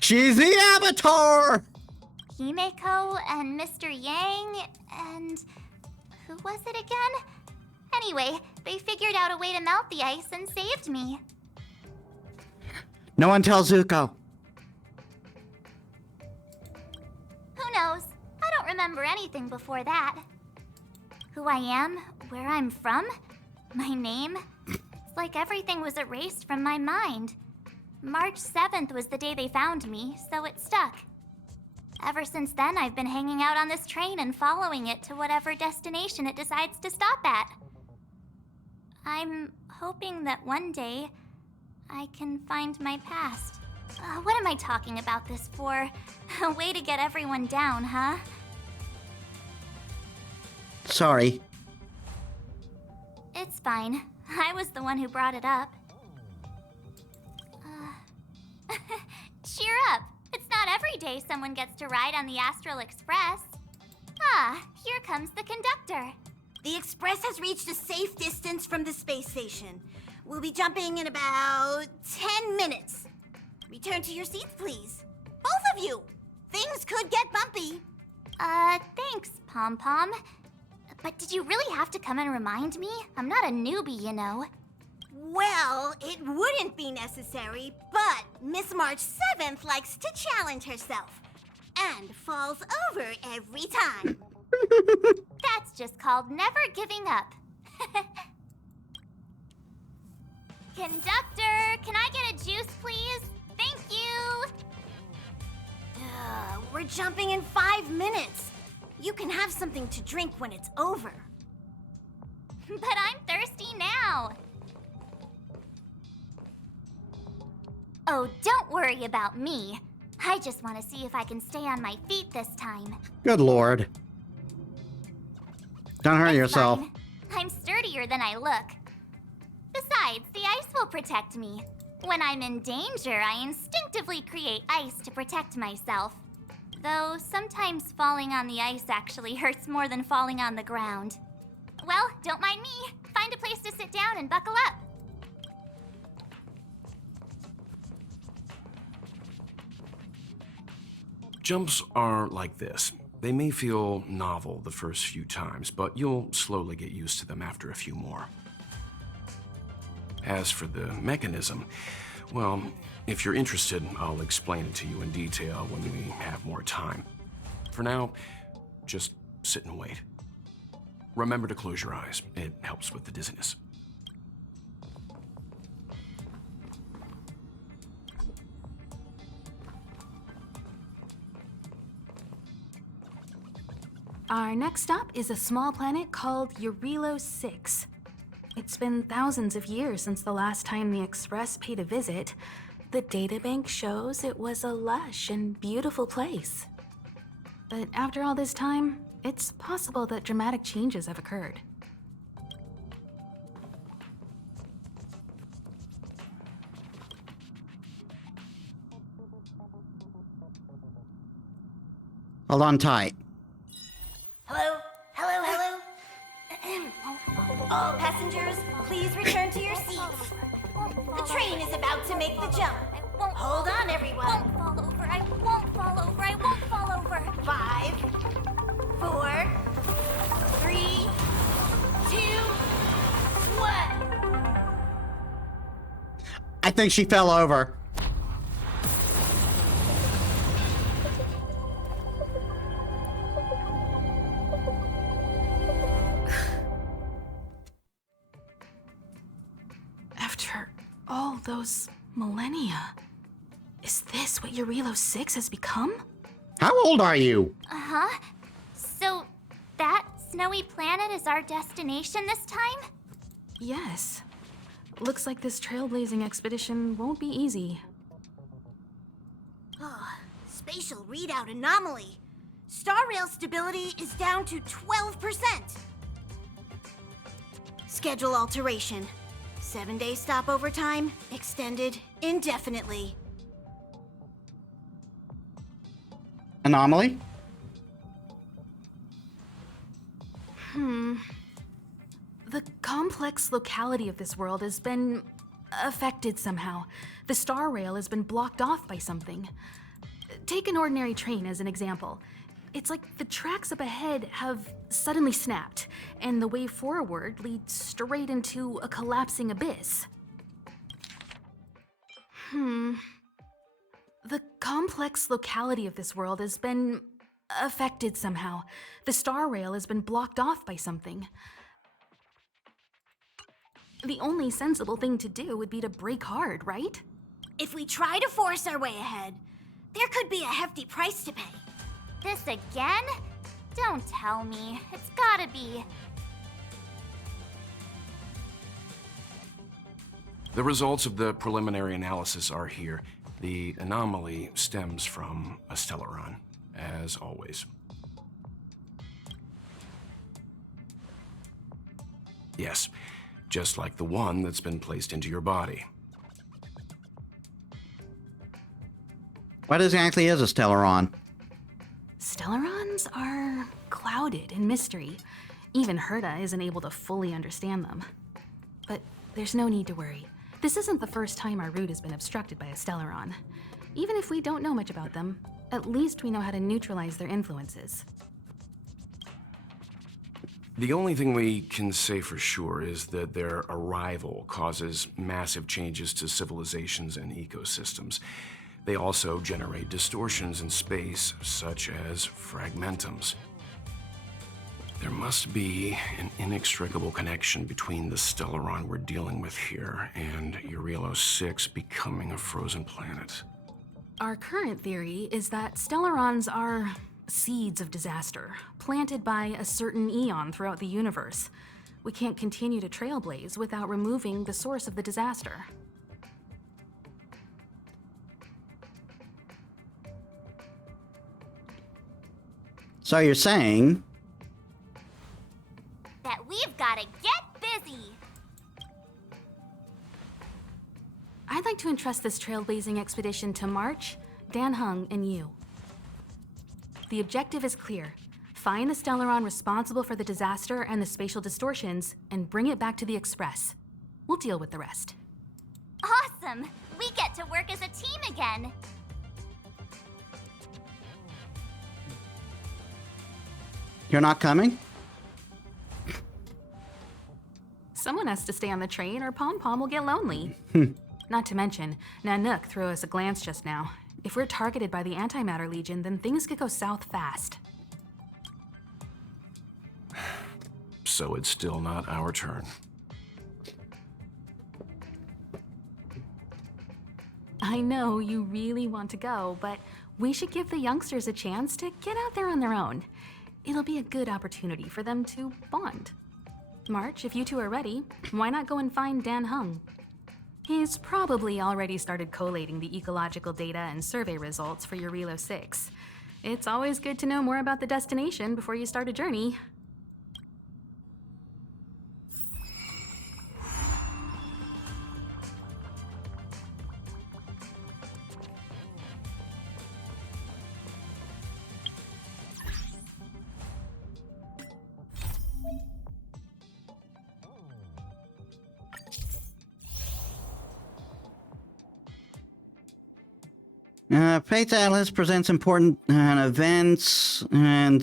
She's the Avatar! Himeko and Mr. Yang and... who was it again? Anyway, they figured out a way to melt the ice and saved me. No one tells Zuko. Who knows? I don't remember anything before that. Who I am, where I'm from, my name. It's like everything was erased from my mind. March 7th was the day they found me, so it stuck. Ever since then, I've been hanging out on this train and following it to whatever destination it decides to stop at. I'm hoping that one day I can find my past. What am I talking about this for? A way to get everyone down, huh? Sorry. It's fine. I was the one who brought it up. Cheer up! It's not every day someone gets to ride on the Astral Express. Ah, here comes the conductor. The Express has reached a safe distance from the space station. We'll be jumping in about 10 minutes. Return to your seats, please. Both of you! Things could get bumpy. Thanks, Pom Pom. But did you really have to come and remind me? I'm not a newbie, you know. Well, it wouldn't be necessary, but Miss March 7th likes to challenge herself. And falls over every time. That's just called never giving up. Conductor, can I get a juice, please? Thank you! We're jumping in 5 minutes. You can have something to drink when it's over. But I'm thirsty now. Oh, don't worry about me. I just want to see if I can stay on my feet this time. Good lord. Don't hurt yourself. Fine. I'm sturdier than I look. Besides, the ice will protect me. When I'm in danger, I instinctively create ice to protect myself. Though sometimes falling on the ice actually hurts more than falling on the ground. Well, don't mind me. Find a place to sit down and buckle up. Jumps are like this. They may feel novel the first few times, but you'll slowly get used to them after a few more. As for the mechanism, well, if you're interested, I'll explain it to you in detail when we have more time. For now, just sit and wait. Remember to close your eyes. It helps with the dizziness. Our next stop is a small planet called Eurilo 6. It's been thousands of years since the last time the Express paid a visit. The databank shows it was a lush and beautiful place. But after all this time, it's possible that dramatic changes have occurred. Hold on tight. Hello? Hello, hello? All passengers, please return to your seats. The train is about to make the jump. Hold on, everyone. I won't fall over. I won't fall over. I won't fall over. 5, 4, 3, 2, 1. I think she fell over. After all those millennia, is this what Eurilo 6 has become? How old are you? Uh-huh. So, that snowy planet is our destination this time? Yes. Looks like this trailblazing expedition won't be easy. Oh, spatial readout anomaly. Star rail stability is down to 12%. Schedule alteration. 7-day stopover time extended indefinitely. Anomaly? The complex locality of this world has been affected somehow. The star rail has been blocked off by something. Take an ordinary train as an example. It's like the tracks up ahead have suddenly snapped, and the way forward leads straight into a collapsing abyss. The complex locality of this world has been affected somehow. The star rail has been blocked off by something. The only sensible thing to do would be to brake hard, right? If we try to force our way ahead, there could be a hefty price to pay. This again? Don't tell me. It's gotta be. The results of the preliminary analysis are here. The anomaly stems from a stellaron, as always. Yes, just like the one that's been placed into your body. What exactly is a stellaron? Stellarons are clouded in mystery. Even Herta isn't able to fully understand them. But there's no need to worry. This isn't the first time our route has been obstructed by a stellaron. Even if we don't know much about them, at least we know how to neutralize their influences. The only thing we can say for sure is that their arrival causes massive changes to civilizations and ecosystems. They also generate distortions in space, such as fragmentums. There must be an inextricable connection between the stellaron we're dealing with here and Eurilo 6 becoming a frozen planet. Our current theory is that stellarons are seeds of disaster, planted by a certain eon throughout the universe. We can't continue to trailblaze without removing the source of the disaster. So you're saying That we've gotta get busy. I'd like to entrust this trailblazing expedition to March, Dan Hung, and you. The objective is clear. Find the stellaron responsible for the disaster and the spatial distortions, and bring it back to the Express. We'll deal with the rest. Awesome! We get to work as a team again. you're not coming? Someone has to stay on the train or Pom Pom will get lonely. Not to mention, Nanook threw us a glance just now. If we're targeted by the Antimatter Legion, then things could go south fast. So it's still not our turn. I know you really want to go, but we should give the youngsters a chance to get out there on their own. It'll be a good opportunity for them to bond. March, if you two are ready, why not go and find Dan Hung? He's probably already started collating the ecological data and survey results for Eurilo 6. It's always good to know more about the destination before you start a journey. Fate's Atlas presents important events and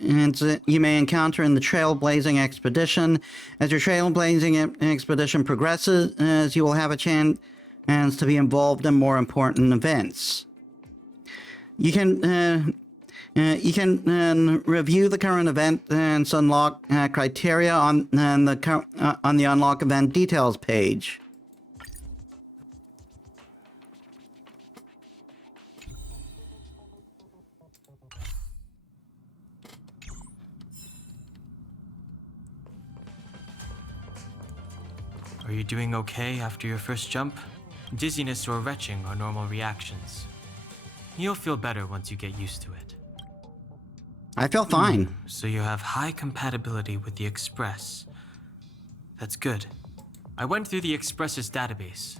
you may encounter in the Trailblazing Expedition. As your Trailblazing Expedition progresses, you will have a chance to be involved in more important events. You can review the current event and unlock criteria on the Unlock Event Details page. Are you doing okay after your first jump? Dizziness or retching are normal reactions. You'll feel better once you get used to it. I feel fine. So you have high compatibility with the Express. That's good. I went through the Express's database,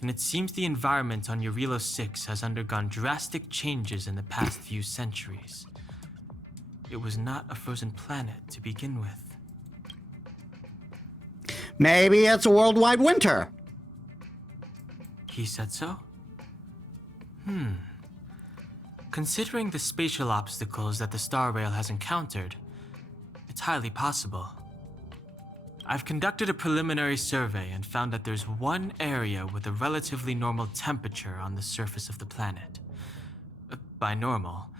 and it seems the environment on Eurilo 6 has undergone drastic changes in the past few centuries. It was not a frozen planet to begin with. Maybe it's a worldwide winter. He said so? Considering the spatial obstacles that the Star Rail has encountered, it's highly possible. I've conducted a preliminary survey and found that there's one area with a relatively normal temperature on the surface of the planet. By normal,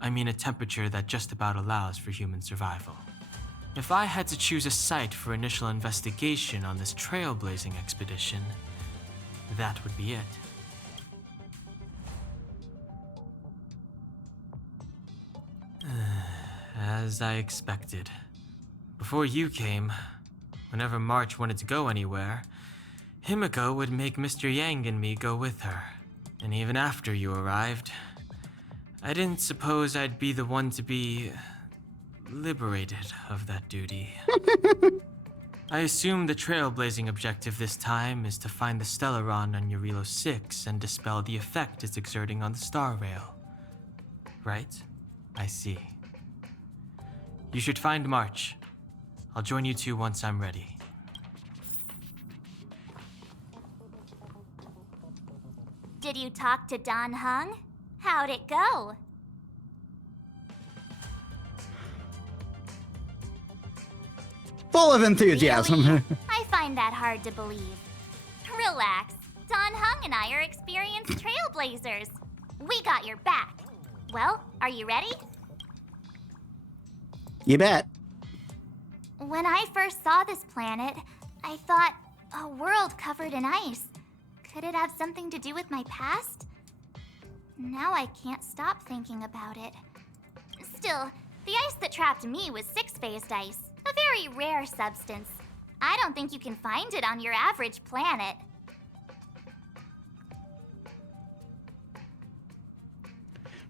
I mean a temperature that just about allows for human survival. If I had to choose a site for initial investigation on this trailblazing expedition, that would be it. As I expected. Before you came, whenever March wanted to go anywhere, Himiko would make Mr. Yang and me go with her. And even after you arrived, I didn't suppose I'd be the one to be liberated of that duty. I assume the trailblazing objective this time is to find the Stellaron on Eurilo 6 and dispel the effect it's exerting on the Star Rail. Right? I see. You should find March. I'll join you two once I'm ready. Did you talk to Don Hung? How'd it go? Full of enthusiasm. Really? I find that hard to believe. Relax. Don Hung and I are experienced trailblazers. We got your back. Well, are you ready? You bet. When I first saw this planet, I thought, a world covered in ice. Could it have something to do with my past? Now I can't stop thinking about it. Still, the ice that trapped me was six-phased ice, a very rare substance. I don't think you can find it on your average planet.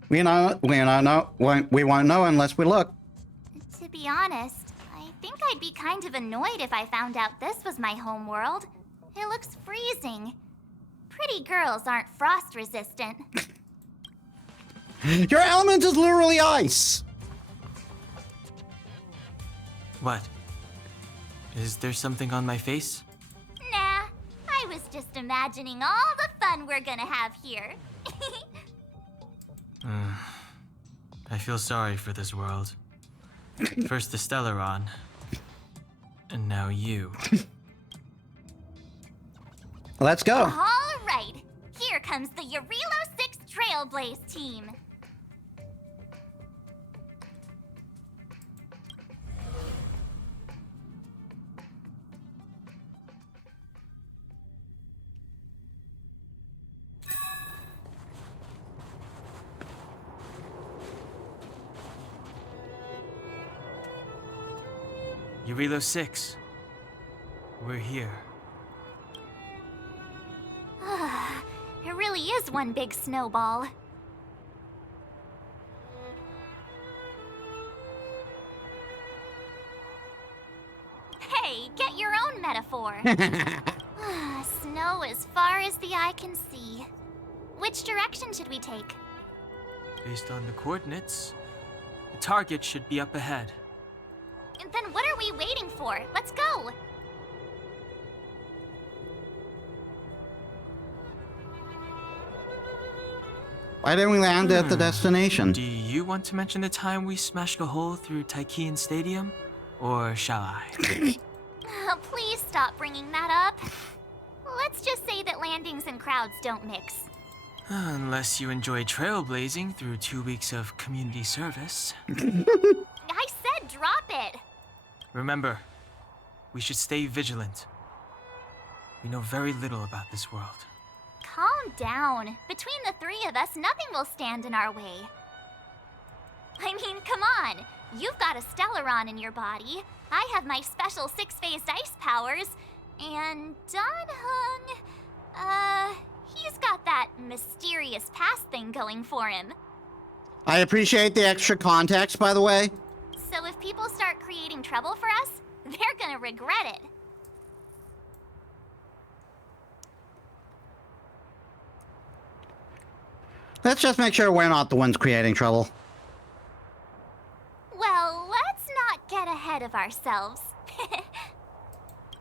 We won't know unless we look. To be honest, I think I'd be kind of annoyed if I found out this was my home world. It looks freezing. Pretty girls aren't frost resistant. Your element is literally ice. What? Is there something on my face? Nah, I was just imagining all the fun we're gonna have here. I feel sorry for this world. First the Stellaron, and now you. Let's go. All right, here comes the Eurilo 6 Trailblaze team. Eurilo 6. We're here. It really is one big snowball. Hey, get your own metaphor. Snow as far as the eye can see. Which direction should we take? Based on the coordinates, the target should be up ahead. Then what are we waiting for? Let's go! Why didn't we land at the destination? Do you want to mention the time we smashed a hole through Taikian Stadium? Or shall I? Please stop bringing that up. Let's just say that landings and crowds don't mix. Unless you enjoy trailblazing through 2 weeks of community service. I said drop it! Remember, we should stay vigilant. We know very little about this world. Calm down. Between the three of us, nothing will stand in our way. I mean, come on. You've got a Stellaron in your body. I have my special six-phased ice powers. And Dan-hung, he's got that mysterious past thing going for him. I appreciate the extra context, by the way. So if people start creating trouble for us, they're gonna regret it. Let's just make sure we're not the ones creating trouble. Well, let's not get ahead of ourselves.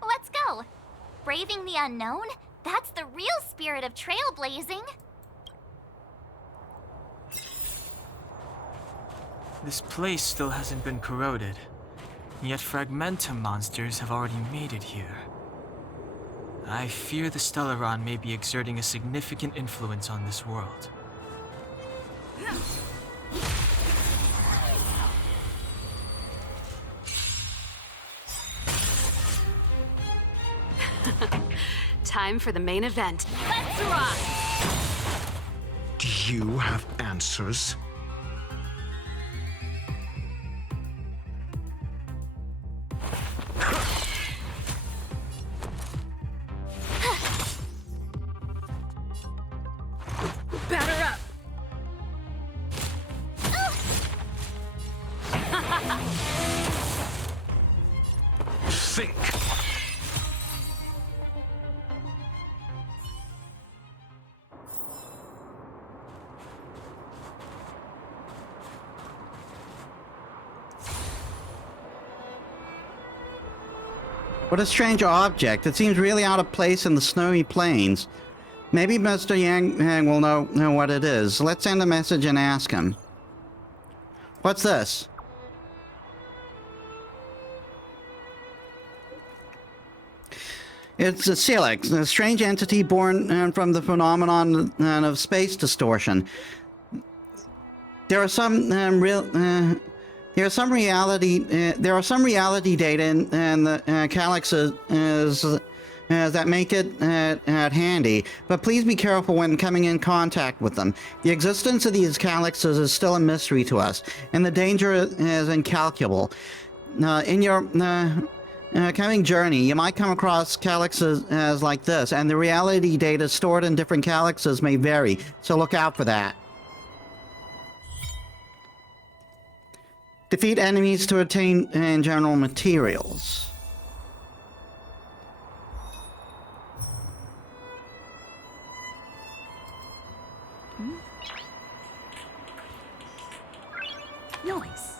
Let's go. Braving the unknown? That's the real spirit of trailblazing. This place still hasn't been corroded, yet fragmentum monsters have already made it here. I fear the Stellaron may be exerting a significant influence on this world. Time for the main event. Let's rock! Do you have answers? Batter up! Think! What a strange object. It seems really out of place in the snowy plains. Maybe Mr. Yang will know what it is. Let's send a message and ask him. What's this? It's a Celix, a strange entity born from the phenomenon of space distortion. There are some reality data in the calyxes that make it handy, but please be careful when coming in contact with them. The existence of these calyxes is still a mystery to us, and the danger is incalculable. In your coming journey, you might come across calyxes as like this, and the reality data stored in different calyxes may vary, so look out for that. Defeat enemies to obtain general materials. Nice.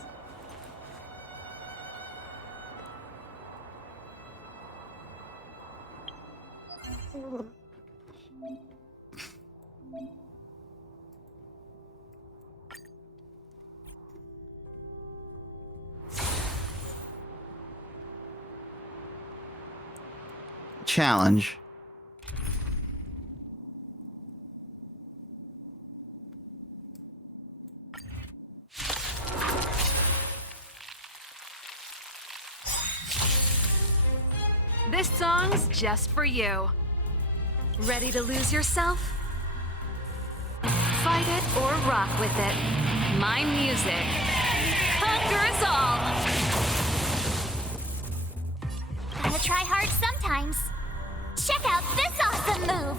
Challenge. This song's just for you. Ready to lose yourself? Fight it or rock with it. My music conquers all. Gotta try hard sometimes. Check out this awesome move!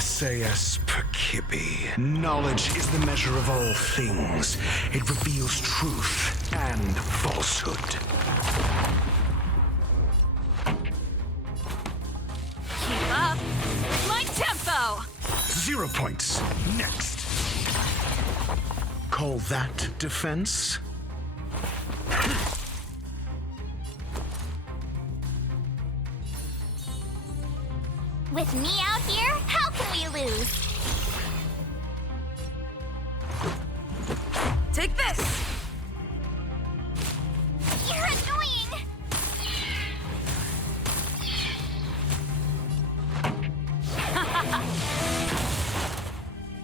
SAS Perkibi. Knowledge is the measure of all things. It reveals truth and falsehood. Keep up with my tempo. 0 points. Next. Call that defense? With me out here, how can we lose? Take this! You're annoying!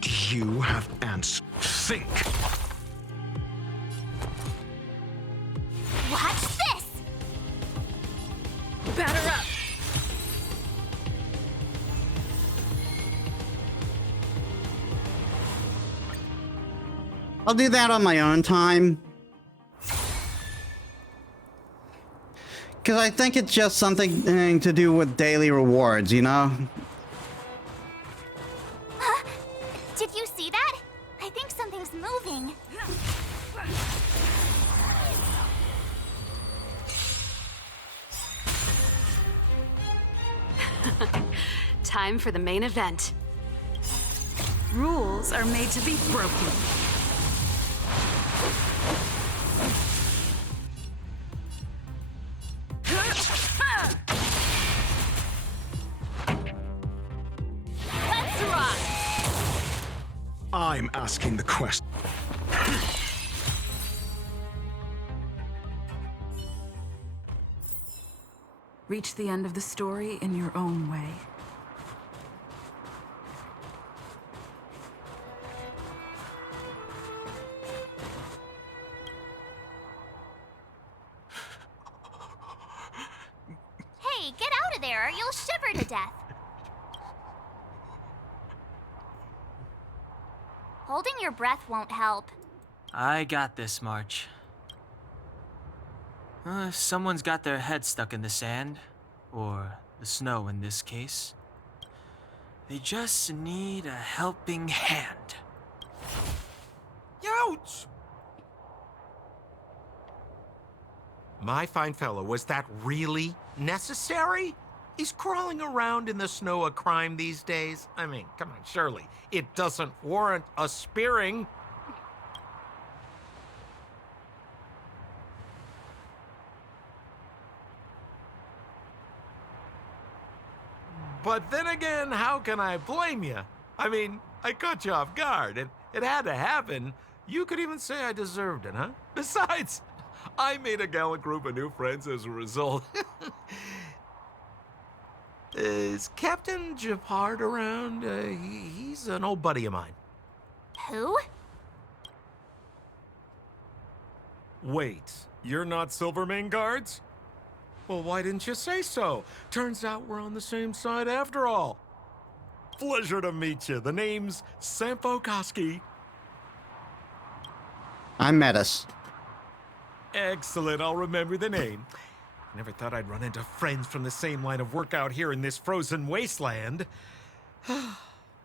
Do you have answers? Think! Watch this! Batter up! I'll do that on my own time. Because I think it's just something to do with daily rewards, you know? Did you see that? I think something's moving. Time for the main event. Rules are made to be broken. Let's rock! I'm asking the question. Reach the end of the story in your own way. Hey, get out of there or you'll shiver to death. Holding your breath won't help. I got this, March. If someone's got their head stuck in the sand, or the snow in this case, they just need a helping hand. Ouch! My fine fellow, was that really necessary? Is crawling around in the snow a crime these days? I mean, come on, surely it doesn't warrant a spearing. But then again, how can I blame you? I mean, I caught you off guard. It had to happen. You could even say I deserved it, huh? Besides, I made a gallant group of new friends as a result. Is Captain Japard around? He's an old buddy of mine. Who? Wait, you're not Silvermane guards? Well, why didn't you say so? Turns out we're on the same side after all. Pleasure to meet you. The name's Sampo Koski. I'm Metis. Excellent, I'll remember the name. Never thought I'd run into friends from the same line of work out here in this frozen wasteland.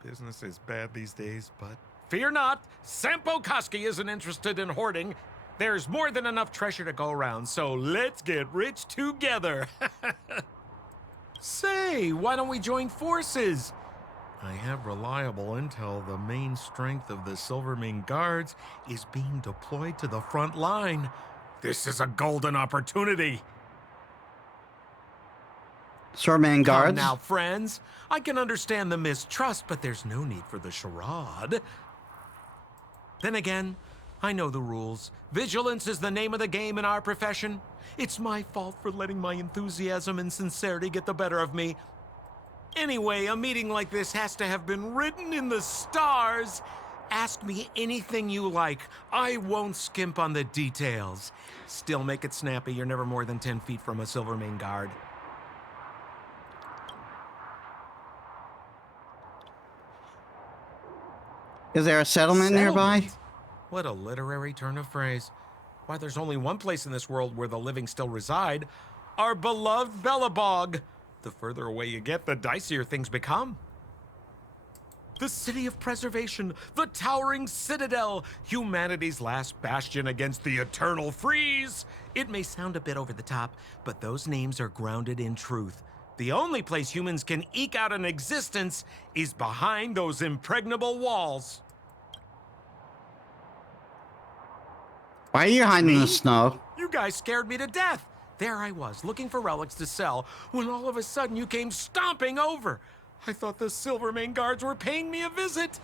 Business is bad these days, but fear not, Sampo Koski isn't interested in hoarding. There's more than enough treasure to go around, so let's get rich together. Say, why don't we join forces? I have reliable intel the main strength of the Silvermane guards is being deployed to the front line. This is a golden opportunity. Silvermane guards? Come now, friends. I can understand the mistrust, but there's no need for the charade. Then again, I know the rules. Vigilance is the name of the game in our profession. It's my fault for letting my enthusiasm and sincerity get the better of me. Anyway, a meeting like this has to have been written in the stars. Ask me anything you like. I won't skimp on the details. Still make it snappy. You're never more than 10 feet from a Silvermane guard. Is there a settlement nearby? What a literary turn of phrase. Why, there's only one place in this world where the living still reside. Our beloved Bellabog. The further away you get, the dicier things become. The city of preservation, the towering citadel, humanity's last bastion against the eternal freeze. It may sound a bit over the top, but those names are grounded in truth. The only place humans can eke out an existence is behind those impregnable walls. Why are you hiding in the snow? You guys scared me to death. There I was, looking for relics to sell, when all of a sudden you came stomping over. I thought the Silvermane guards were paying me a visit.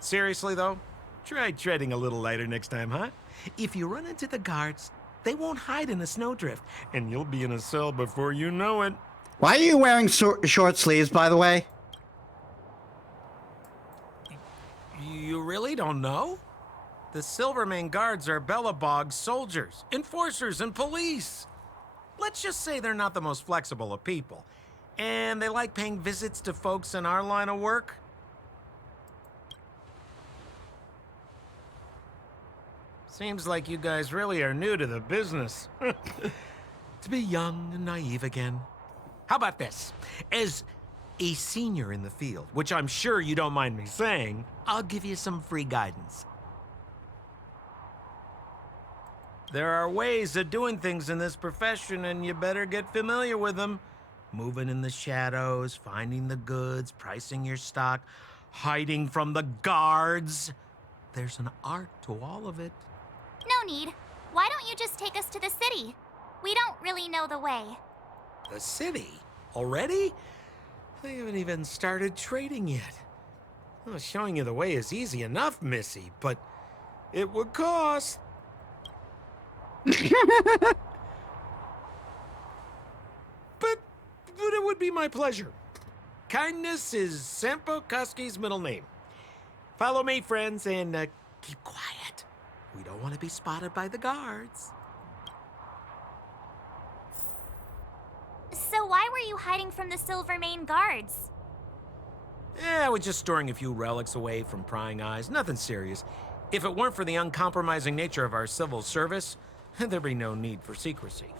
Seriously, though, try treading a little lighter next time, huh? If you run into the guards, they won't hide in a snowdrift, and you'll be in a cell before you know it. Why are you wearing short sleeves, by the way? You really don't know? The Silvermane guards are Bellabog's soldiers, enforcers, and police. Let's just say they're not the most flexible of people. And they like paying visits to folks in our line of work. Seems like you guys really are new to the business. To be young and naive again. How about this? As a senior in the field, which I'm sure you don't mind me saying, I'll give you some free guidance. There are ways of doing things in this profession, and you better get familiar with them. Moving in the shadows, finding the goods, pricing your stock, hiding from the guards. There's an art to all of it. No need. Why don't you just take us to the city? We don't really know the way. The city? Already? They haven't even started trading yet. Well, showing you the way is easy enough, Missy, but it would cost. But it would be my pleasure. Kindness is Sampo Koski's middle name. Follow me, friends, and keep quiet. We don't want to be spotted by the guards. So why were you hiding from the Silvermane guards? I was just storing a few relics away from prying eyes. Nothing serious. If it weren't for the uncompromising nature of our civil service, there'd be no need for secrecy.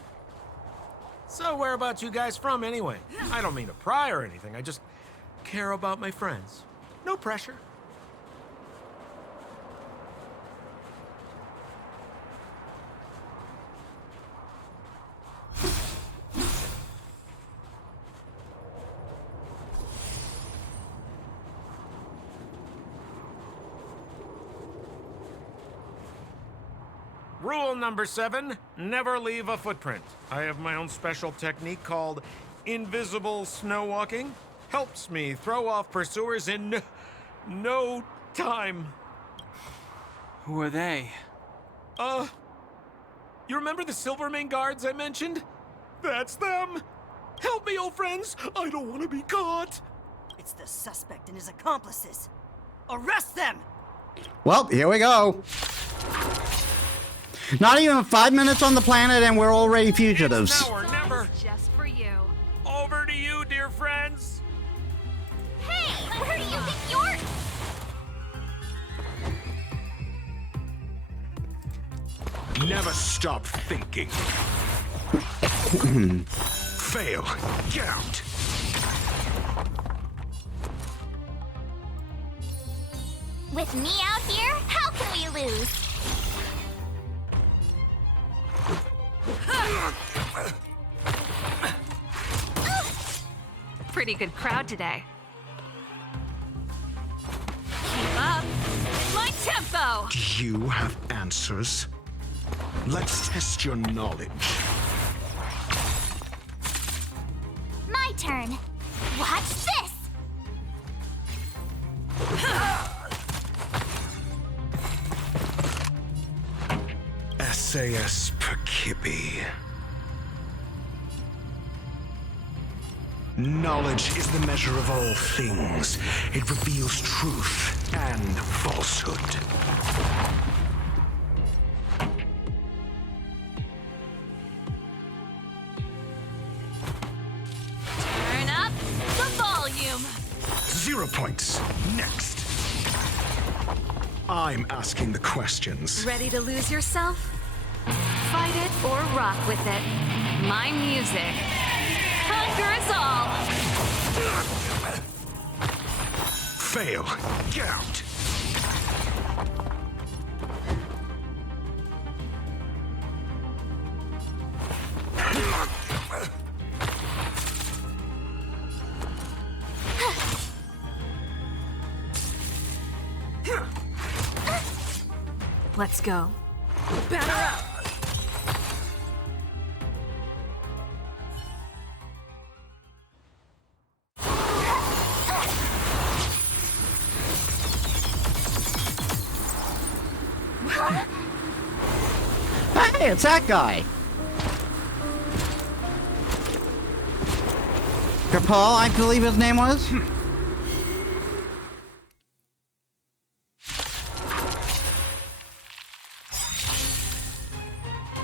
So whereabouts you guys from, anyway? I don't mean to pry or anything. I just care about my friends. No pressure. Rule number 7, never leave a footprint. I have my own special technique called invisible snow walking. Helps me throw off pursuers in no time. Who are they? You remember the Silvermane guards I mentioned? That's them! Help me, old friends! I don't want to be caught! It's the suspect and his accomplices. Arrest them! Well, here we go. Not even 5 minutes on the planet and we're already fugitives. It's now or never. Just for you. Over to you, dear friends. Hey, where do you think you're... Never stop thinking. Fail. Get out. With me out here, how can we lose? Pretty good crowd today. Keep up. My tempo! Do you have answers? Let's test your knowledge. My turn. Watch this! SAS Perkibi. Knowledge is the measure of all things. It reveals truth and falsehood. Turn up the volume. 0 points. Next. I'm asking the questions. Ready to lose yourself? Fight it or rock with it. My music conquers all. Fail. Get out. Let's go. Batter up! Hey, it's that guy. Paul, I believe his name was.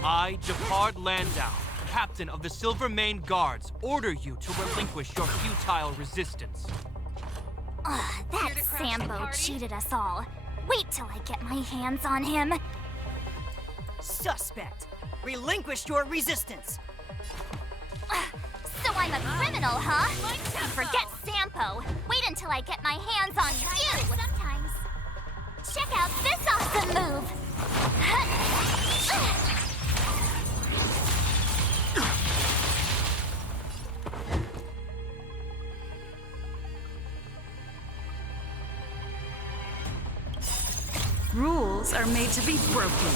I, Jafard Landau, captain of the Silvermane Guards, order you to relinquish your futile resistance. Ugh, that Sambo cheated us all. Wait till I get my hands on him. Suspect! Relinquish your resistance! So I'm a criminal, huh? Forget Sampo. Wait until I get my hands on you! Sometimes. Check out this awesome move! Rules are made to be broken.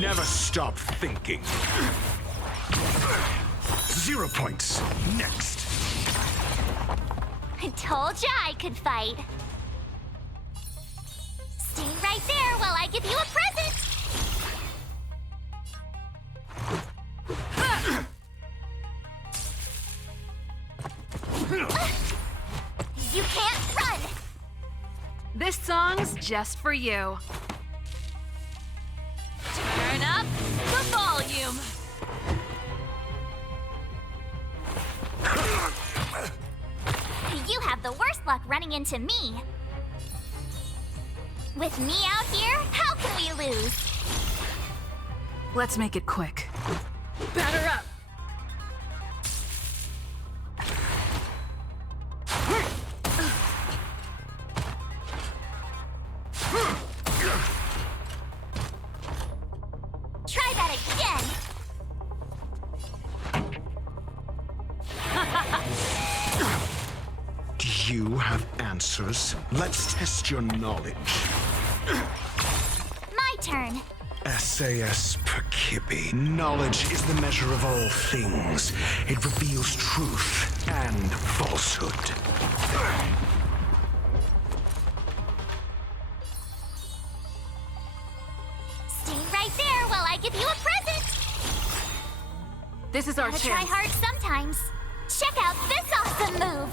Never stop thinking. 0 points. Next. I told ya I could fight. Stay right there while I give you a present! You can't run! This song's just for you. Turn up the volume. You have the worst luck running into me. With me out here, how can we lose? Let's make it quick. Batter up! Try that again! Do you have answers? Let's test your knowledge. My turn. SAS Perkibi. Knowledge is the measure of all things. It reveals truth and falsehood. Stay right there while I give you a present! This is our Gotta chance. try hard sometimes. Check out this awesome move!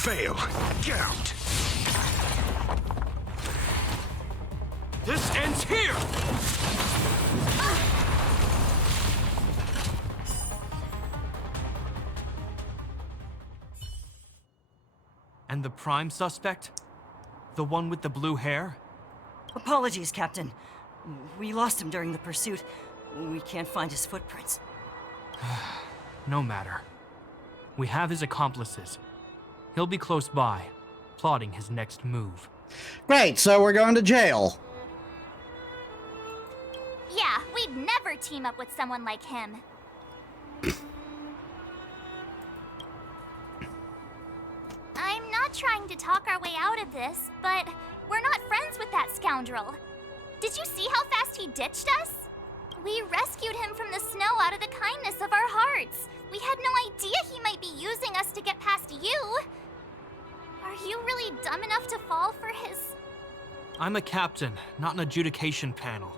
Fail. Get out. This ends here! And the prime suspect? The one with the blue hair? Apologies, Captain. We lost him during the pursuit. We can't find his footprints. No matter. We have his accomplices. He'll be close by, plotting his next move. Great, so we're going to jail. Yeah, we'd never team up with someone like him. I'm not trying to talk our way out of this, but we're not friends with that scoundrel. Did you see how fast he ditched us? We rescued him from the snow out of the kindness of our hearts. We had no idea he might be using us to get past you. Are you really dumb enough to fall for his... I'm a captain, not an adjudication panel.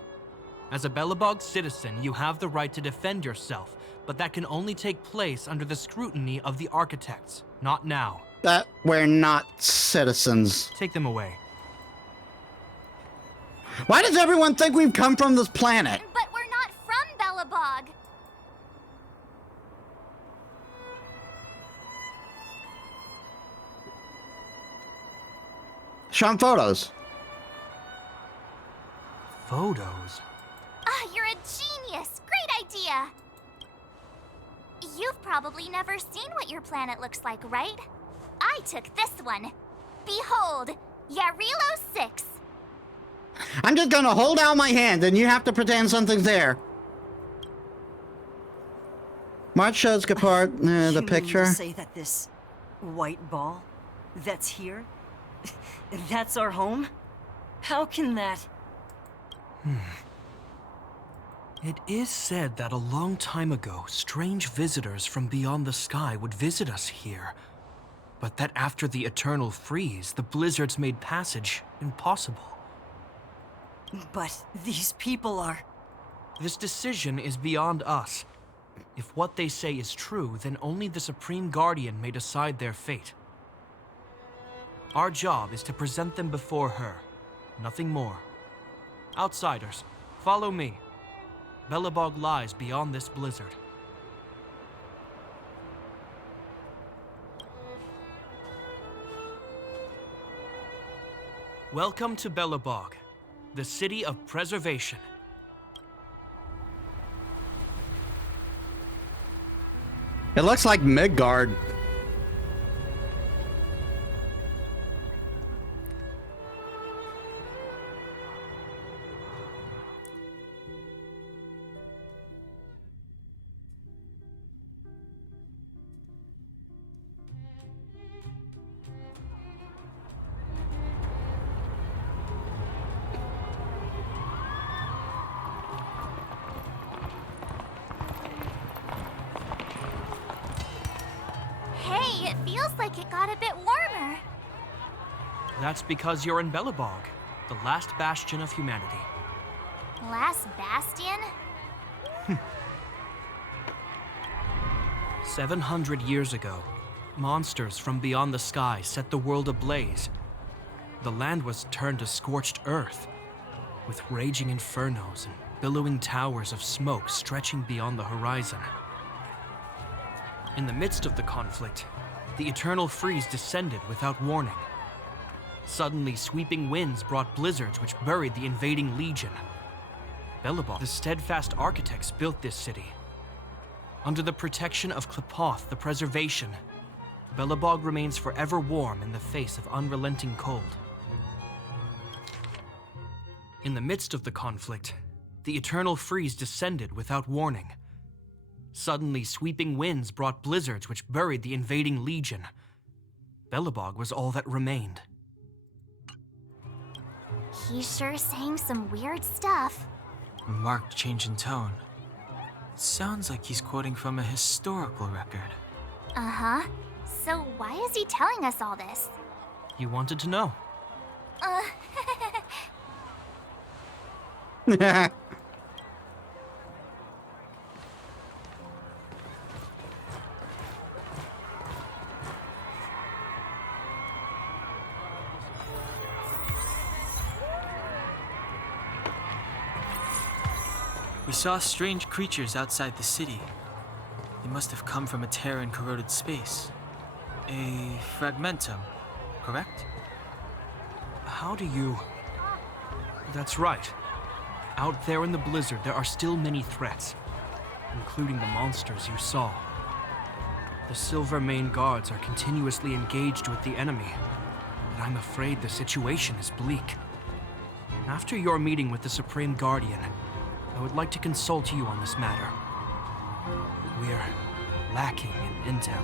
As a Belobog citizen, you have the right to defend yourself, but that can only take place under the scrutiny of the architects, not now. That we're not citizens. Take them away. Why does everyone think we've come from this planet? But we're not from Belobog. Show 'em photos. Photos? Ah, you're a genius! Great idea! You've probably never seen what your planet looks like, right? I took this one. Behold, Yarilo 6. I'm just gonna hold out my hand and you have to pretend something's there. March shows Kapart You the mean picture. to say that this white ball that's here, that's our home? How can that... It is said that a long time ago, strange visitors from beyond the sky would visit us here. But that after the eternal freeze, the blizzards made passage impossible. But these people are... This decision is beyond us. If what they say is true, then only the Supreme Guardian may decide their fate. Our job is to present them before her. Nothing more. Outsiders, follow me. Belobog lies beyond this blizzard. Welcome to Belobog, the city of preservation. It looks like Midgard. Hey, it feels like it got a bit warmer. That's because you're in Belobog, the last bastion of humanity. Last bastion? 700 years ago, monsters from beyond the sky set the world ablaze. The land was turned to scorched earth, with raging infernos and billowing towers of smoke stretching beyond the horizon. In the midst of the conflict, the eternal freeze descended without warning. Suddenly, sweeping winds brought blizzards which buried the invading legion. Belobog, the steadfast architects, built this city. Under the protection of Qlipoth, the preservation, Belobog remains forever warm in the face of unrelenting cold. In the midst of the conflict, the eternal freeze descended without warning. Suddenly, sweeping winds brought blizzards which buried the invading legion. Belobog was all that remained. He's sure saying some weird stuff. A marked change in tone. It sounds like he's quoting from a historical record. Uh-huh. So why is he telling us all this? You wanted to know. We saw strange creatures outside the city. They must have come from a tear in corroded space. A fragmentum, correct? How do you... That's right. Out there in the blizzard, there are still many threats, including the monsters you saw. The Silvermane guards are continuously engaged with the enemy, but I'm afraid the situation is bleak. After your meeting with the Supreme Guardian, I would like to consult you on this matter. We're lacking in intel.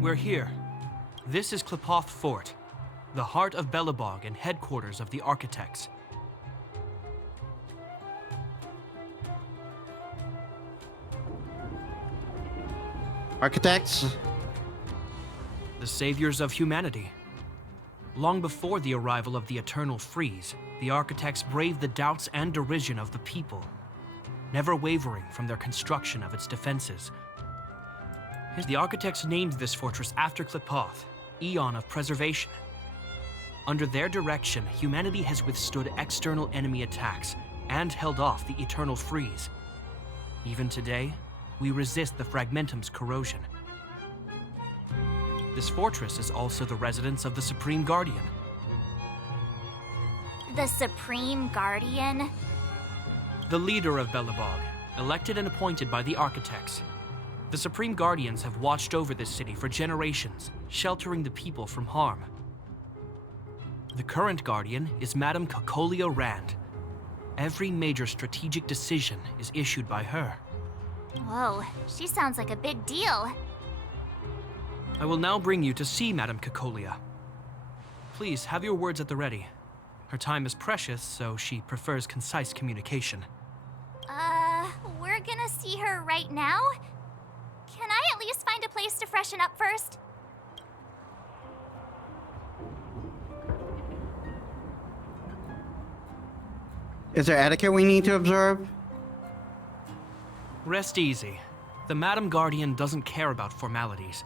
We're here. This is Qlipoth Fort, the heart of Belobog and headquarters of the Architects. Architects? The saviors of humanity. Long before the arrival of the Eternal Freeze, the Architects braved the doubts and derision of the people, never wavering from their construction of its defenses. The Architects named this fortress after Qlipoth, Eon of Preservation. Under their direction, humanity has withstood external enemy attacks and held off the Eternal Freeze. Even today, we resist the Fragmentum's corrosion. This fortress is also the residence of the Supreme Guardian. The Supreme Guardian? The leader of Belobog, elected and appointed by the architects. The Supreme Guardians have watched over this city for generations, sheltering the people from harm. The current Guardian is Madame Cocolia Rand. Every major strategic decision is issued by her. Whoa, she sounds like a big deal. I will now bring you to see Madame Cocolia. Please have your words at the ready. Her time is precious, so she prefers concise communication. We're gonna see her right now? Can I at least find a place to freshen up first? Is there etiquette we need to observe? Rest easy. The Madam Guardian doesn't care about formalities.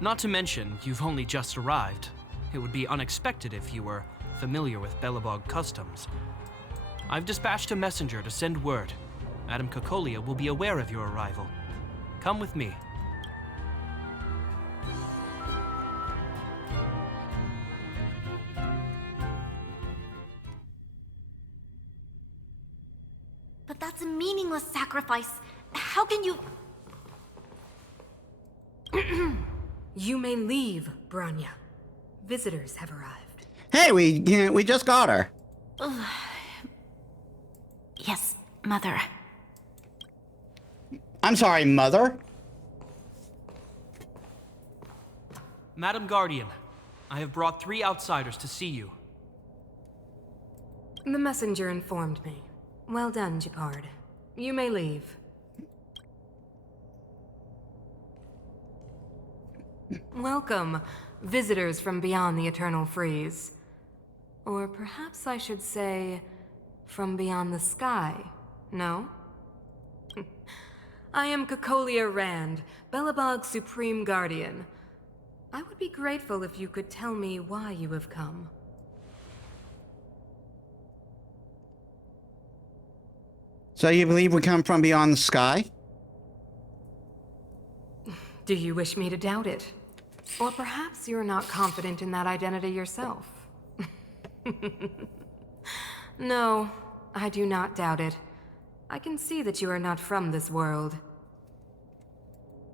Not to mention, you've only just arrived. It would be unexpected if you were familiar with Belobog customs. I've dispatched a messenger to send word. Madame Cocolia will be aware of your arrival. Come with me. But that's a meaningless sacrifice. How can you... You may leave, Branya. Visitors have arrived. Hey, we just got her. Yes, Mother. I'm sorry, Mother. Madam Guardian, I have brought 3 outsiders to see you. The messenger informed me. Well done, Gepard. You may leave. Welcome, visitors from beyond the Eternal Freeze. Or perhaps I should say, from beyond the sky, no? I am Cocolia Rand, Belobog's Supreme Guardian. I would be grateful if you could tell me why you have come. So you believe we come from beyond the sky? Do you wish me to doubt it? Or perhaps you're not confident in that identity yourself. No, I do not doubt it. I can see that you are not from this world.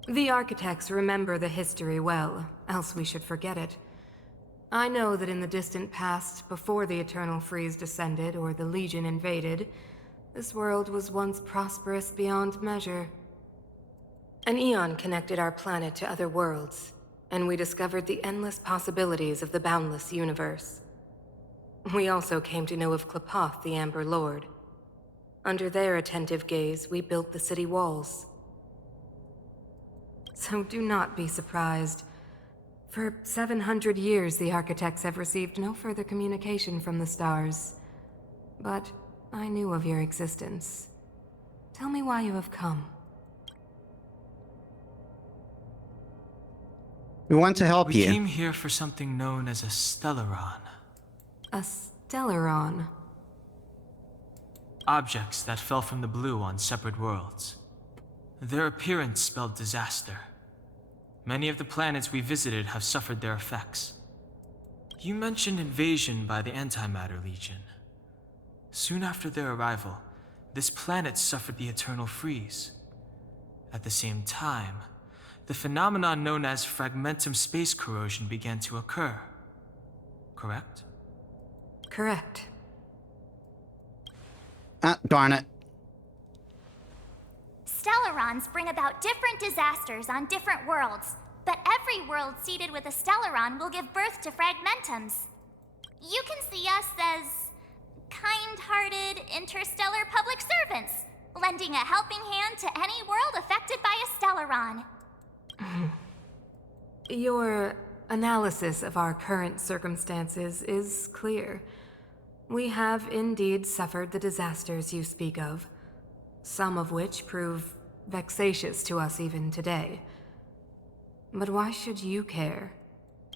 The architects remember the history well, else we should forget it. I know that in the distant past, before the Eternal Freeze descended or the Legion invaded, this world was once prosperous beyond measure. An eon connected our planet to other worlds, and we discovered the endless possibilities of the boundless universe. We also came to know of Klapoth, the Amber Lord. Under their attentive gaze, we built the city walls. So do not be surprised. For 700 years, the architects have received no further communication from the stars. But I knew of your existence. Tell me why you have come. We want to help you. We came here for something known as a Stellaron. A Stellaron? Objects that fell from the blue on separate worlds. Their appearance spelled disaster. Many of the planets we visited have suffered their effects. You mentioned invasion by the Antimatter Legion. Soon after their arrival, this planet suffered the Eternal Freeze. At the same time, the phenomenon known as fragmentum space corrosion began to occur. Correct? Correct. Ah, darn it. Stellarons bring about different disasters on different worlds, but every world seeded with a Stellaron will give birth to fragmentums. You can see us as kind-hearted interstellar public servants, lending a helping hand to any world affected by a Stellaron. Your analysis of our current circumstances is clear. We have indeed suffered the disasters you speak of, some of which prove vexatious to us even today. But why should you care?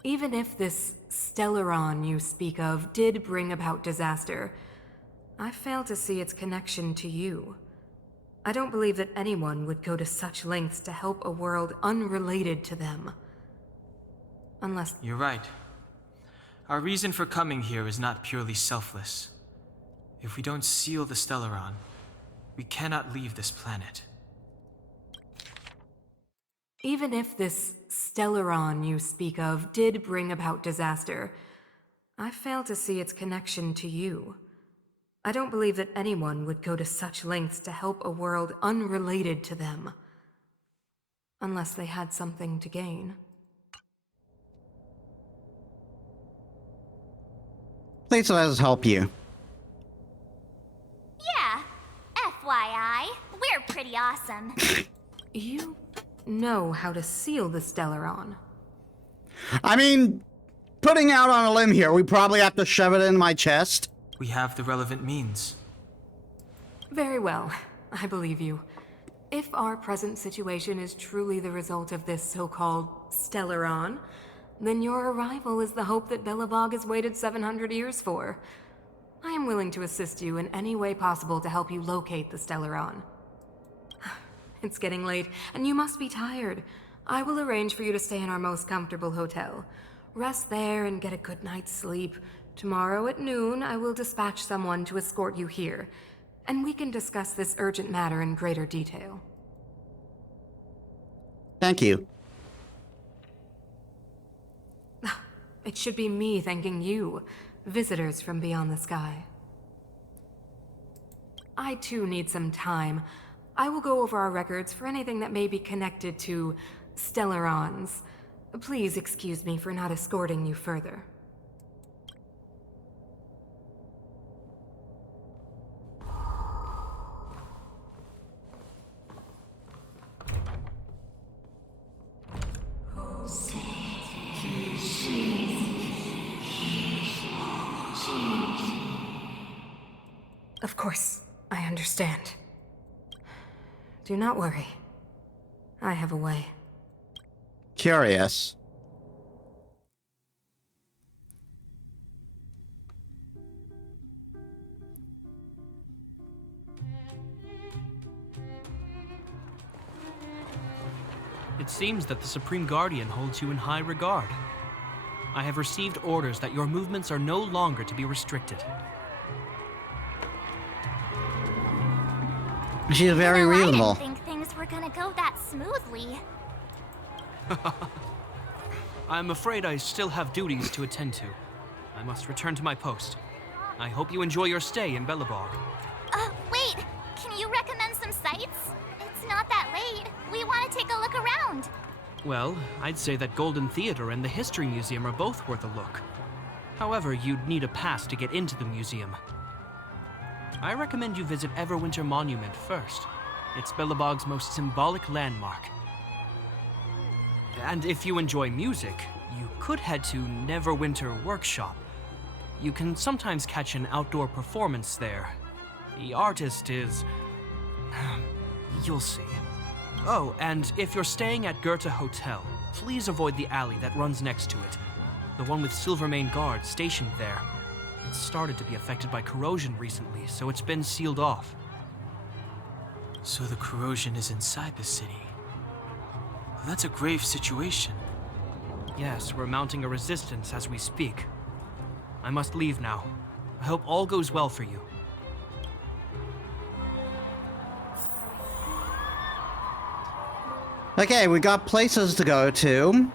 Even if this Stellaron you speak of did bring about disaster, I fail to see its connection to you. I don't believe that anyone would go to such lengths to help a world unrelated to them. Unless... You're right. Our reason for coming here is not purely selfless. If we don't seal the Stellaron, We cannot leave this planet. Even if this Stellaron you speak of did bring about disaster, I fail to see its connection to you. I don't believe that anyone would go to such lengths to help a world unrelated to them. Unless they had something to gain. Please let us help you. Yeah, FYI, we're pretty awesome. You know how to seal the Stellaron. I mean, putting out on a limb here, we probably have to shove it in my chest. We have the relevant means. Very well, I believe you. If our present situation is truly the result of this so-called Stellaron, then your arrival is the hope that Belobog has waited 700 years for. I am willing to assist you in any way possible to help you locate the Stellaron. It's getting late, and you must be tired. I will arrange for you to stay in our most comfortable hotel. Rest there and get a good night's sleep. Tomorrow at noon, I will dispatch someone to escort you here, and we can discuss this urgent matter in greater detail. Thank you. It should be me thanking you, visitors from beyond the sky. I too need some time. I will go over our records for anything that may be connected to Stellarons. Please excuse me for not escorting you further. Of course, I understand. Do not worry. I have a way. Curious. It seems that the Supreme Guardian holds you in high regard. I have received orders that your movements are no longer to be restricted. She's very reasonable. I didn't think things were gonna go that smoothly. I'm afraid I still have duties to attend to. I must return to my post. I hope you enjoy your stay in Belobog. Wait, can you recommend some sites? It's not that late. We want to take a look around. Well, I'd say that Golden Theater and the History Museum are both worth a look. However, you'd need a pass to get into the museum. I recommend you visit Everwinter Monument first. It's Belobog's most symbolic landmark. And if you enjoy music, you could head to Neverwinter Workshop. You can sometimes catch an outdoor performance there. The artist is... you'll see. Oh, and if you're staying at Herta Hotel, please avoid the alley that runs next to it. The one with Silvermane guards stationed there. It's started to be affected by corrosion recently, so it's been sealed off. So the corrosion is inside the city. Well, that's a grave situation. Yes, we're mounting a resistance as we speak. I must leave now. I hope all goes well for you. Okay, we got places to go to.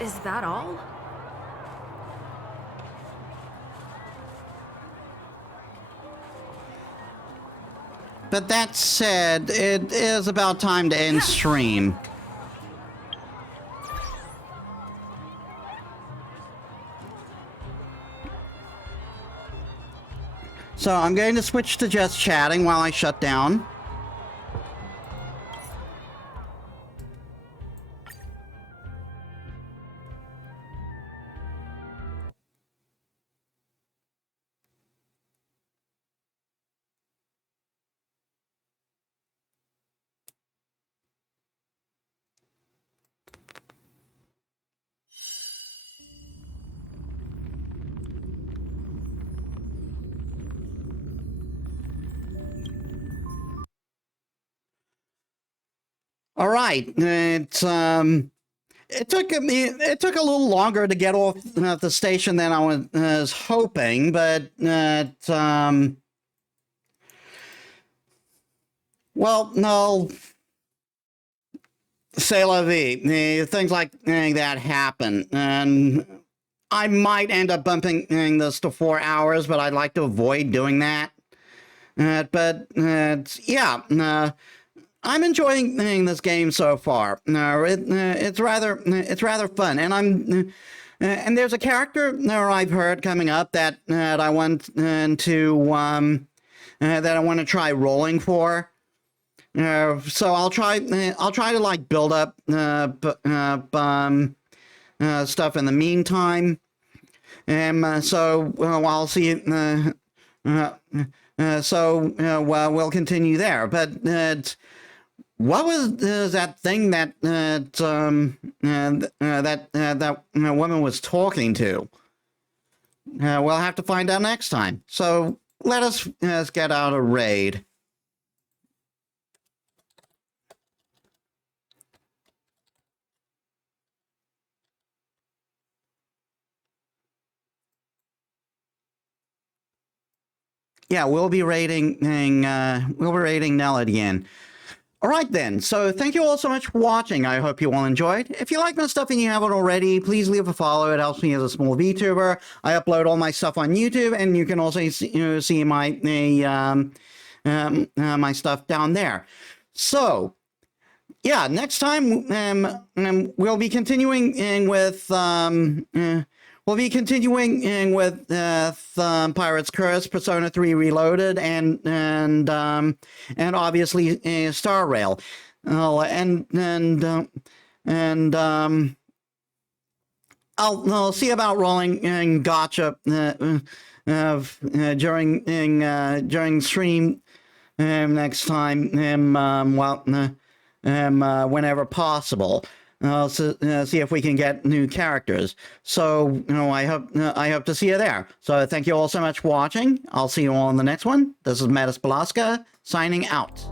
Is that all? But that said, it is about time to end stream. So I'm going to switch to just chatting while I shut down. All right, it's It took a little longer to get off the station than I was hoping, but well, no, c'est la vie. Things like that happen, and I might end up bumping this to 4 hours, but I'd like to avoid doing that. But yeah. I'm enjoying this game so far. It's rather fun, and there's a character I've heard coming up that I want to try rolling for. So I'll try to like build up stuff in the meantime. So I'll see. We'll continue there, but. What was that thing that woman was talking to? We'll have to find out next time. So let us get out a raid. Yeah, we'll be raiding Nell again. All right, then. So thank you all so much for watching. I hope you all enjoyed. If you like my stuff and you haven't already, please leave a follow. It helps me as a small VTuber. I upload all my stuff on YouTube, and you can also see my my stuff down there. So, yeah, next time we'll be continuing with Pirate's Curse, Persona 3 Reloaded, and obviously Star Rail, I'll see about rolling gacha during stream next time, whenever possible. See if we can get new characters. So, I hope to see you there. So, thank you all so much for watching. I'll see you all in the next one. This is Metis Balaska, signing out.